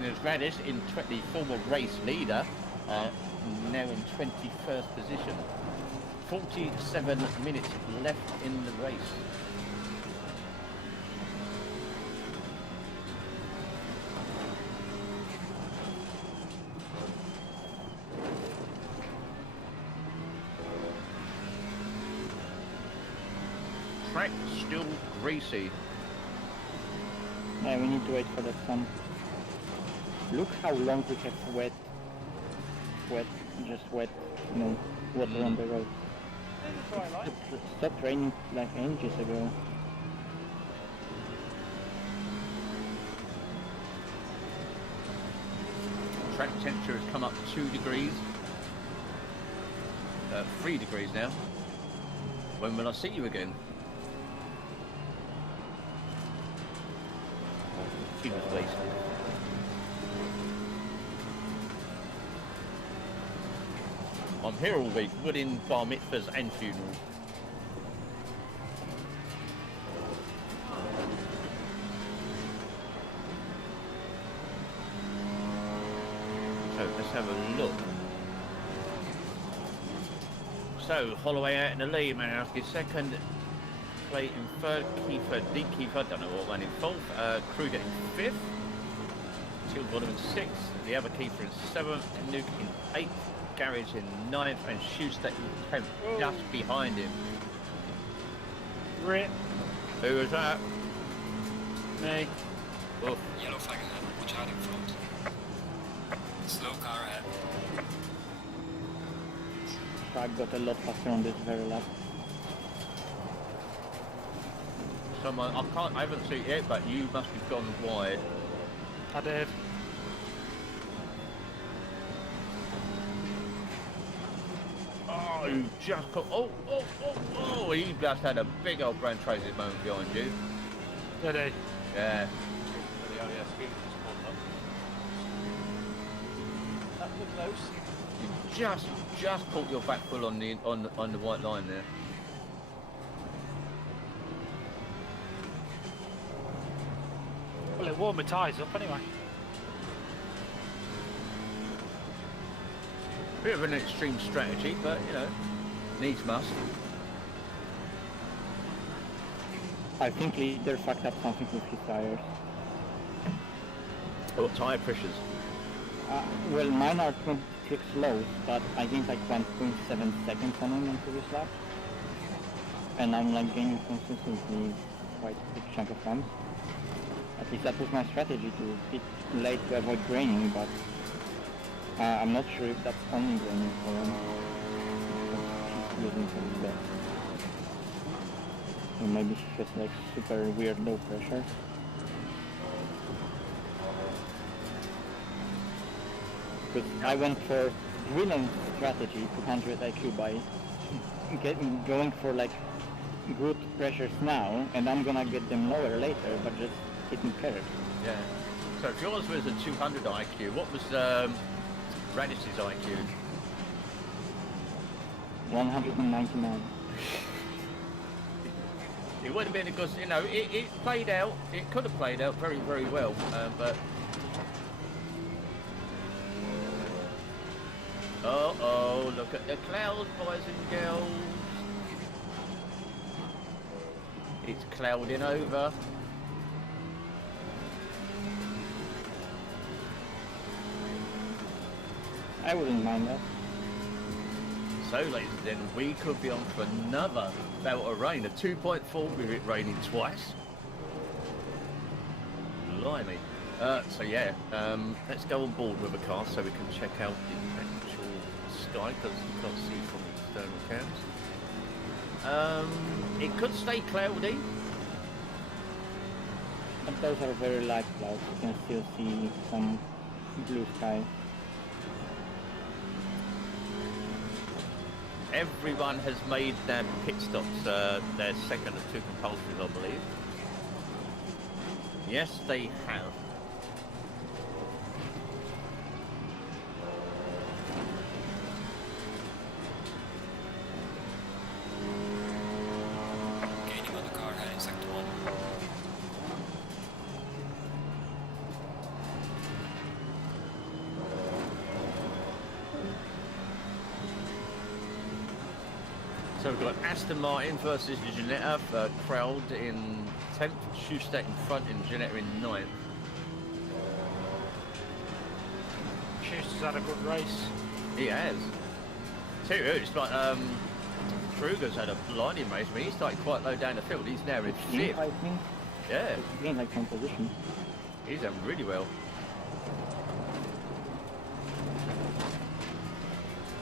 There's Radish in the former race leader, now in 21st position. 47 minutes left in the race. Track still greasy. Yeah, we need to wait for the sun. Look how long we have wet, you know, water on the road. There's a dry line. It stopped raining like ages ago. Track temperature has come up 2 degrees. 3 degrees now. When will I see you again? She was wasted. I'm here all week, wedding, bar mitzvahs and funerals. So let's have a look. So Holloway out in the lead, Manowski second, Clayton third, Kiefer, Deep Kiefer, don't know what went in fourth, Kruger in fifth, Till Bottom in sixth, the other Kiefer in seventh, Nuke in eighth, Garage in ninth, and Schuster in 10th, just behind him. Rip. Who was that? Me. Oh, Yellow flag ahead, watch out in front. Slow car ahead. Track got a lot faster on this very lap. someone, I haven't seen it yet, but you must have gone wide. I did. Oh, you just got, oh, he just had a big old Brand Traces moment behind you. Did he? Yeah. That was close. You just caught your back full on the white line there. Well, it warmed my tyres up anyway. Bit of an extreme strategy, but you know, needs must. I think Leader fucked up something with his tires. What tyre pressures? Well, mine are 26 lows, but I gained like 1.7 seconds on them on previous lap. And I'm like gaining consistently quite a big chunk of times. At least that was my strategy, to hit late to avoid graining, but I'm not sure if that's only graining for him. He's losing some bit. Or maybe he's just like super weird low pressure. Because I went for brilliant strategy, 200 IQ by going for like good pressures now, and I'm gonna get them lower later, but just hitting curves. Yeah. So if yours was a 200 IQ, what was Radish's IQ? 199. It would have been because, you know, it played out, it could have played out very, very well, but... Uh-oh, look at the clouds, boys and girls. It's clouding over. I wouldn't mind that. So, ladies and gentlemen, we could be on for another bout of rain. A 2.4 with it raining twice. Blimey. So yeah, let's go on board with a car so we can check out the actual sky, because you can't see from the external cams. It could stay cloudy. But those are very light clouds, you can still see some blue sky. Everyone has made their pit stops, their second of two compulsories, I believe. Yes, they have. Gaining on the car heading sector 1. So we've got Aston Martin versus Ginetta, Crowd in 10th, Schuster in front and Ginetta in 9th. Schuster's had a good race. He has. Too it's like Kruger's had a blinding race. I mean, he started quite low down the field. He's now in 5th. I think. Yeah, It's gained like some position. he's done really well.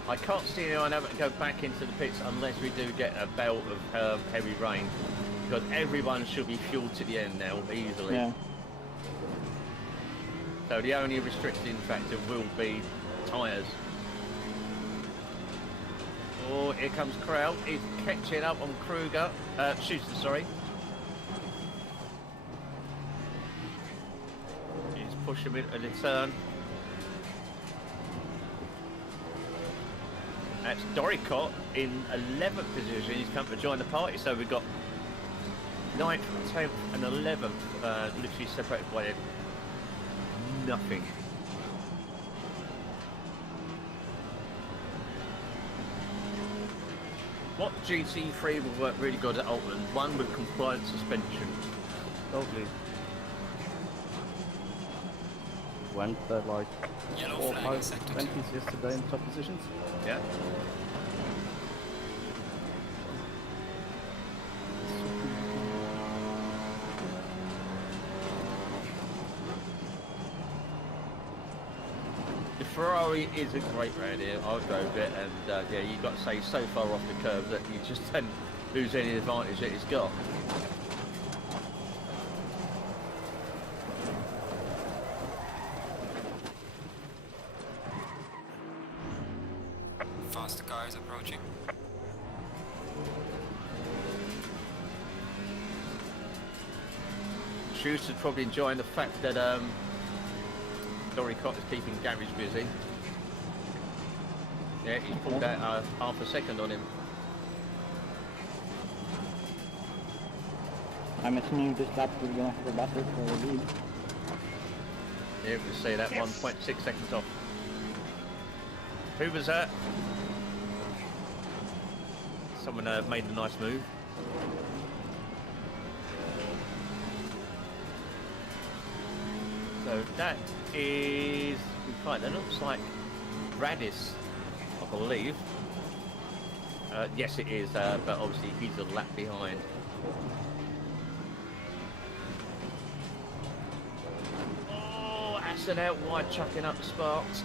I can't see anyone having to go back into the pits unless we do get a bout of heavy rain, because everyone should be fueled to the end now easily. Yeah. So the only restricting factor will be tyres. Oh, here comes Crowd. He's catching up on Kruger. Schuster, sorry. He's pushing him at the turn. That's Doricott in 11th position. He's come to join the party. So we've got 9th, 10th, and 11th, literally separated by nothing. What GT3 will work really good at Oulton? One with compliant suspension. Lovely. Went there like Yellow 4 or flag 5 in sector 20s yesterday in top positions. Yeah. The Ferrari is a great round here. I drove it, and yeah, you've got to say so far off the curve that you just don't lose any advantage that it's got. Faster cars approaching. Schuster's probably enjoying the fact that Doricott is keeping Garage busy. Yeah, he's pulled out half a second on him. I'm assuming this lap we're gonna have a battle for the lead. Yeah, we can see that 1.6 seconds off. Who was that? Someone made a nice move. So that is, that looks like Radis, I believe. Yes, it is, but obviously he's a lap behind. Oh, Assetto out wide, chucking up the sparks.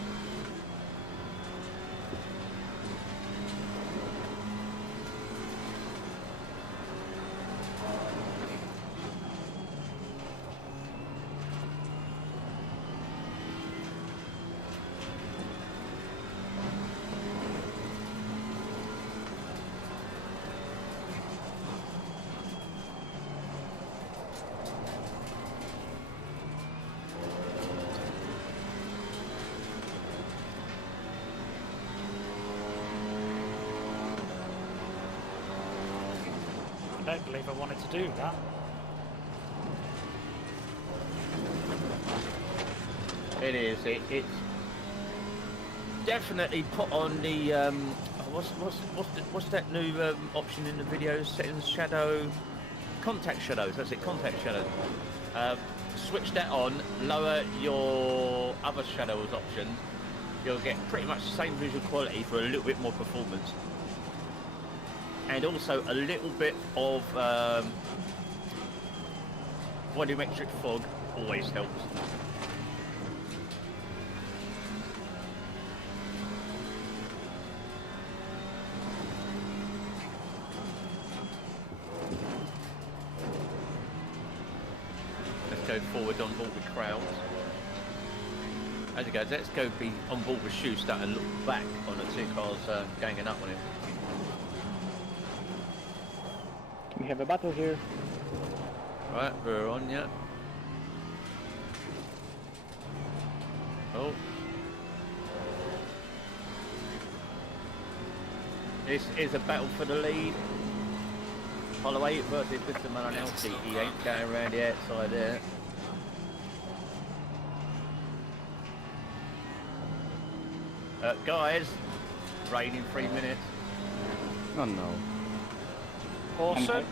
I don't believe I wanted to do that. It is. It's definitely put on the what's that new option in the videos? Settings, shadow, contact shadows. That's it. Contact shadows. Switch that on. Lower your other shadows options. You'll get pretty much the same visual quality for a little bit more performance. And also a little bit of volumetric fog always helps. Let's go forward on board with crowds. As it goes, let's go be on board with Schuster and look back on the two cars ganging up on him. We have a battle here. Right, we're on, yeah. Oh. This is a battle for the lead. Apollo 8 versus Mr. Maranelli. He ain't going around the outside there. Guys, rain in 3 minutes. Oh no. Awesome.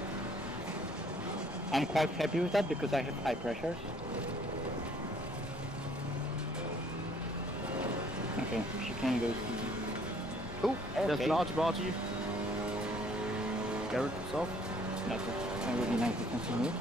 I'm quite happy with that because I have high pressures. Okay, she can go. Oh, there's Okay. large about you. Garrett is off. That was a really nice defensive move.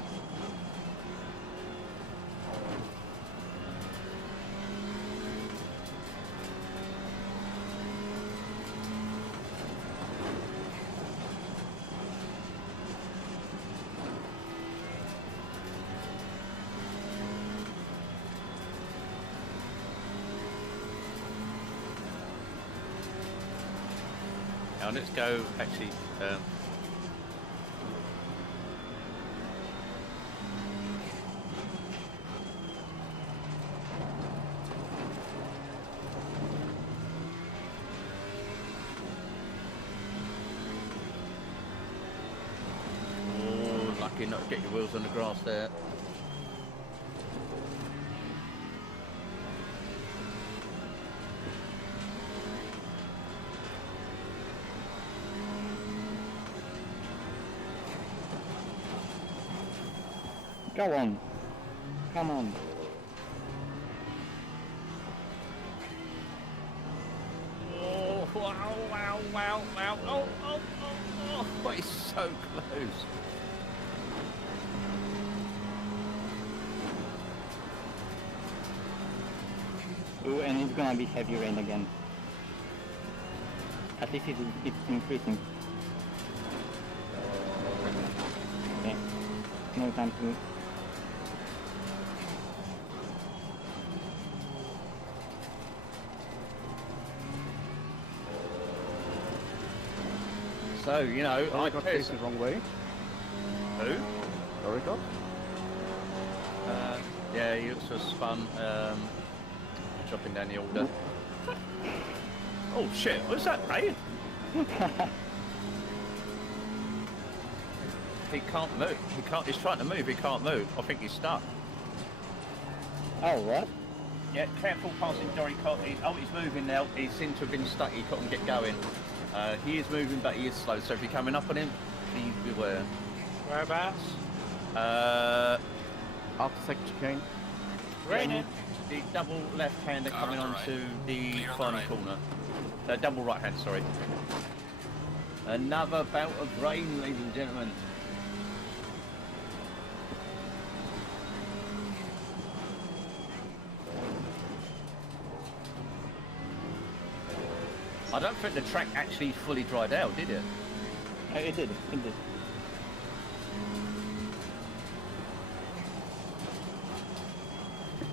Now let's go actually. lucky not to get your wheels on the grass there. Go on. Come on. Oh, wow. Oh, but it's so close. Ooh, and it's gonna be heavy rain again. At least it's increasing. Okay. No time to... So, you know, I got facing the wrong way. Who? Doricott? Yeah, he looks so spun, dropping down the order. Oh shit, what's that, rain? He can't move. He's trying to move, he can't move. I think he's stuck. Oh, what? Yeah, careful passing Doricott. He's moving now. He seems to have been stuck, he couldn't get going. He is moving, but he is slow, so if you're coming up on him, please beware. Whereabouts? After second chicane. Raining. The double left-hander coming onto the final corner. Double right-hand, sorry. Another bout of rain, ladies and gentlemen. I don't think the track actually fully dried out, did it? It did.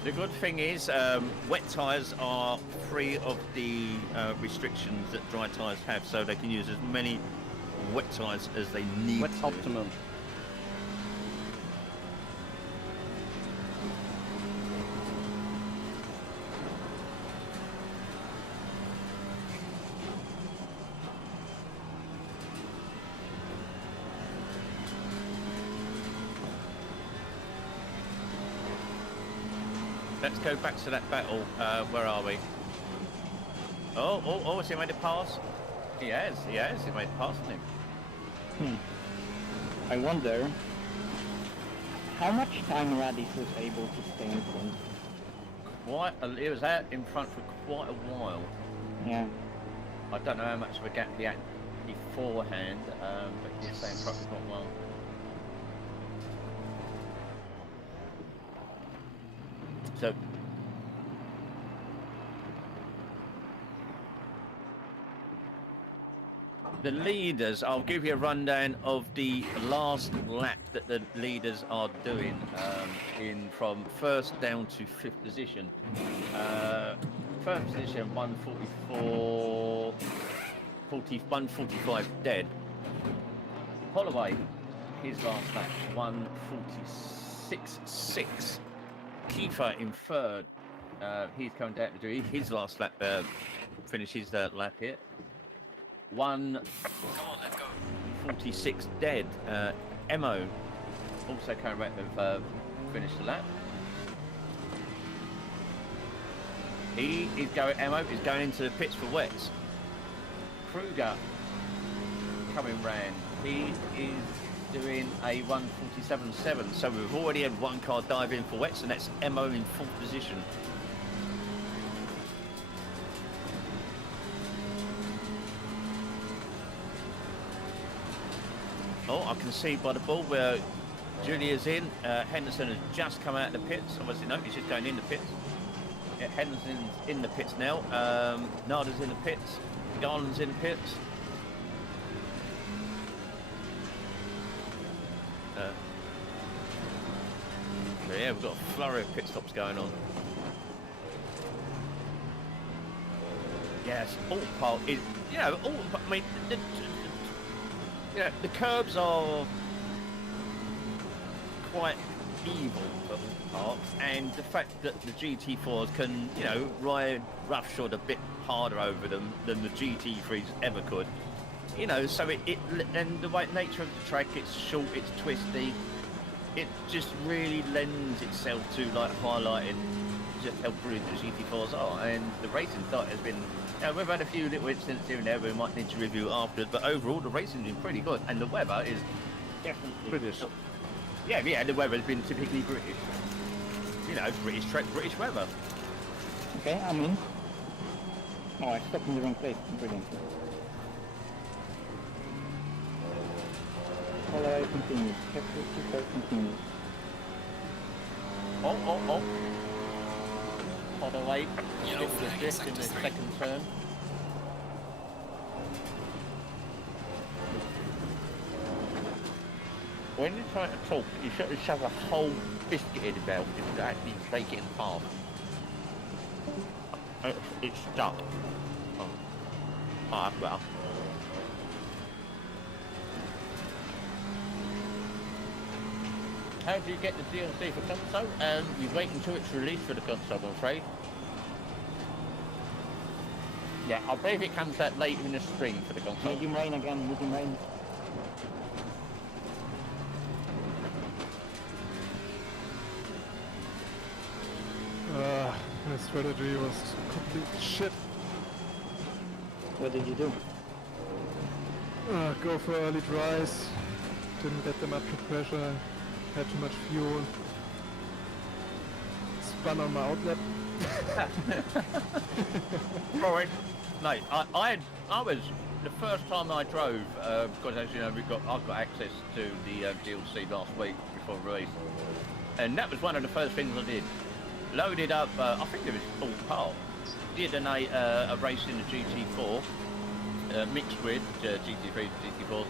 The good thing is, wet tyres are free of the restrictions that dry tyres have, so they can use as many wet tyres as they need Wet to. optimum. Let's go back to that battle. Where are we? Oh, has he made it pass? He has he made it past him. I wonder how much time Radis was able to stay in front. He was out in front for quite a while. Yeah. I don't know how much of a gap he had beforehand, but he did stay in front for quite a while. So the leaders, I'll give you a rundown of the last lap that the leaders are doing from first down to fifth position. First position 145 dead. Holloway, his last lap 146.6. Kiefer in third. He's coming down to do his last lap. Finish his lap here. 146 dead. Emo also coming back to finish the lap. Emo is going into the pits for wets. Kruger coming round. He is doing a 147.7, so we've already had one car dive in for wets, and that's Emo in fourth position. Oh, I can see by the ball where Julia's in. Henderson has just come out of the pits. Obviously, no, he's just going in the pits. Yeah, Henderson's in the pits now. Nada's in the pits. Garland's in the pits. So yeah, we've got a flurry of pit stops going on. Yes, Oulton Park is, I mean, the curbs are quite evil at Oulton Park, and the fact that the GT4s can, ride roughshod a bit harder over them than the GT3s ever could. So and the nature of the track, it's short, it's twisty. it just really lends itself to like highlighting just how brilliant the GT4s are, and the racing side has been. We've had a few little incidents here and there we might need to review afterwards, but overall the racing's been pretty good, and the weather is Definitely. British. yeah, the weather's been typically British. You know, British weather. Okay, I'm in. Oh, I stopped in the wrong place. Brilliant. Follow continues. Careful, continues. Oh. On the way, Yellow stick with flag, this in the sector 3. second turn. When you're trying to talk, you should shove a whole biscuit in your mouth if you actually take it in half. It's stuck. Oh. Ah, well. How do you get the DLC for console? You wait until it's released for the console, I'm afraid. Yeah, I believe it comes out later in the spring for the console. Medium rain again, medium rain. My strategy was complete shit. What did you do? Go for early dries, didn't get them up to pressure, had too much fuel, spun on my outlet. Right. No, I was the first time I drove because as you know I've got access to the DLC last week before release, and that was one of the first things I did. Loaded up, I think it was Oulton Park. Did a race in the GT4, mixed with GT3, GT4.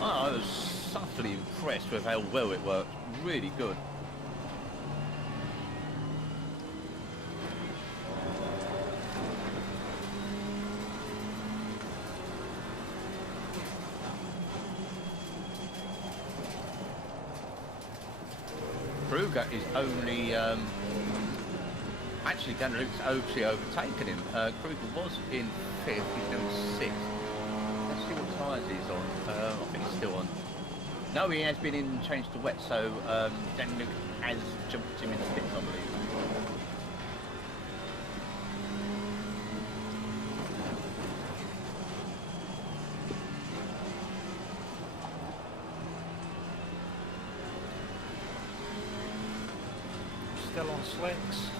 I was subtly impressed with how well it worked. Really good. Kruger is only actually Daniluk's actually overtaken him. Kruger was in 5th, he's doing 6th. Let's see what tyres he's on. I think he's still on. No, he has been in changed to wet, so Daniluk has jumped him in the pits, I believe. Still on slicks.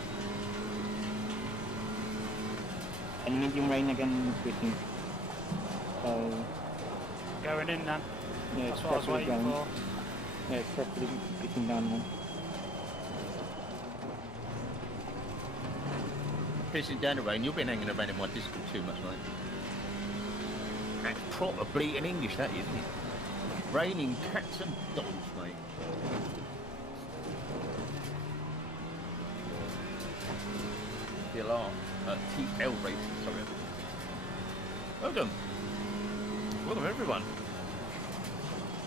And medium rain again quitting. So Going in then. yeah, That's it's what I was properly waiting going. for. Yeah, it's properly quitting down now. Pissing down the rain, you've been hanging around in my Discord too much, mate. That's proper bleating English, that isn't it? Raining cats and dogs, mate. The alarm. TL racing, sorry. Welcome. Welcome everyone.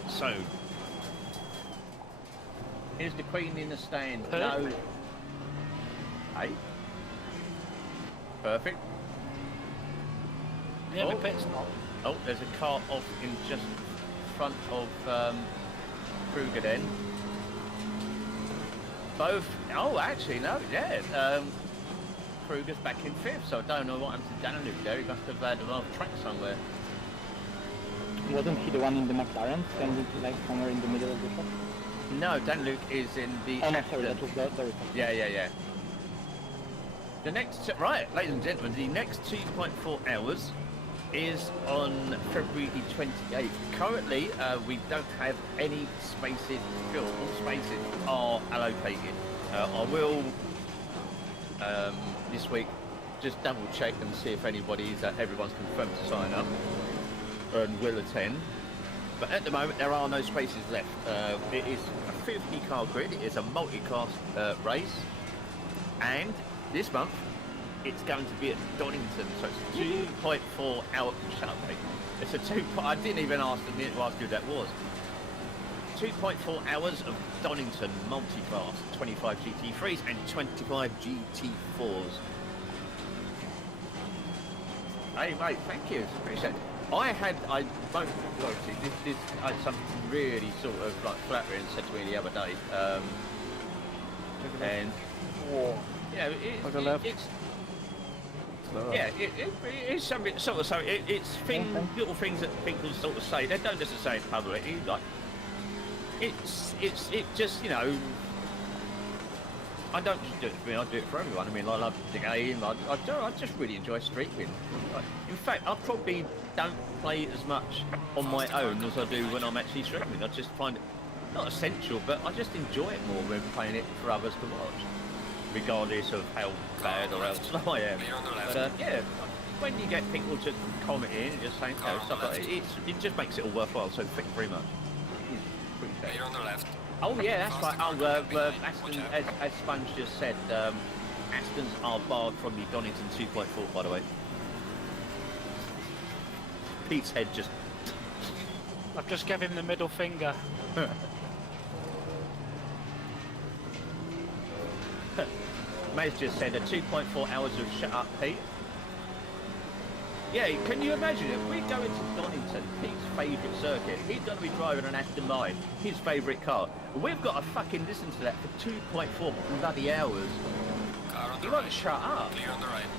So, here's the Queen in the stand. No. Hey. Perfect. Yeah, Oh. the pit's not. Oh, there's a car off in just front of Kruger then. Both. Oh, actually, no, yeah. Kruger's back in 5th, so I don't know what happened to Daniluk there. He must have had a track somewhere. Wasn't he the one in the McLaren standing like somewhere in the middle of the track? No, Daniluk is in the. Oh no, sorry, that was the result. Yeah. The next, right, ladies and gentlemen, the next 2.4 hours is on February the 28th. Currently, we don't have any spaces filled. All spaces are allocated. I will, this week, just double check and see if everyone's confirmed to sign up and will attend. But at the moment, there are no spaces left. It is a 50 car grid. It is a multi-class race. And this month, it's going to be at Donington, so it's 2.4 hour. Shut up, mate. It's a I didn't even ask who that was. 2.4 hours of Donington multi-class, 25 GT3s and 25 GT4s. Hey mate, thank you. Appreciate it. I won't obviously this I had something really sort of like flattering said to me the other day. And yeah, it's Slower. yeah, it is something sort of so it's little things that people sort of say. They don't necessarily say it publicly. Like it just, you know, I don't just do it for me, I do it for everyone. I mean, I love the game, I just really enjoy street win. In fact, I probably don't play it as much on my own as I do when I'm actually streaming. I just find it not essential, but I just enjoy it more when playing it for others to watch, regardless of how bad or how slow I am. But yeah, when you get people to comment in and just saying stuff like that, it just makes it all worthwhile, so thank you very much. Clear on the left. Oh yeah, that's right. Oh, Aston, as Sponge just said, Astons are barred from the Donington 2.4, by the way. Pete's head just... I've just given him the middle finger. Maz just said 2.4 hours of shut up, Pete. Yeah, can you imagine if we go into Donington, Pete's favourite circuit, he's going to be driving an Aston Martin, his favourite car. We've got to fucking listen to that for 2.4 bloody hours. Car on the You right. won't shut up. Clear on the right.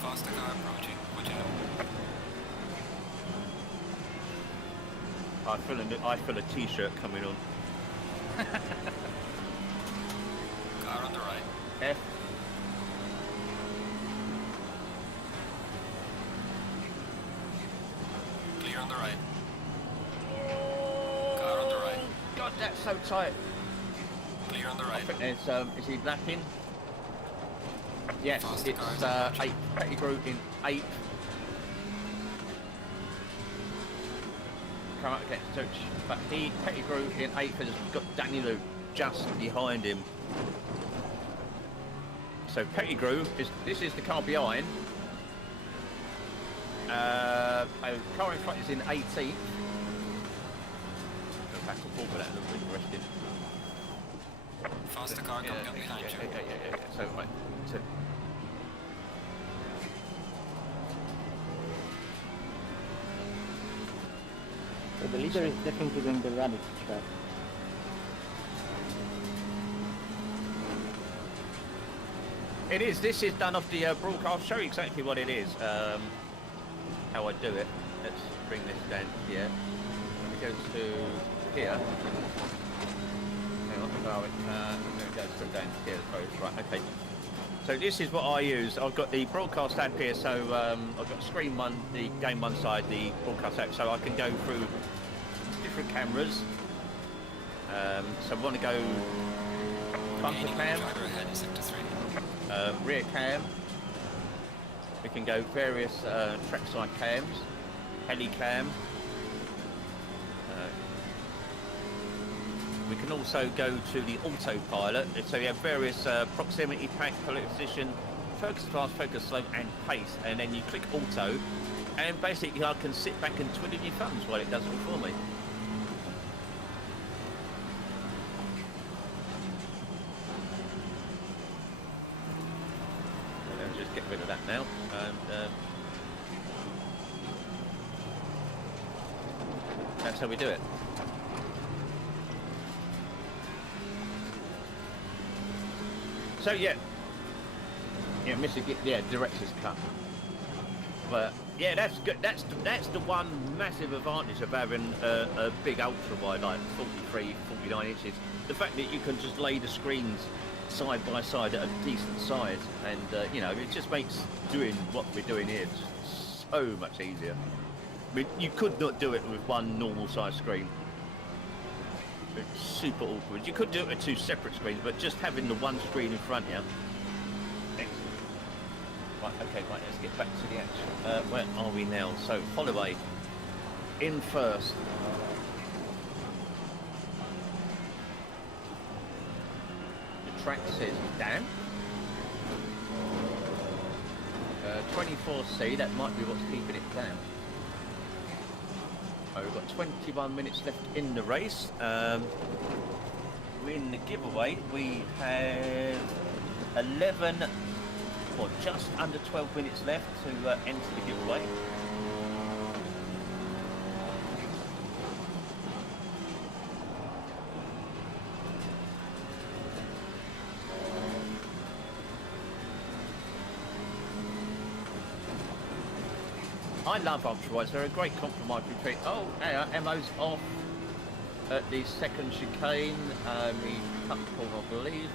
Faster car approaching. Would you know? I feel a t-shirt coming on. Car on the right. F. Clear on the right. Car on the right. God, that's so tight. Clear on the right. It's, is he lapping? Yes, Faster it's cars approaching. 8. Pettigrew in 8. Come up against Touch. But Pettigrew in 8th has got Danielu just behind him. So Pettigrew, this is the car behind. Car in front is in 18th. Go back and forth with that a little bit, resting. Faster car coming up behind you. Yeah. So, right. So, So the leader is definitely doing the radical track. it is. This is done off the broadcast. I'll show you exactly what it is. How I do it. Let's bring this down here. Let me go to here. Hang on. Where are we? There we go. Straight down here. Right. Okay. So this is what I use. I've got the broadcast app here. So I've got screen one, the game one side, the broadcast app. So I can go through different cameras. So I want to go bumper cam, Driver ahead in sector 3. rear cam. We can go various trackside cams, heli cam. We can also go to the autopilot. So you have various proximity, pack, position, focus fast, focus slow, and pace. And then you click auto, and basically I can sit back and twiddle your thumbs while it does it for me. Let's just get rid of that now. And that's how we do it. So yeah, MrGit, director's cut. But yeah, that's good. That's the one massive advantage of having a big ultra wide, like 43, 49 inches. The fact that you can just lay the screens side by side at a decent size, and you know, it just makes doing what we're doing here just so much easier. I mean, you could not do it with one normal size screen. It's super awkward. You could do it with 2 separate screens, but just having the one screen in front of you. Excellent. Right, okay, right, let's get back to the action. Where are we now? So, Holloway in first. The track says damn. 24C, that might be what's keeping it down. We've got 21 minutes left in the race. In the giveaway, we have 11 or just under 12 minutes left to enter the giveaway. I love ultra wides. They're a great compromising treat. Oh, Emo's off at the second chicane. He cut the corner, I believe,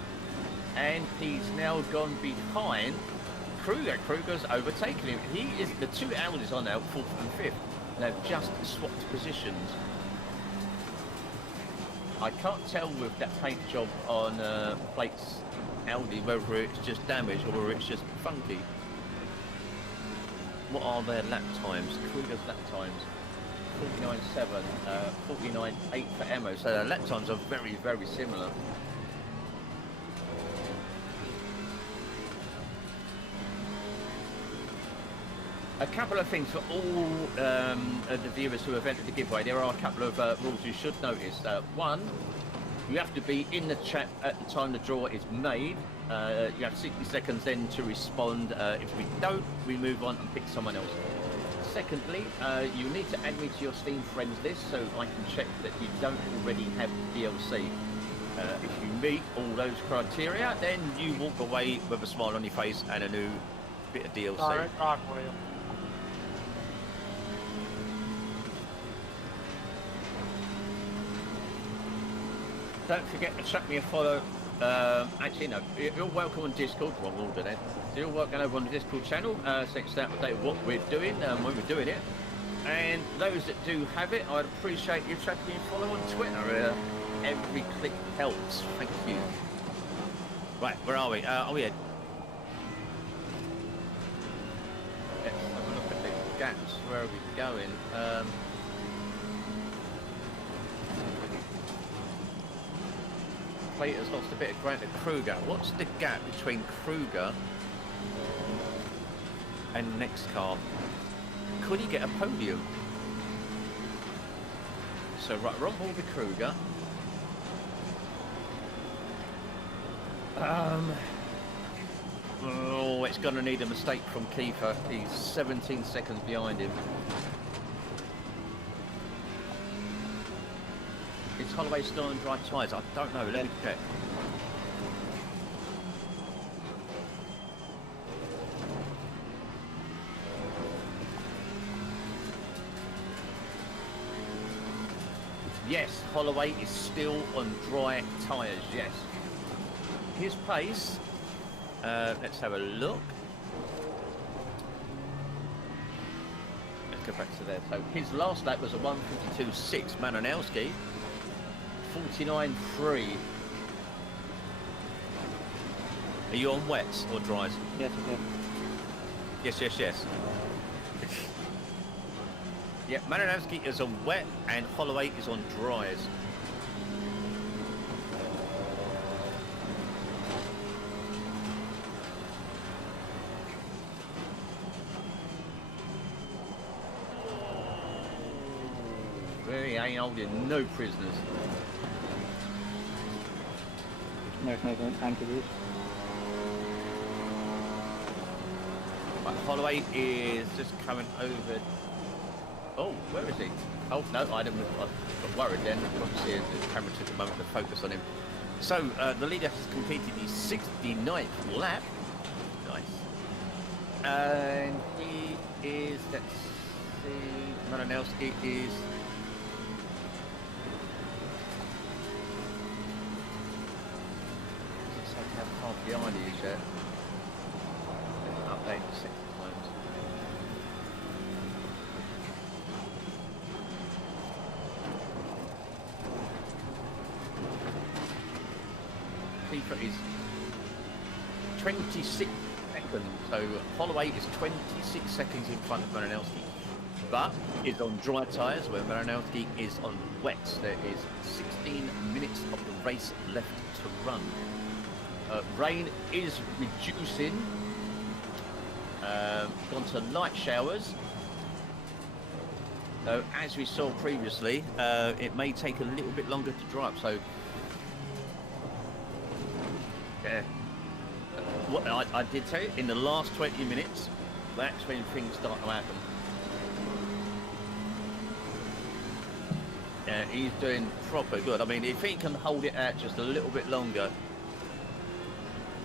and he's now gone behind Kruger. Kruger's overtaken him. He is the 2 Audis are now 4th and 5th, and they've just swapped positions. I can't tell with that paint job on Plate's Audi whether it's just damaged or whether it's just funky. What are their lap times? Kruger's lap times 49.7, 49.8 for Emo. So their lap times are very, very similar. A couple of things for all the viewers who have entered the giveaway. There are a couple of rules you should notice. One, you have to be in the chat at the time the draw is made. You have 60 seconds then to respond. If we don't, we move on and pick someone else. Secondly, you need to add me to your Steam friends list so I can check that you don't already have DLC. If you meet all those criteria, then you walk away with a smile on your face and a new bit of DLC. Right, William. Don't forget to chuck me a follow. Actually, no, you're welcome on Discord. Wrong order then. So you're welcome over on the Discord channel. So you can stay up to date with what we're doing when we're doing it. And those that do have it, I'd appreciate you chucking me a follow on Twitter. Every click helps. Thank you. Right, where are we? Oh yeah. Let's have a look at the gaps. Where are we going? Plate has lost a bit of ground to Kruger. What's the gap between Kruger and the next car? Could he get a podium? So right, we're on board with Kruger. Oh, it's going to need a mistake from Kiefer. He's 17 seconds behind him. Is Holloway still on dry tyres? I don't know. Let me check. Yes, Holloway is still on dry tyres, yes. His pace, let's have a look. Let's go back to there. So his last lap was a 1:52.6. Malinowski, 49.3. Are you on wets or dries? Yes, yes. Yes, yes, yes. Yeah, Malinowski is on wet and Holloway is on dries. He ain't holding no prisoners. There's no time to lose. Right, Holloway is just coming over. Oh, where is he? Oh no, I got worried then. Obviously, the camera took a moment to focus on him. So the leader has completed his 69th lap. Nice. And he is. Let's see. Malinowski is. How far behind he is yet? Update 6 times. Keeper is 26 seconds, so Holloway is 26 seconds in front of Malinowski, but is on dry tyres where Malinowski is on wets. There is 16 minutes of the race left to run. Rain is reducing, gone to light showers. So as we saw previously, it may take a little bit longer to dry up. So yeah, what I did tell you, in the last 20 minutes, that's when things start to happen. Yeah, he's doing proper good. I mean, if he can hold it out just a little bit longer,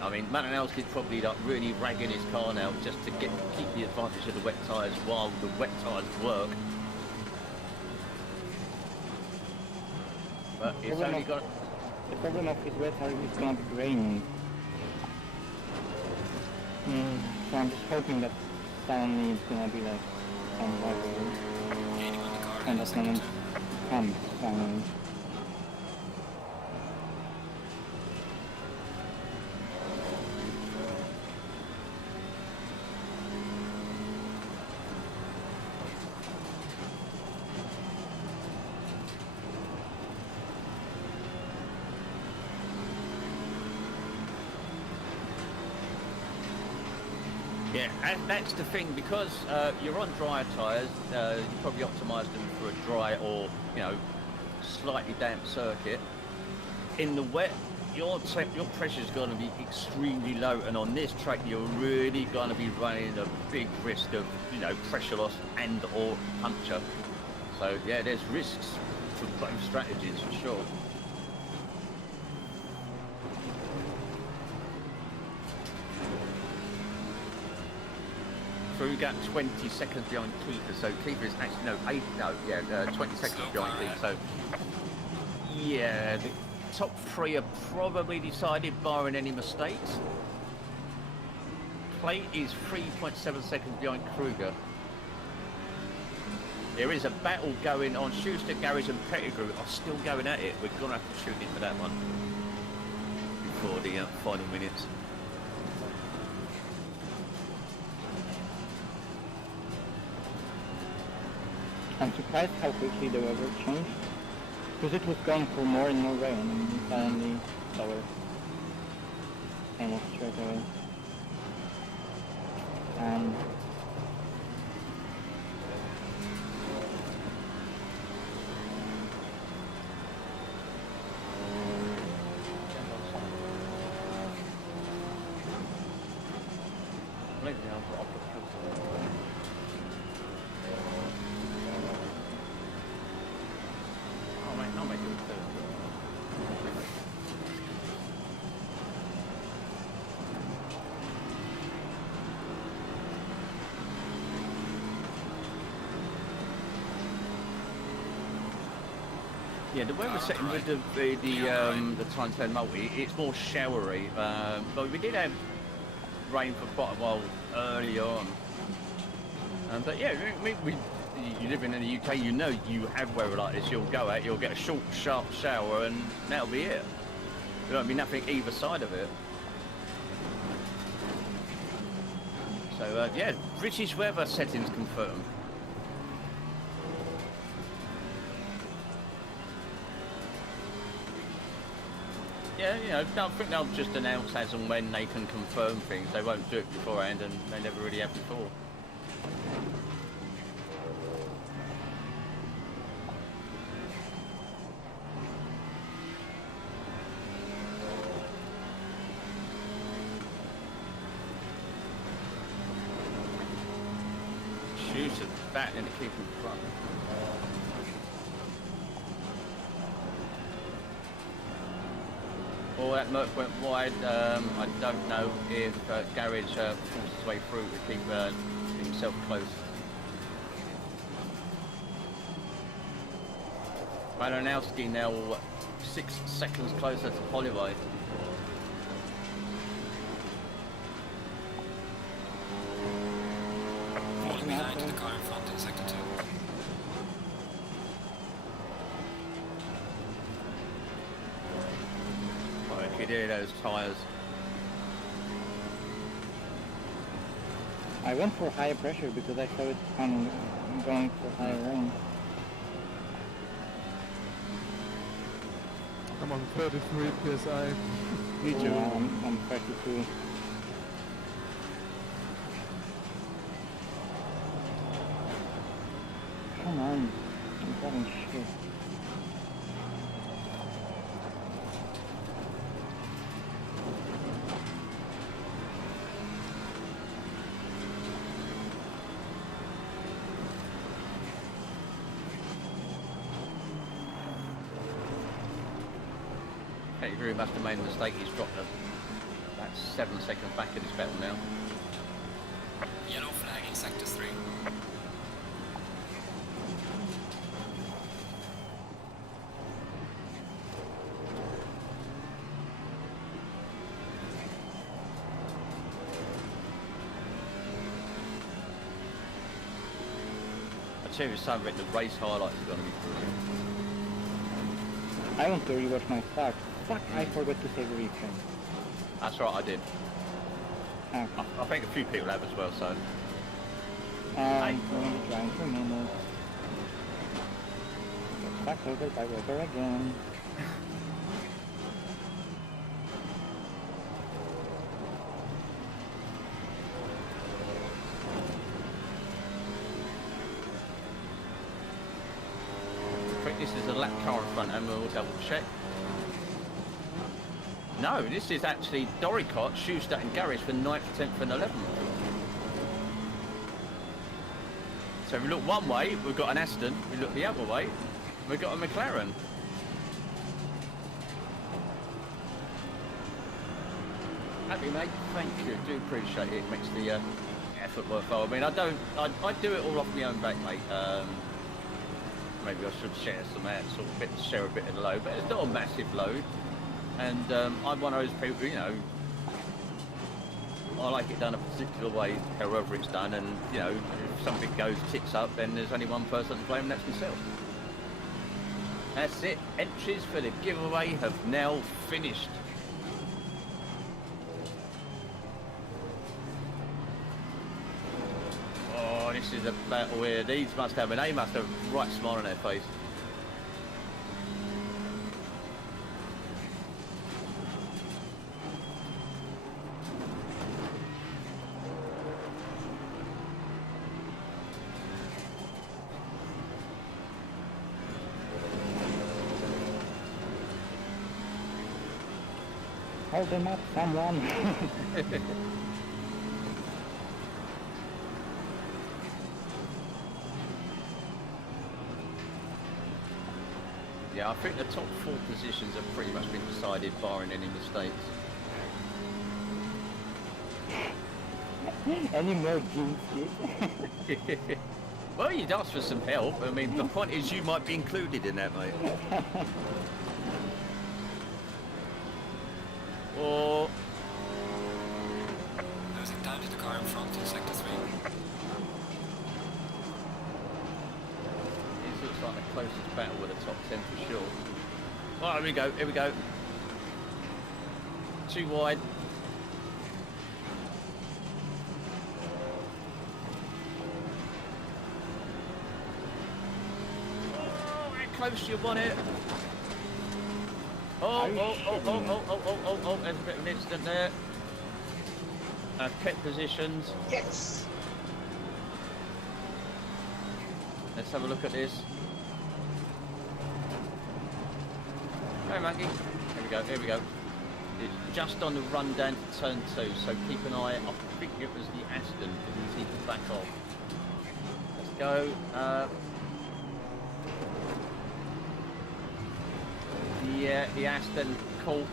I mean, Malinowski's probably like really ragging his car now just to keep the advantage of the wet tyres while the wet tyres work. But it's only got... The problem of his wet tyre is gonna be raining. So I'm just hoping that suddenly it's gonna be like some weather and that moment comes finally. Yeah, and that's the thing, because you're on dry tyres, you probably optimise them for a dry or, you know, slightly damp circuit. In the wet, your pressure's going to be extremely low, and on this track you're really going to be running a big risk of, you know, pressure loss and or puncture. So yeah, there's risks for both strategies for sure. Kruger 20 seconds behind Keeper, so Keeper is actually 20 seconds behind Keeper. So yeah, the top three are probably decided, barring any mistakes. Plate is 3.7 seconds behind Kruger. There is a battle going on. Schuster, Garage and Pettigrew are still going at it. We're going to have to tune into that one before the final minutes. I'm surprised how quickly the weather changed, because it was going for more and more rain, and suddenly slower, almost straight away. Yeah, the weather setting with the Time 10 multi, it's more showery, but we did have rain for quite a while early on. But yeah, you live in the UK, you know you have weather like this. You'll go out, you'll get a short, sharp shower, and that'll be it. There won't be nothing either side of it. So yeah, British weather settings confirmed. Yeah, you know, I think they'll just announce as and when they can confirm things. They won't do it beforehand, and they never really have before. Shoots at that and to keep in front. Oh, that Merc went wide. I don't know if Garage forced his way through to keep himself close. Malinowski now 6 seconds closer to Holloway. Falling behind the car in front in sector 2. If you do those tyres. I went for higher pressure because I saw it kind of going for higher rain. I'm on 33 psi. Me too. I'm 32. Come on, I'm having shit. Pettigrew must have made a mistake. He's dropped about 7 seconds back in his battle now. Yellow flag in sector 3. I tell you something, the race highlights are going to be brilliant. I want to rewatch my start. Fuck, I forgot to save a reframe. That's right, I did. Okay. I think a few people have as well, so. I'm going to try for a minute. Get back over by weather again. I think this is a lap car in front and we'll double check. No, this is actually Doricott, Schuster and Garris for 9th, 10th and 11th. So if we look one way, we've got an Aston. We look the other way, we've got a McLaren. Happy mate, thank you, do appreciate it. Makes the effort worthwhile. I mean, I do it all off my own back, mate. Maybe I should share some out, sort of share a bit of the load, but it's not a massive load. And I'm one of those people, you know, I like it done a particular way, however it's done, and, you know, if something goes tits up, then there's only one person to blame, and that's myself. That's it. Entries for the giveaway have now finished. Oh, this is a battle where these must have an A, must have a right smile on their face. Hold them up, someone. Yeah, I think the top 4 positions have pretty much been decided, barring any mistakes. Any more jinxes? Well, you'd ask for some help. I mean, the point is you might be included in that, mate. Or... Losing time to the car in front in sector 3. This looks like the closest battle with the top 10 for sure. Oh, here we go, here we go. Too wide. Oh, how close you want it. Oh, there's a bit of an incident there. Kept positions. Yes! Let's have a look at this. Hey, Monkey. Here we go, here we go. It's just on the run down to turn 2, so keep an eye. I think it was the Aston, because he's to back off. Let's go. The Aston caught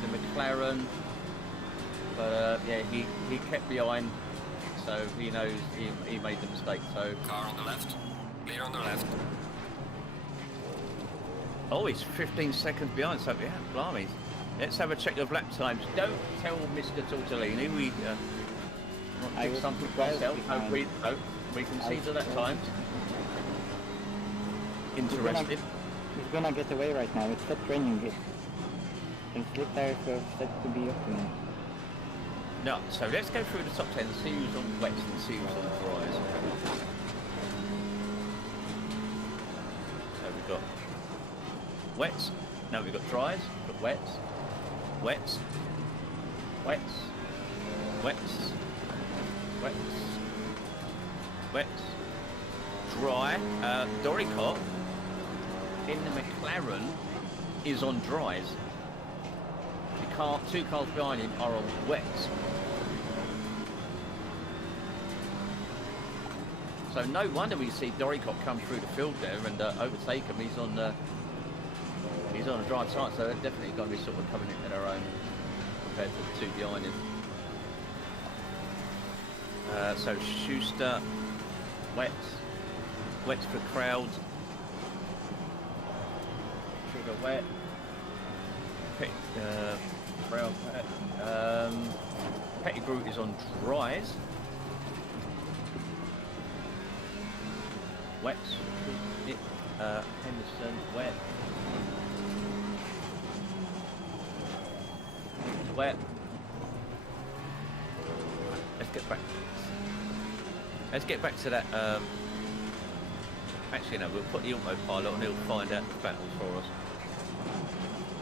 the McLaren, but yeah, he kept behind, so he knows he made the mistake. So Car on the left. Clear on the left. oh, he's 15 seconds behind. So yeah, blimey. Let's have a check of lap times. Don't tell Mr. Tortellini we I pick was something for 12 ourselves. behind. We can see to that times. Interested. It's gonna get away right now. It's stopped raining it. And slip tires were set to be optimal. No, so let's go through the top 10, see who's on wets and see who's on dries. So we've got wets, no we've got dries, we've got wets, wets, wets, wets, wets, wets, dry. Doricott in the McLaren is on dries. The 2 cars behind him are on wets. So no wonder we see Doricott come through the field there and overtake him. He's on He's on a dry tyre, so they're definitely going to be sort of coming into their own compared to the two behind him. So Schuster, wets for crowd. Sugar wet. Pettigrew is on dries. Wets. Henderson wet. Wet. Let's get back to that. Actually, no, we'll put the autopilot and he'll find out the battles for us.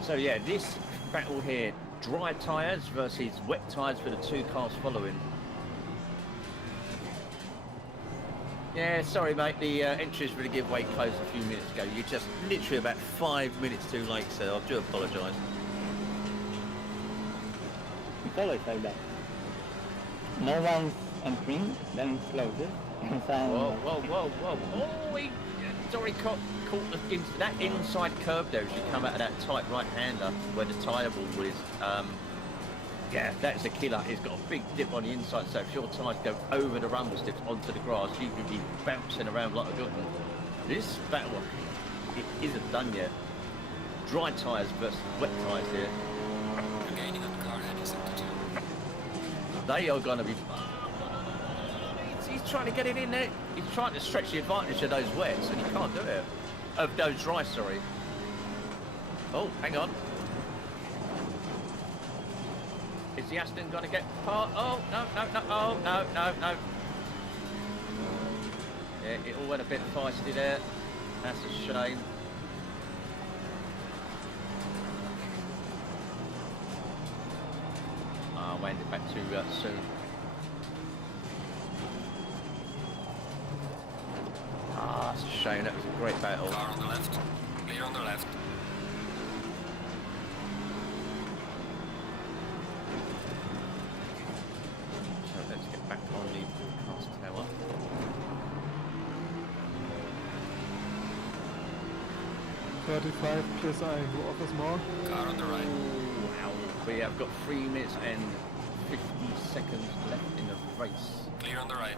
So yeah, this battle here, dry tyres versus wet tyres for the two cars following. Yeah, sorry mate, the entries for the giveaway closed a few minutes ago. You're just literally about 5 minutes too late, so I do apologise. It's always like that. No one's entering, then it closes. Whoa. Oh, Dory caught into that inside curve there as you come out of that tight right-hander where the tyre ball is. Yeah, that's a killer. It's got a big dip on the inside, so if your tyres go over the rumble strips onto the grass, you could be bouncing around like a good one. This battle, it isn't done yet. Dry tyres versus wet tyres here. You're gaining on the car heading sector 2. They are going to be... He's trying to get it in there. He's trying to stretch the advantage of those wets, and he can't do it. Of those dry, sorry. Oh, hang on. Is the Aston going to get part? Oh, no. Oh, no. Yeah, it all went a bit feisty there. That's a shame. I'll wind it back too soon. Ah, that's a shame. That was a great battle. Car on the left. Clear on the left. So let's get back on the broadcast tower. PSI. Who offers more? Car on the right. Wow. We have got 3 minutes and 50 seconds left in the race. Clear on the right.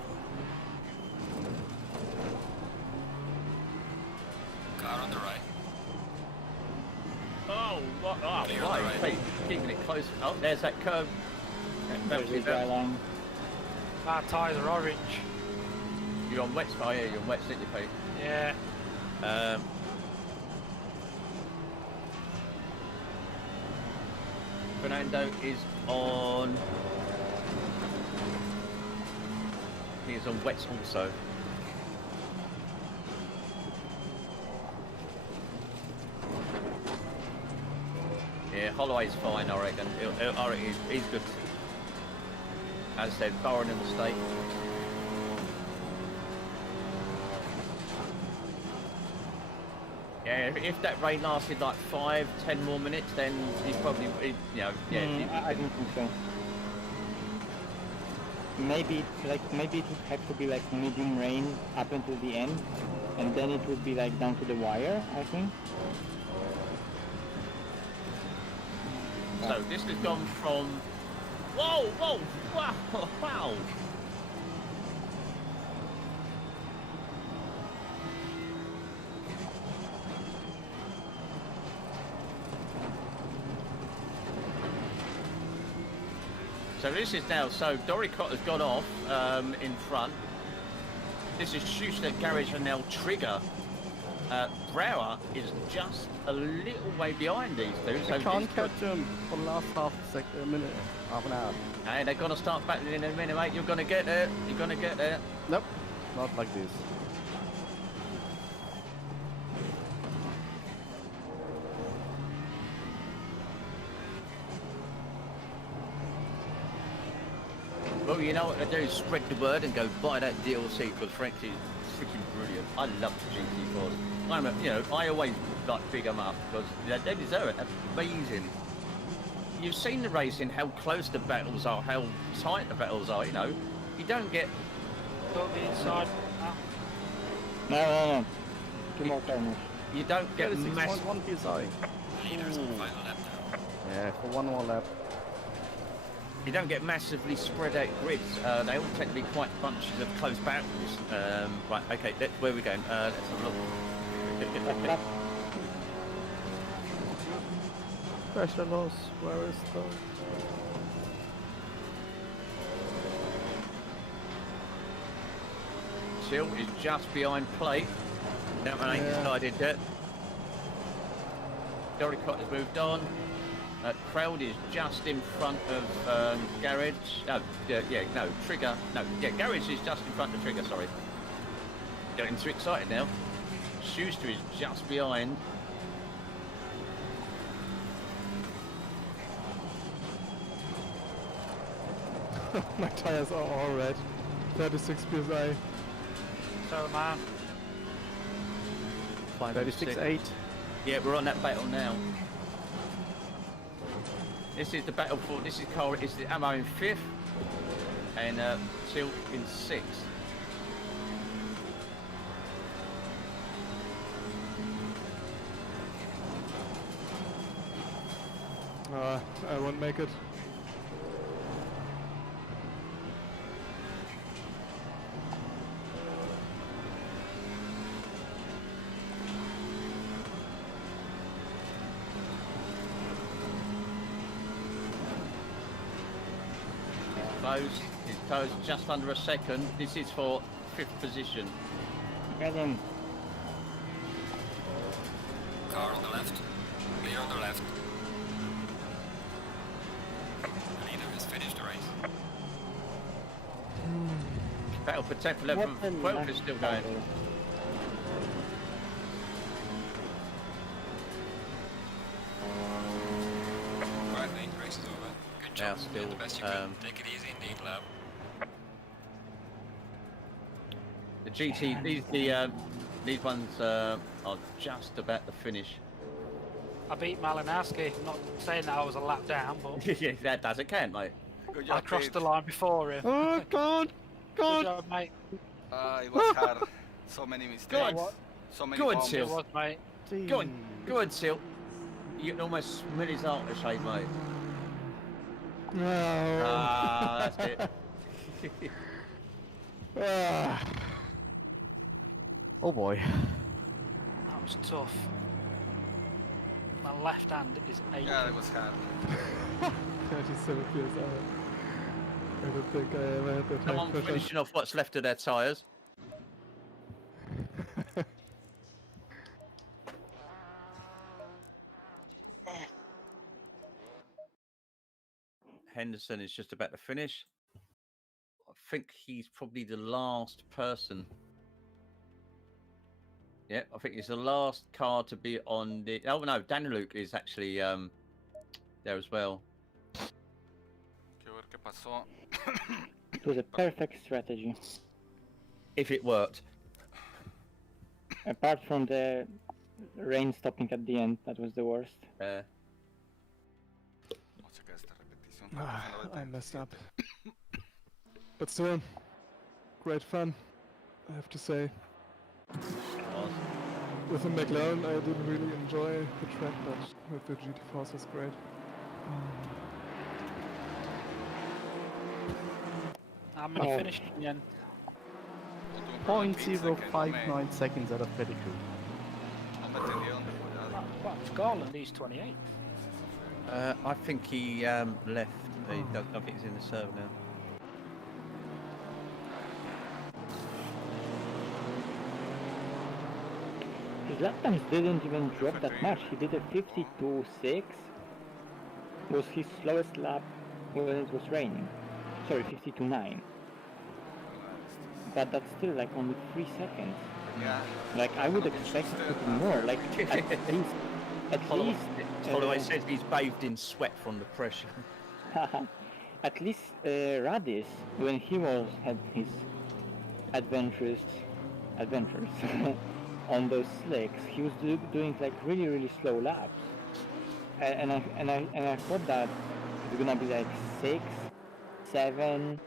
Car on the right. Oh, what? Oh, Clear on the right. right. Keeping it close. Oh, there's that curve. There's the dry line. Our tyres are orange. You're on wets, oh yeah, you're on wets, didn't you, Pete? Yeah. Fernando is on... He is on wets also. Yeah, Holloway's fine, I reckon. I reckon he's good. As I said, barring a mistake. Yeah, if that rain lasted like 5-10 more minutes, then he'd probably, yeah. I don't think so. Maybe it would have to be like medium rain up until the end, and then it would be like down to the wire, I think. So this has gone from... Whoa! Wow! So this is now, so Doricott has gone off in front. This is Schuster, Garage and now Trigger. Brower is just a little way behind these two. So I can't catch him for the last half an hour. Hey, they're going to start battling in a minute, mate. You're going to get there. You're going to get there. Nope, not like this. Well, you know what to do, spread the word and go buy that DLC because frankly it's freaking brilliant. I love the GT4s. I always like big them up because they deserve it. That's amazing. You've seen the racing, how close the battles are, how tight the battles are, You don't get... Go the inside. No. 2 more corners. You don't get massive... 6.1 PSI. leaders on the final lap now. Yeah, for one more lap. You don't get massively spread out grids. They all tend to be quite bunches of close battles. Right, okay, where are we going? Let's have a look. Pressure loss. Where is the? Chill is just behind plate. That one ain't decided yet. Doricott has moved on. Crowd is just in front of Garage. Trigger. Garage is just in front of Trigger, sorry. Getting too excited now. Schuster is just behind. My tires are all red. 36 psi. So man. 36.8. Yeah, we're on that battle now. This is the battle for. This is Carl. Is the ammo in 5th, and Silk in 6th. I won't make it. His toes just under a second. This is for 5th position. Get him. Car on the left. Clear on the left. The leader has finished the race. Battle for 10th, 11th, 12th is still going. Right, lane race is over. Good job. Still, Did the best you could. Take it easy indeed, lab. The GT, these ones are just about to finish. I beat Malinowski. I'm not saying that I was a lap down, but Yeah, that does it, can, mate. Good I job, crossed Pete. the line before him. Oh God! Good God! job, mate. It was hard. So many mistakes. Good. So many Good, bombs. Sil. It was, mate. Go on, Sil. You can almost smell his aftershave, mate. No. Ah, that's it. Ah. Oh boy. That was tough. My left hand is aching. Yeah, it was hard. 37 psi. I don't think I ever had that Come high on, pressure. finishing off what's left of their tyres. Henderson is just about to finish. I think he's probably the last person. Yeah, I think he's the last car to be on the. Oh no, Daniluk is actually there as well. Quiero ver qué pasó. It was a perfect strategy. If it worked. Apart from the rain stopping at the end, that was the worst. Vamos a checar esta repetición. I messed up. But still, great fun, I have to say. With the McLaren, I didn't really enjoy the track, but with the GT4s, it's great. How many finished in the end? 0.059 seconds out of pedigree. What? Garland, he's 28. I think he left. I think he's in the server now. His lap times didn't even drop that much. He did a 52.6. Was his slowest lap when it was raining. Sorry, 52.9. But that's still like only 3 seconds. Yeah. Like I would expect it to be more. Like at least. Holloway says he's bathed in sweat from the pressure. At least Radis, when he had his adventures on those slicks, he was doing like really slow laps, and I thought that it's gonna be like 6, 7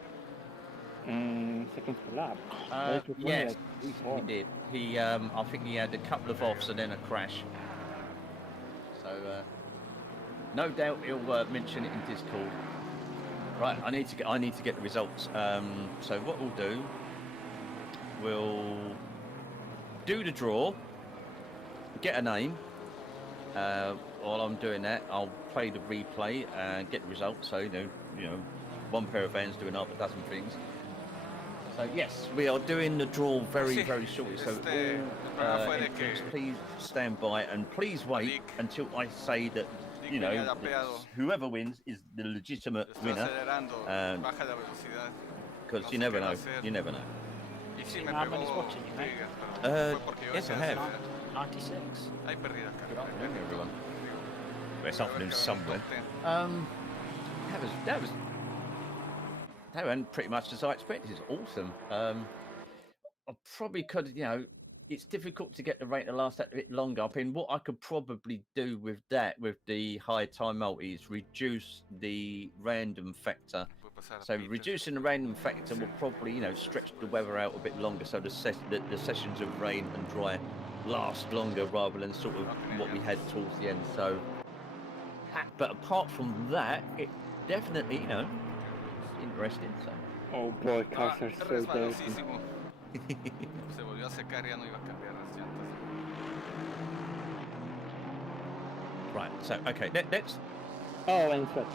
seconds per lap. But it was only Yes, like 3, 4. he did. He, I think he had a couple of offs and then a crash. So no doubt he'll mention it in Discord. Right, I need to get the results. So what we'll do, we'll do the draw, get a name. While I'm doing that, I'll play the replay and get the results. So you know, one pair of hands doing half a dozen things. So yes, we are doing the draw very shortly. So all entrants, please stand by and please wait until I say that whoever wins is the legitimate winner. Because you never know. You never know. How many's watching you, mate? Yes, I have. 96. Good afternoon, everyone. It's afternoon somewhere. That went pretty much as I expected. It's awesome. I probably could, it's difficult to get the rate to last that a bit longer. I mean, what I could probably do with that, with the high time multi, is reduce the random factor. So reducing the random factor will probably, stretch the weather out a bit longer. So the sessions of rain and dry last longer rather than sort of what we had towards the end. So, but apart from that, it definitely, interesting. So. Oh boy, cars are so dirty. Se volvió a secar, ya no iba a cambiar las llantas. Right, so okay, let's. Oh, and it's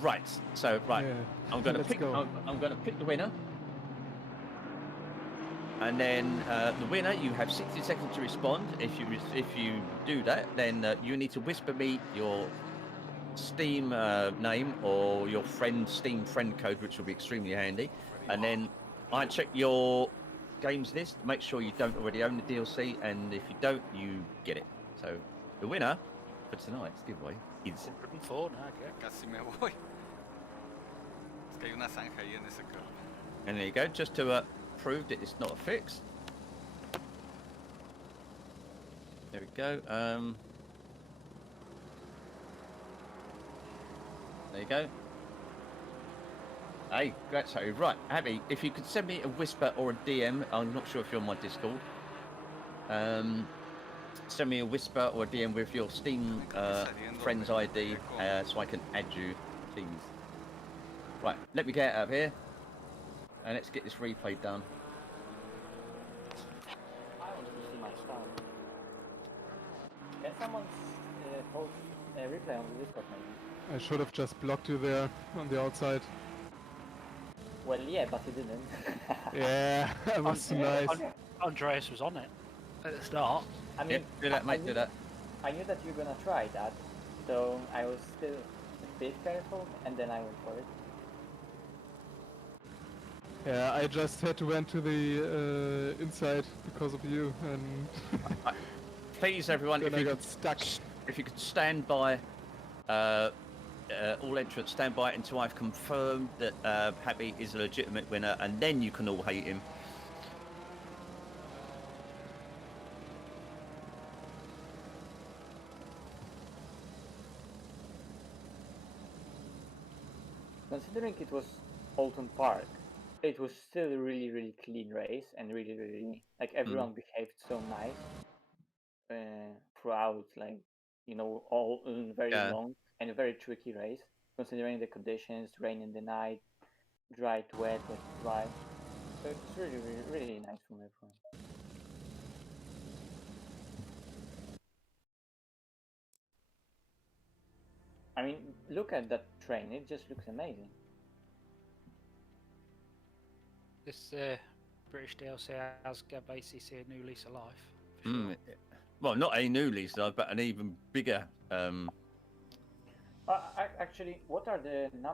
right. So right, Yeah. I'm going to Let's pick. go. I'm going to pick the winner, and then the winner, you have 60 seconds to respond. If you do that, then you need to whisper me your Steam name or your Steam friend code, which will be extremely handy, and then I check your games list, make sure you don't already own the DLC, and if you don't, you get it. So the winner for tonight's giveaway is 104 now, okay. Casi me voy. Es que hay una zanja ahí en ese carro. And there you go, just to prove that it's not a fix. There we go. There you go. Hey, that's so right. Abby, if you could send me a whisper or a DM, I'm not sure if you're on my Discord. Send me a whisper or a DM with your Steam friend's ID so I can add you, please. Right, let me get out of here and let's get this replay done. I want to see my start. Can someone post a replay on the Discord maybe? I should have just blocked you there on the outside. Well, yeah, but he didn't. Yeah, that was nice. Andreas was on it at the start. I mean, Yep, do that, mate, do that. I knew that you were gonna try that, so I was still a bit careful, and then I went for it. Yeah, I just had to went to the inside because of you, and Please, everyone, then I got stuck. if you could stand by, all entrants stand by until I've confirmed that Happy is a legitimate winner, and then you can all hate him. Considering it was Oulton Park, it was still a really clean race, and really like everyone behaved so nice throughout, like all very long and a very tricky race. Considering the conditions, rain in the night, dry to wet, wet to dry, so it's really nice from everyone. I mean, look at that train, it just looks amazing. This British DLC has gave ACC a new lease of life. For sure. Well, not a new lease, though, but an even bigger. Actually, what are the numbers?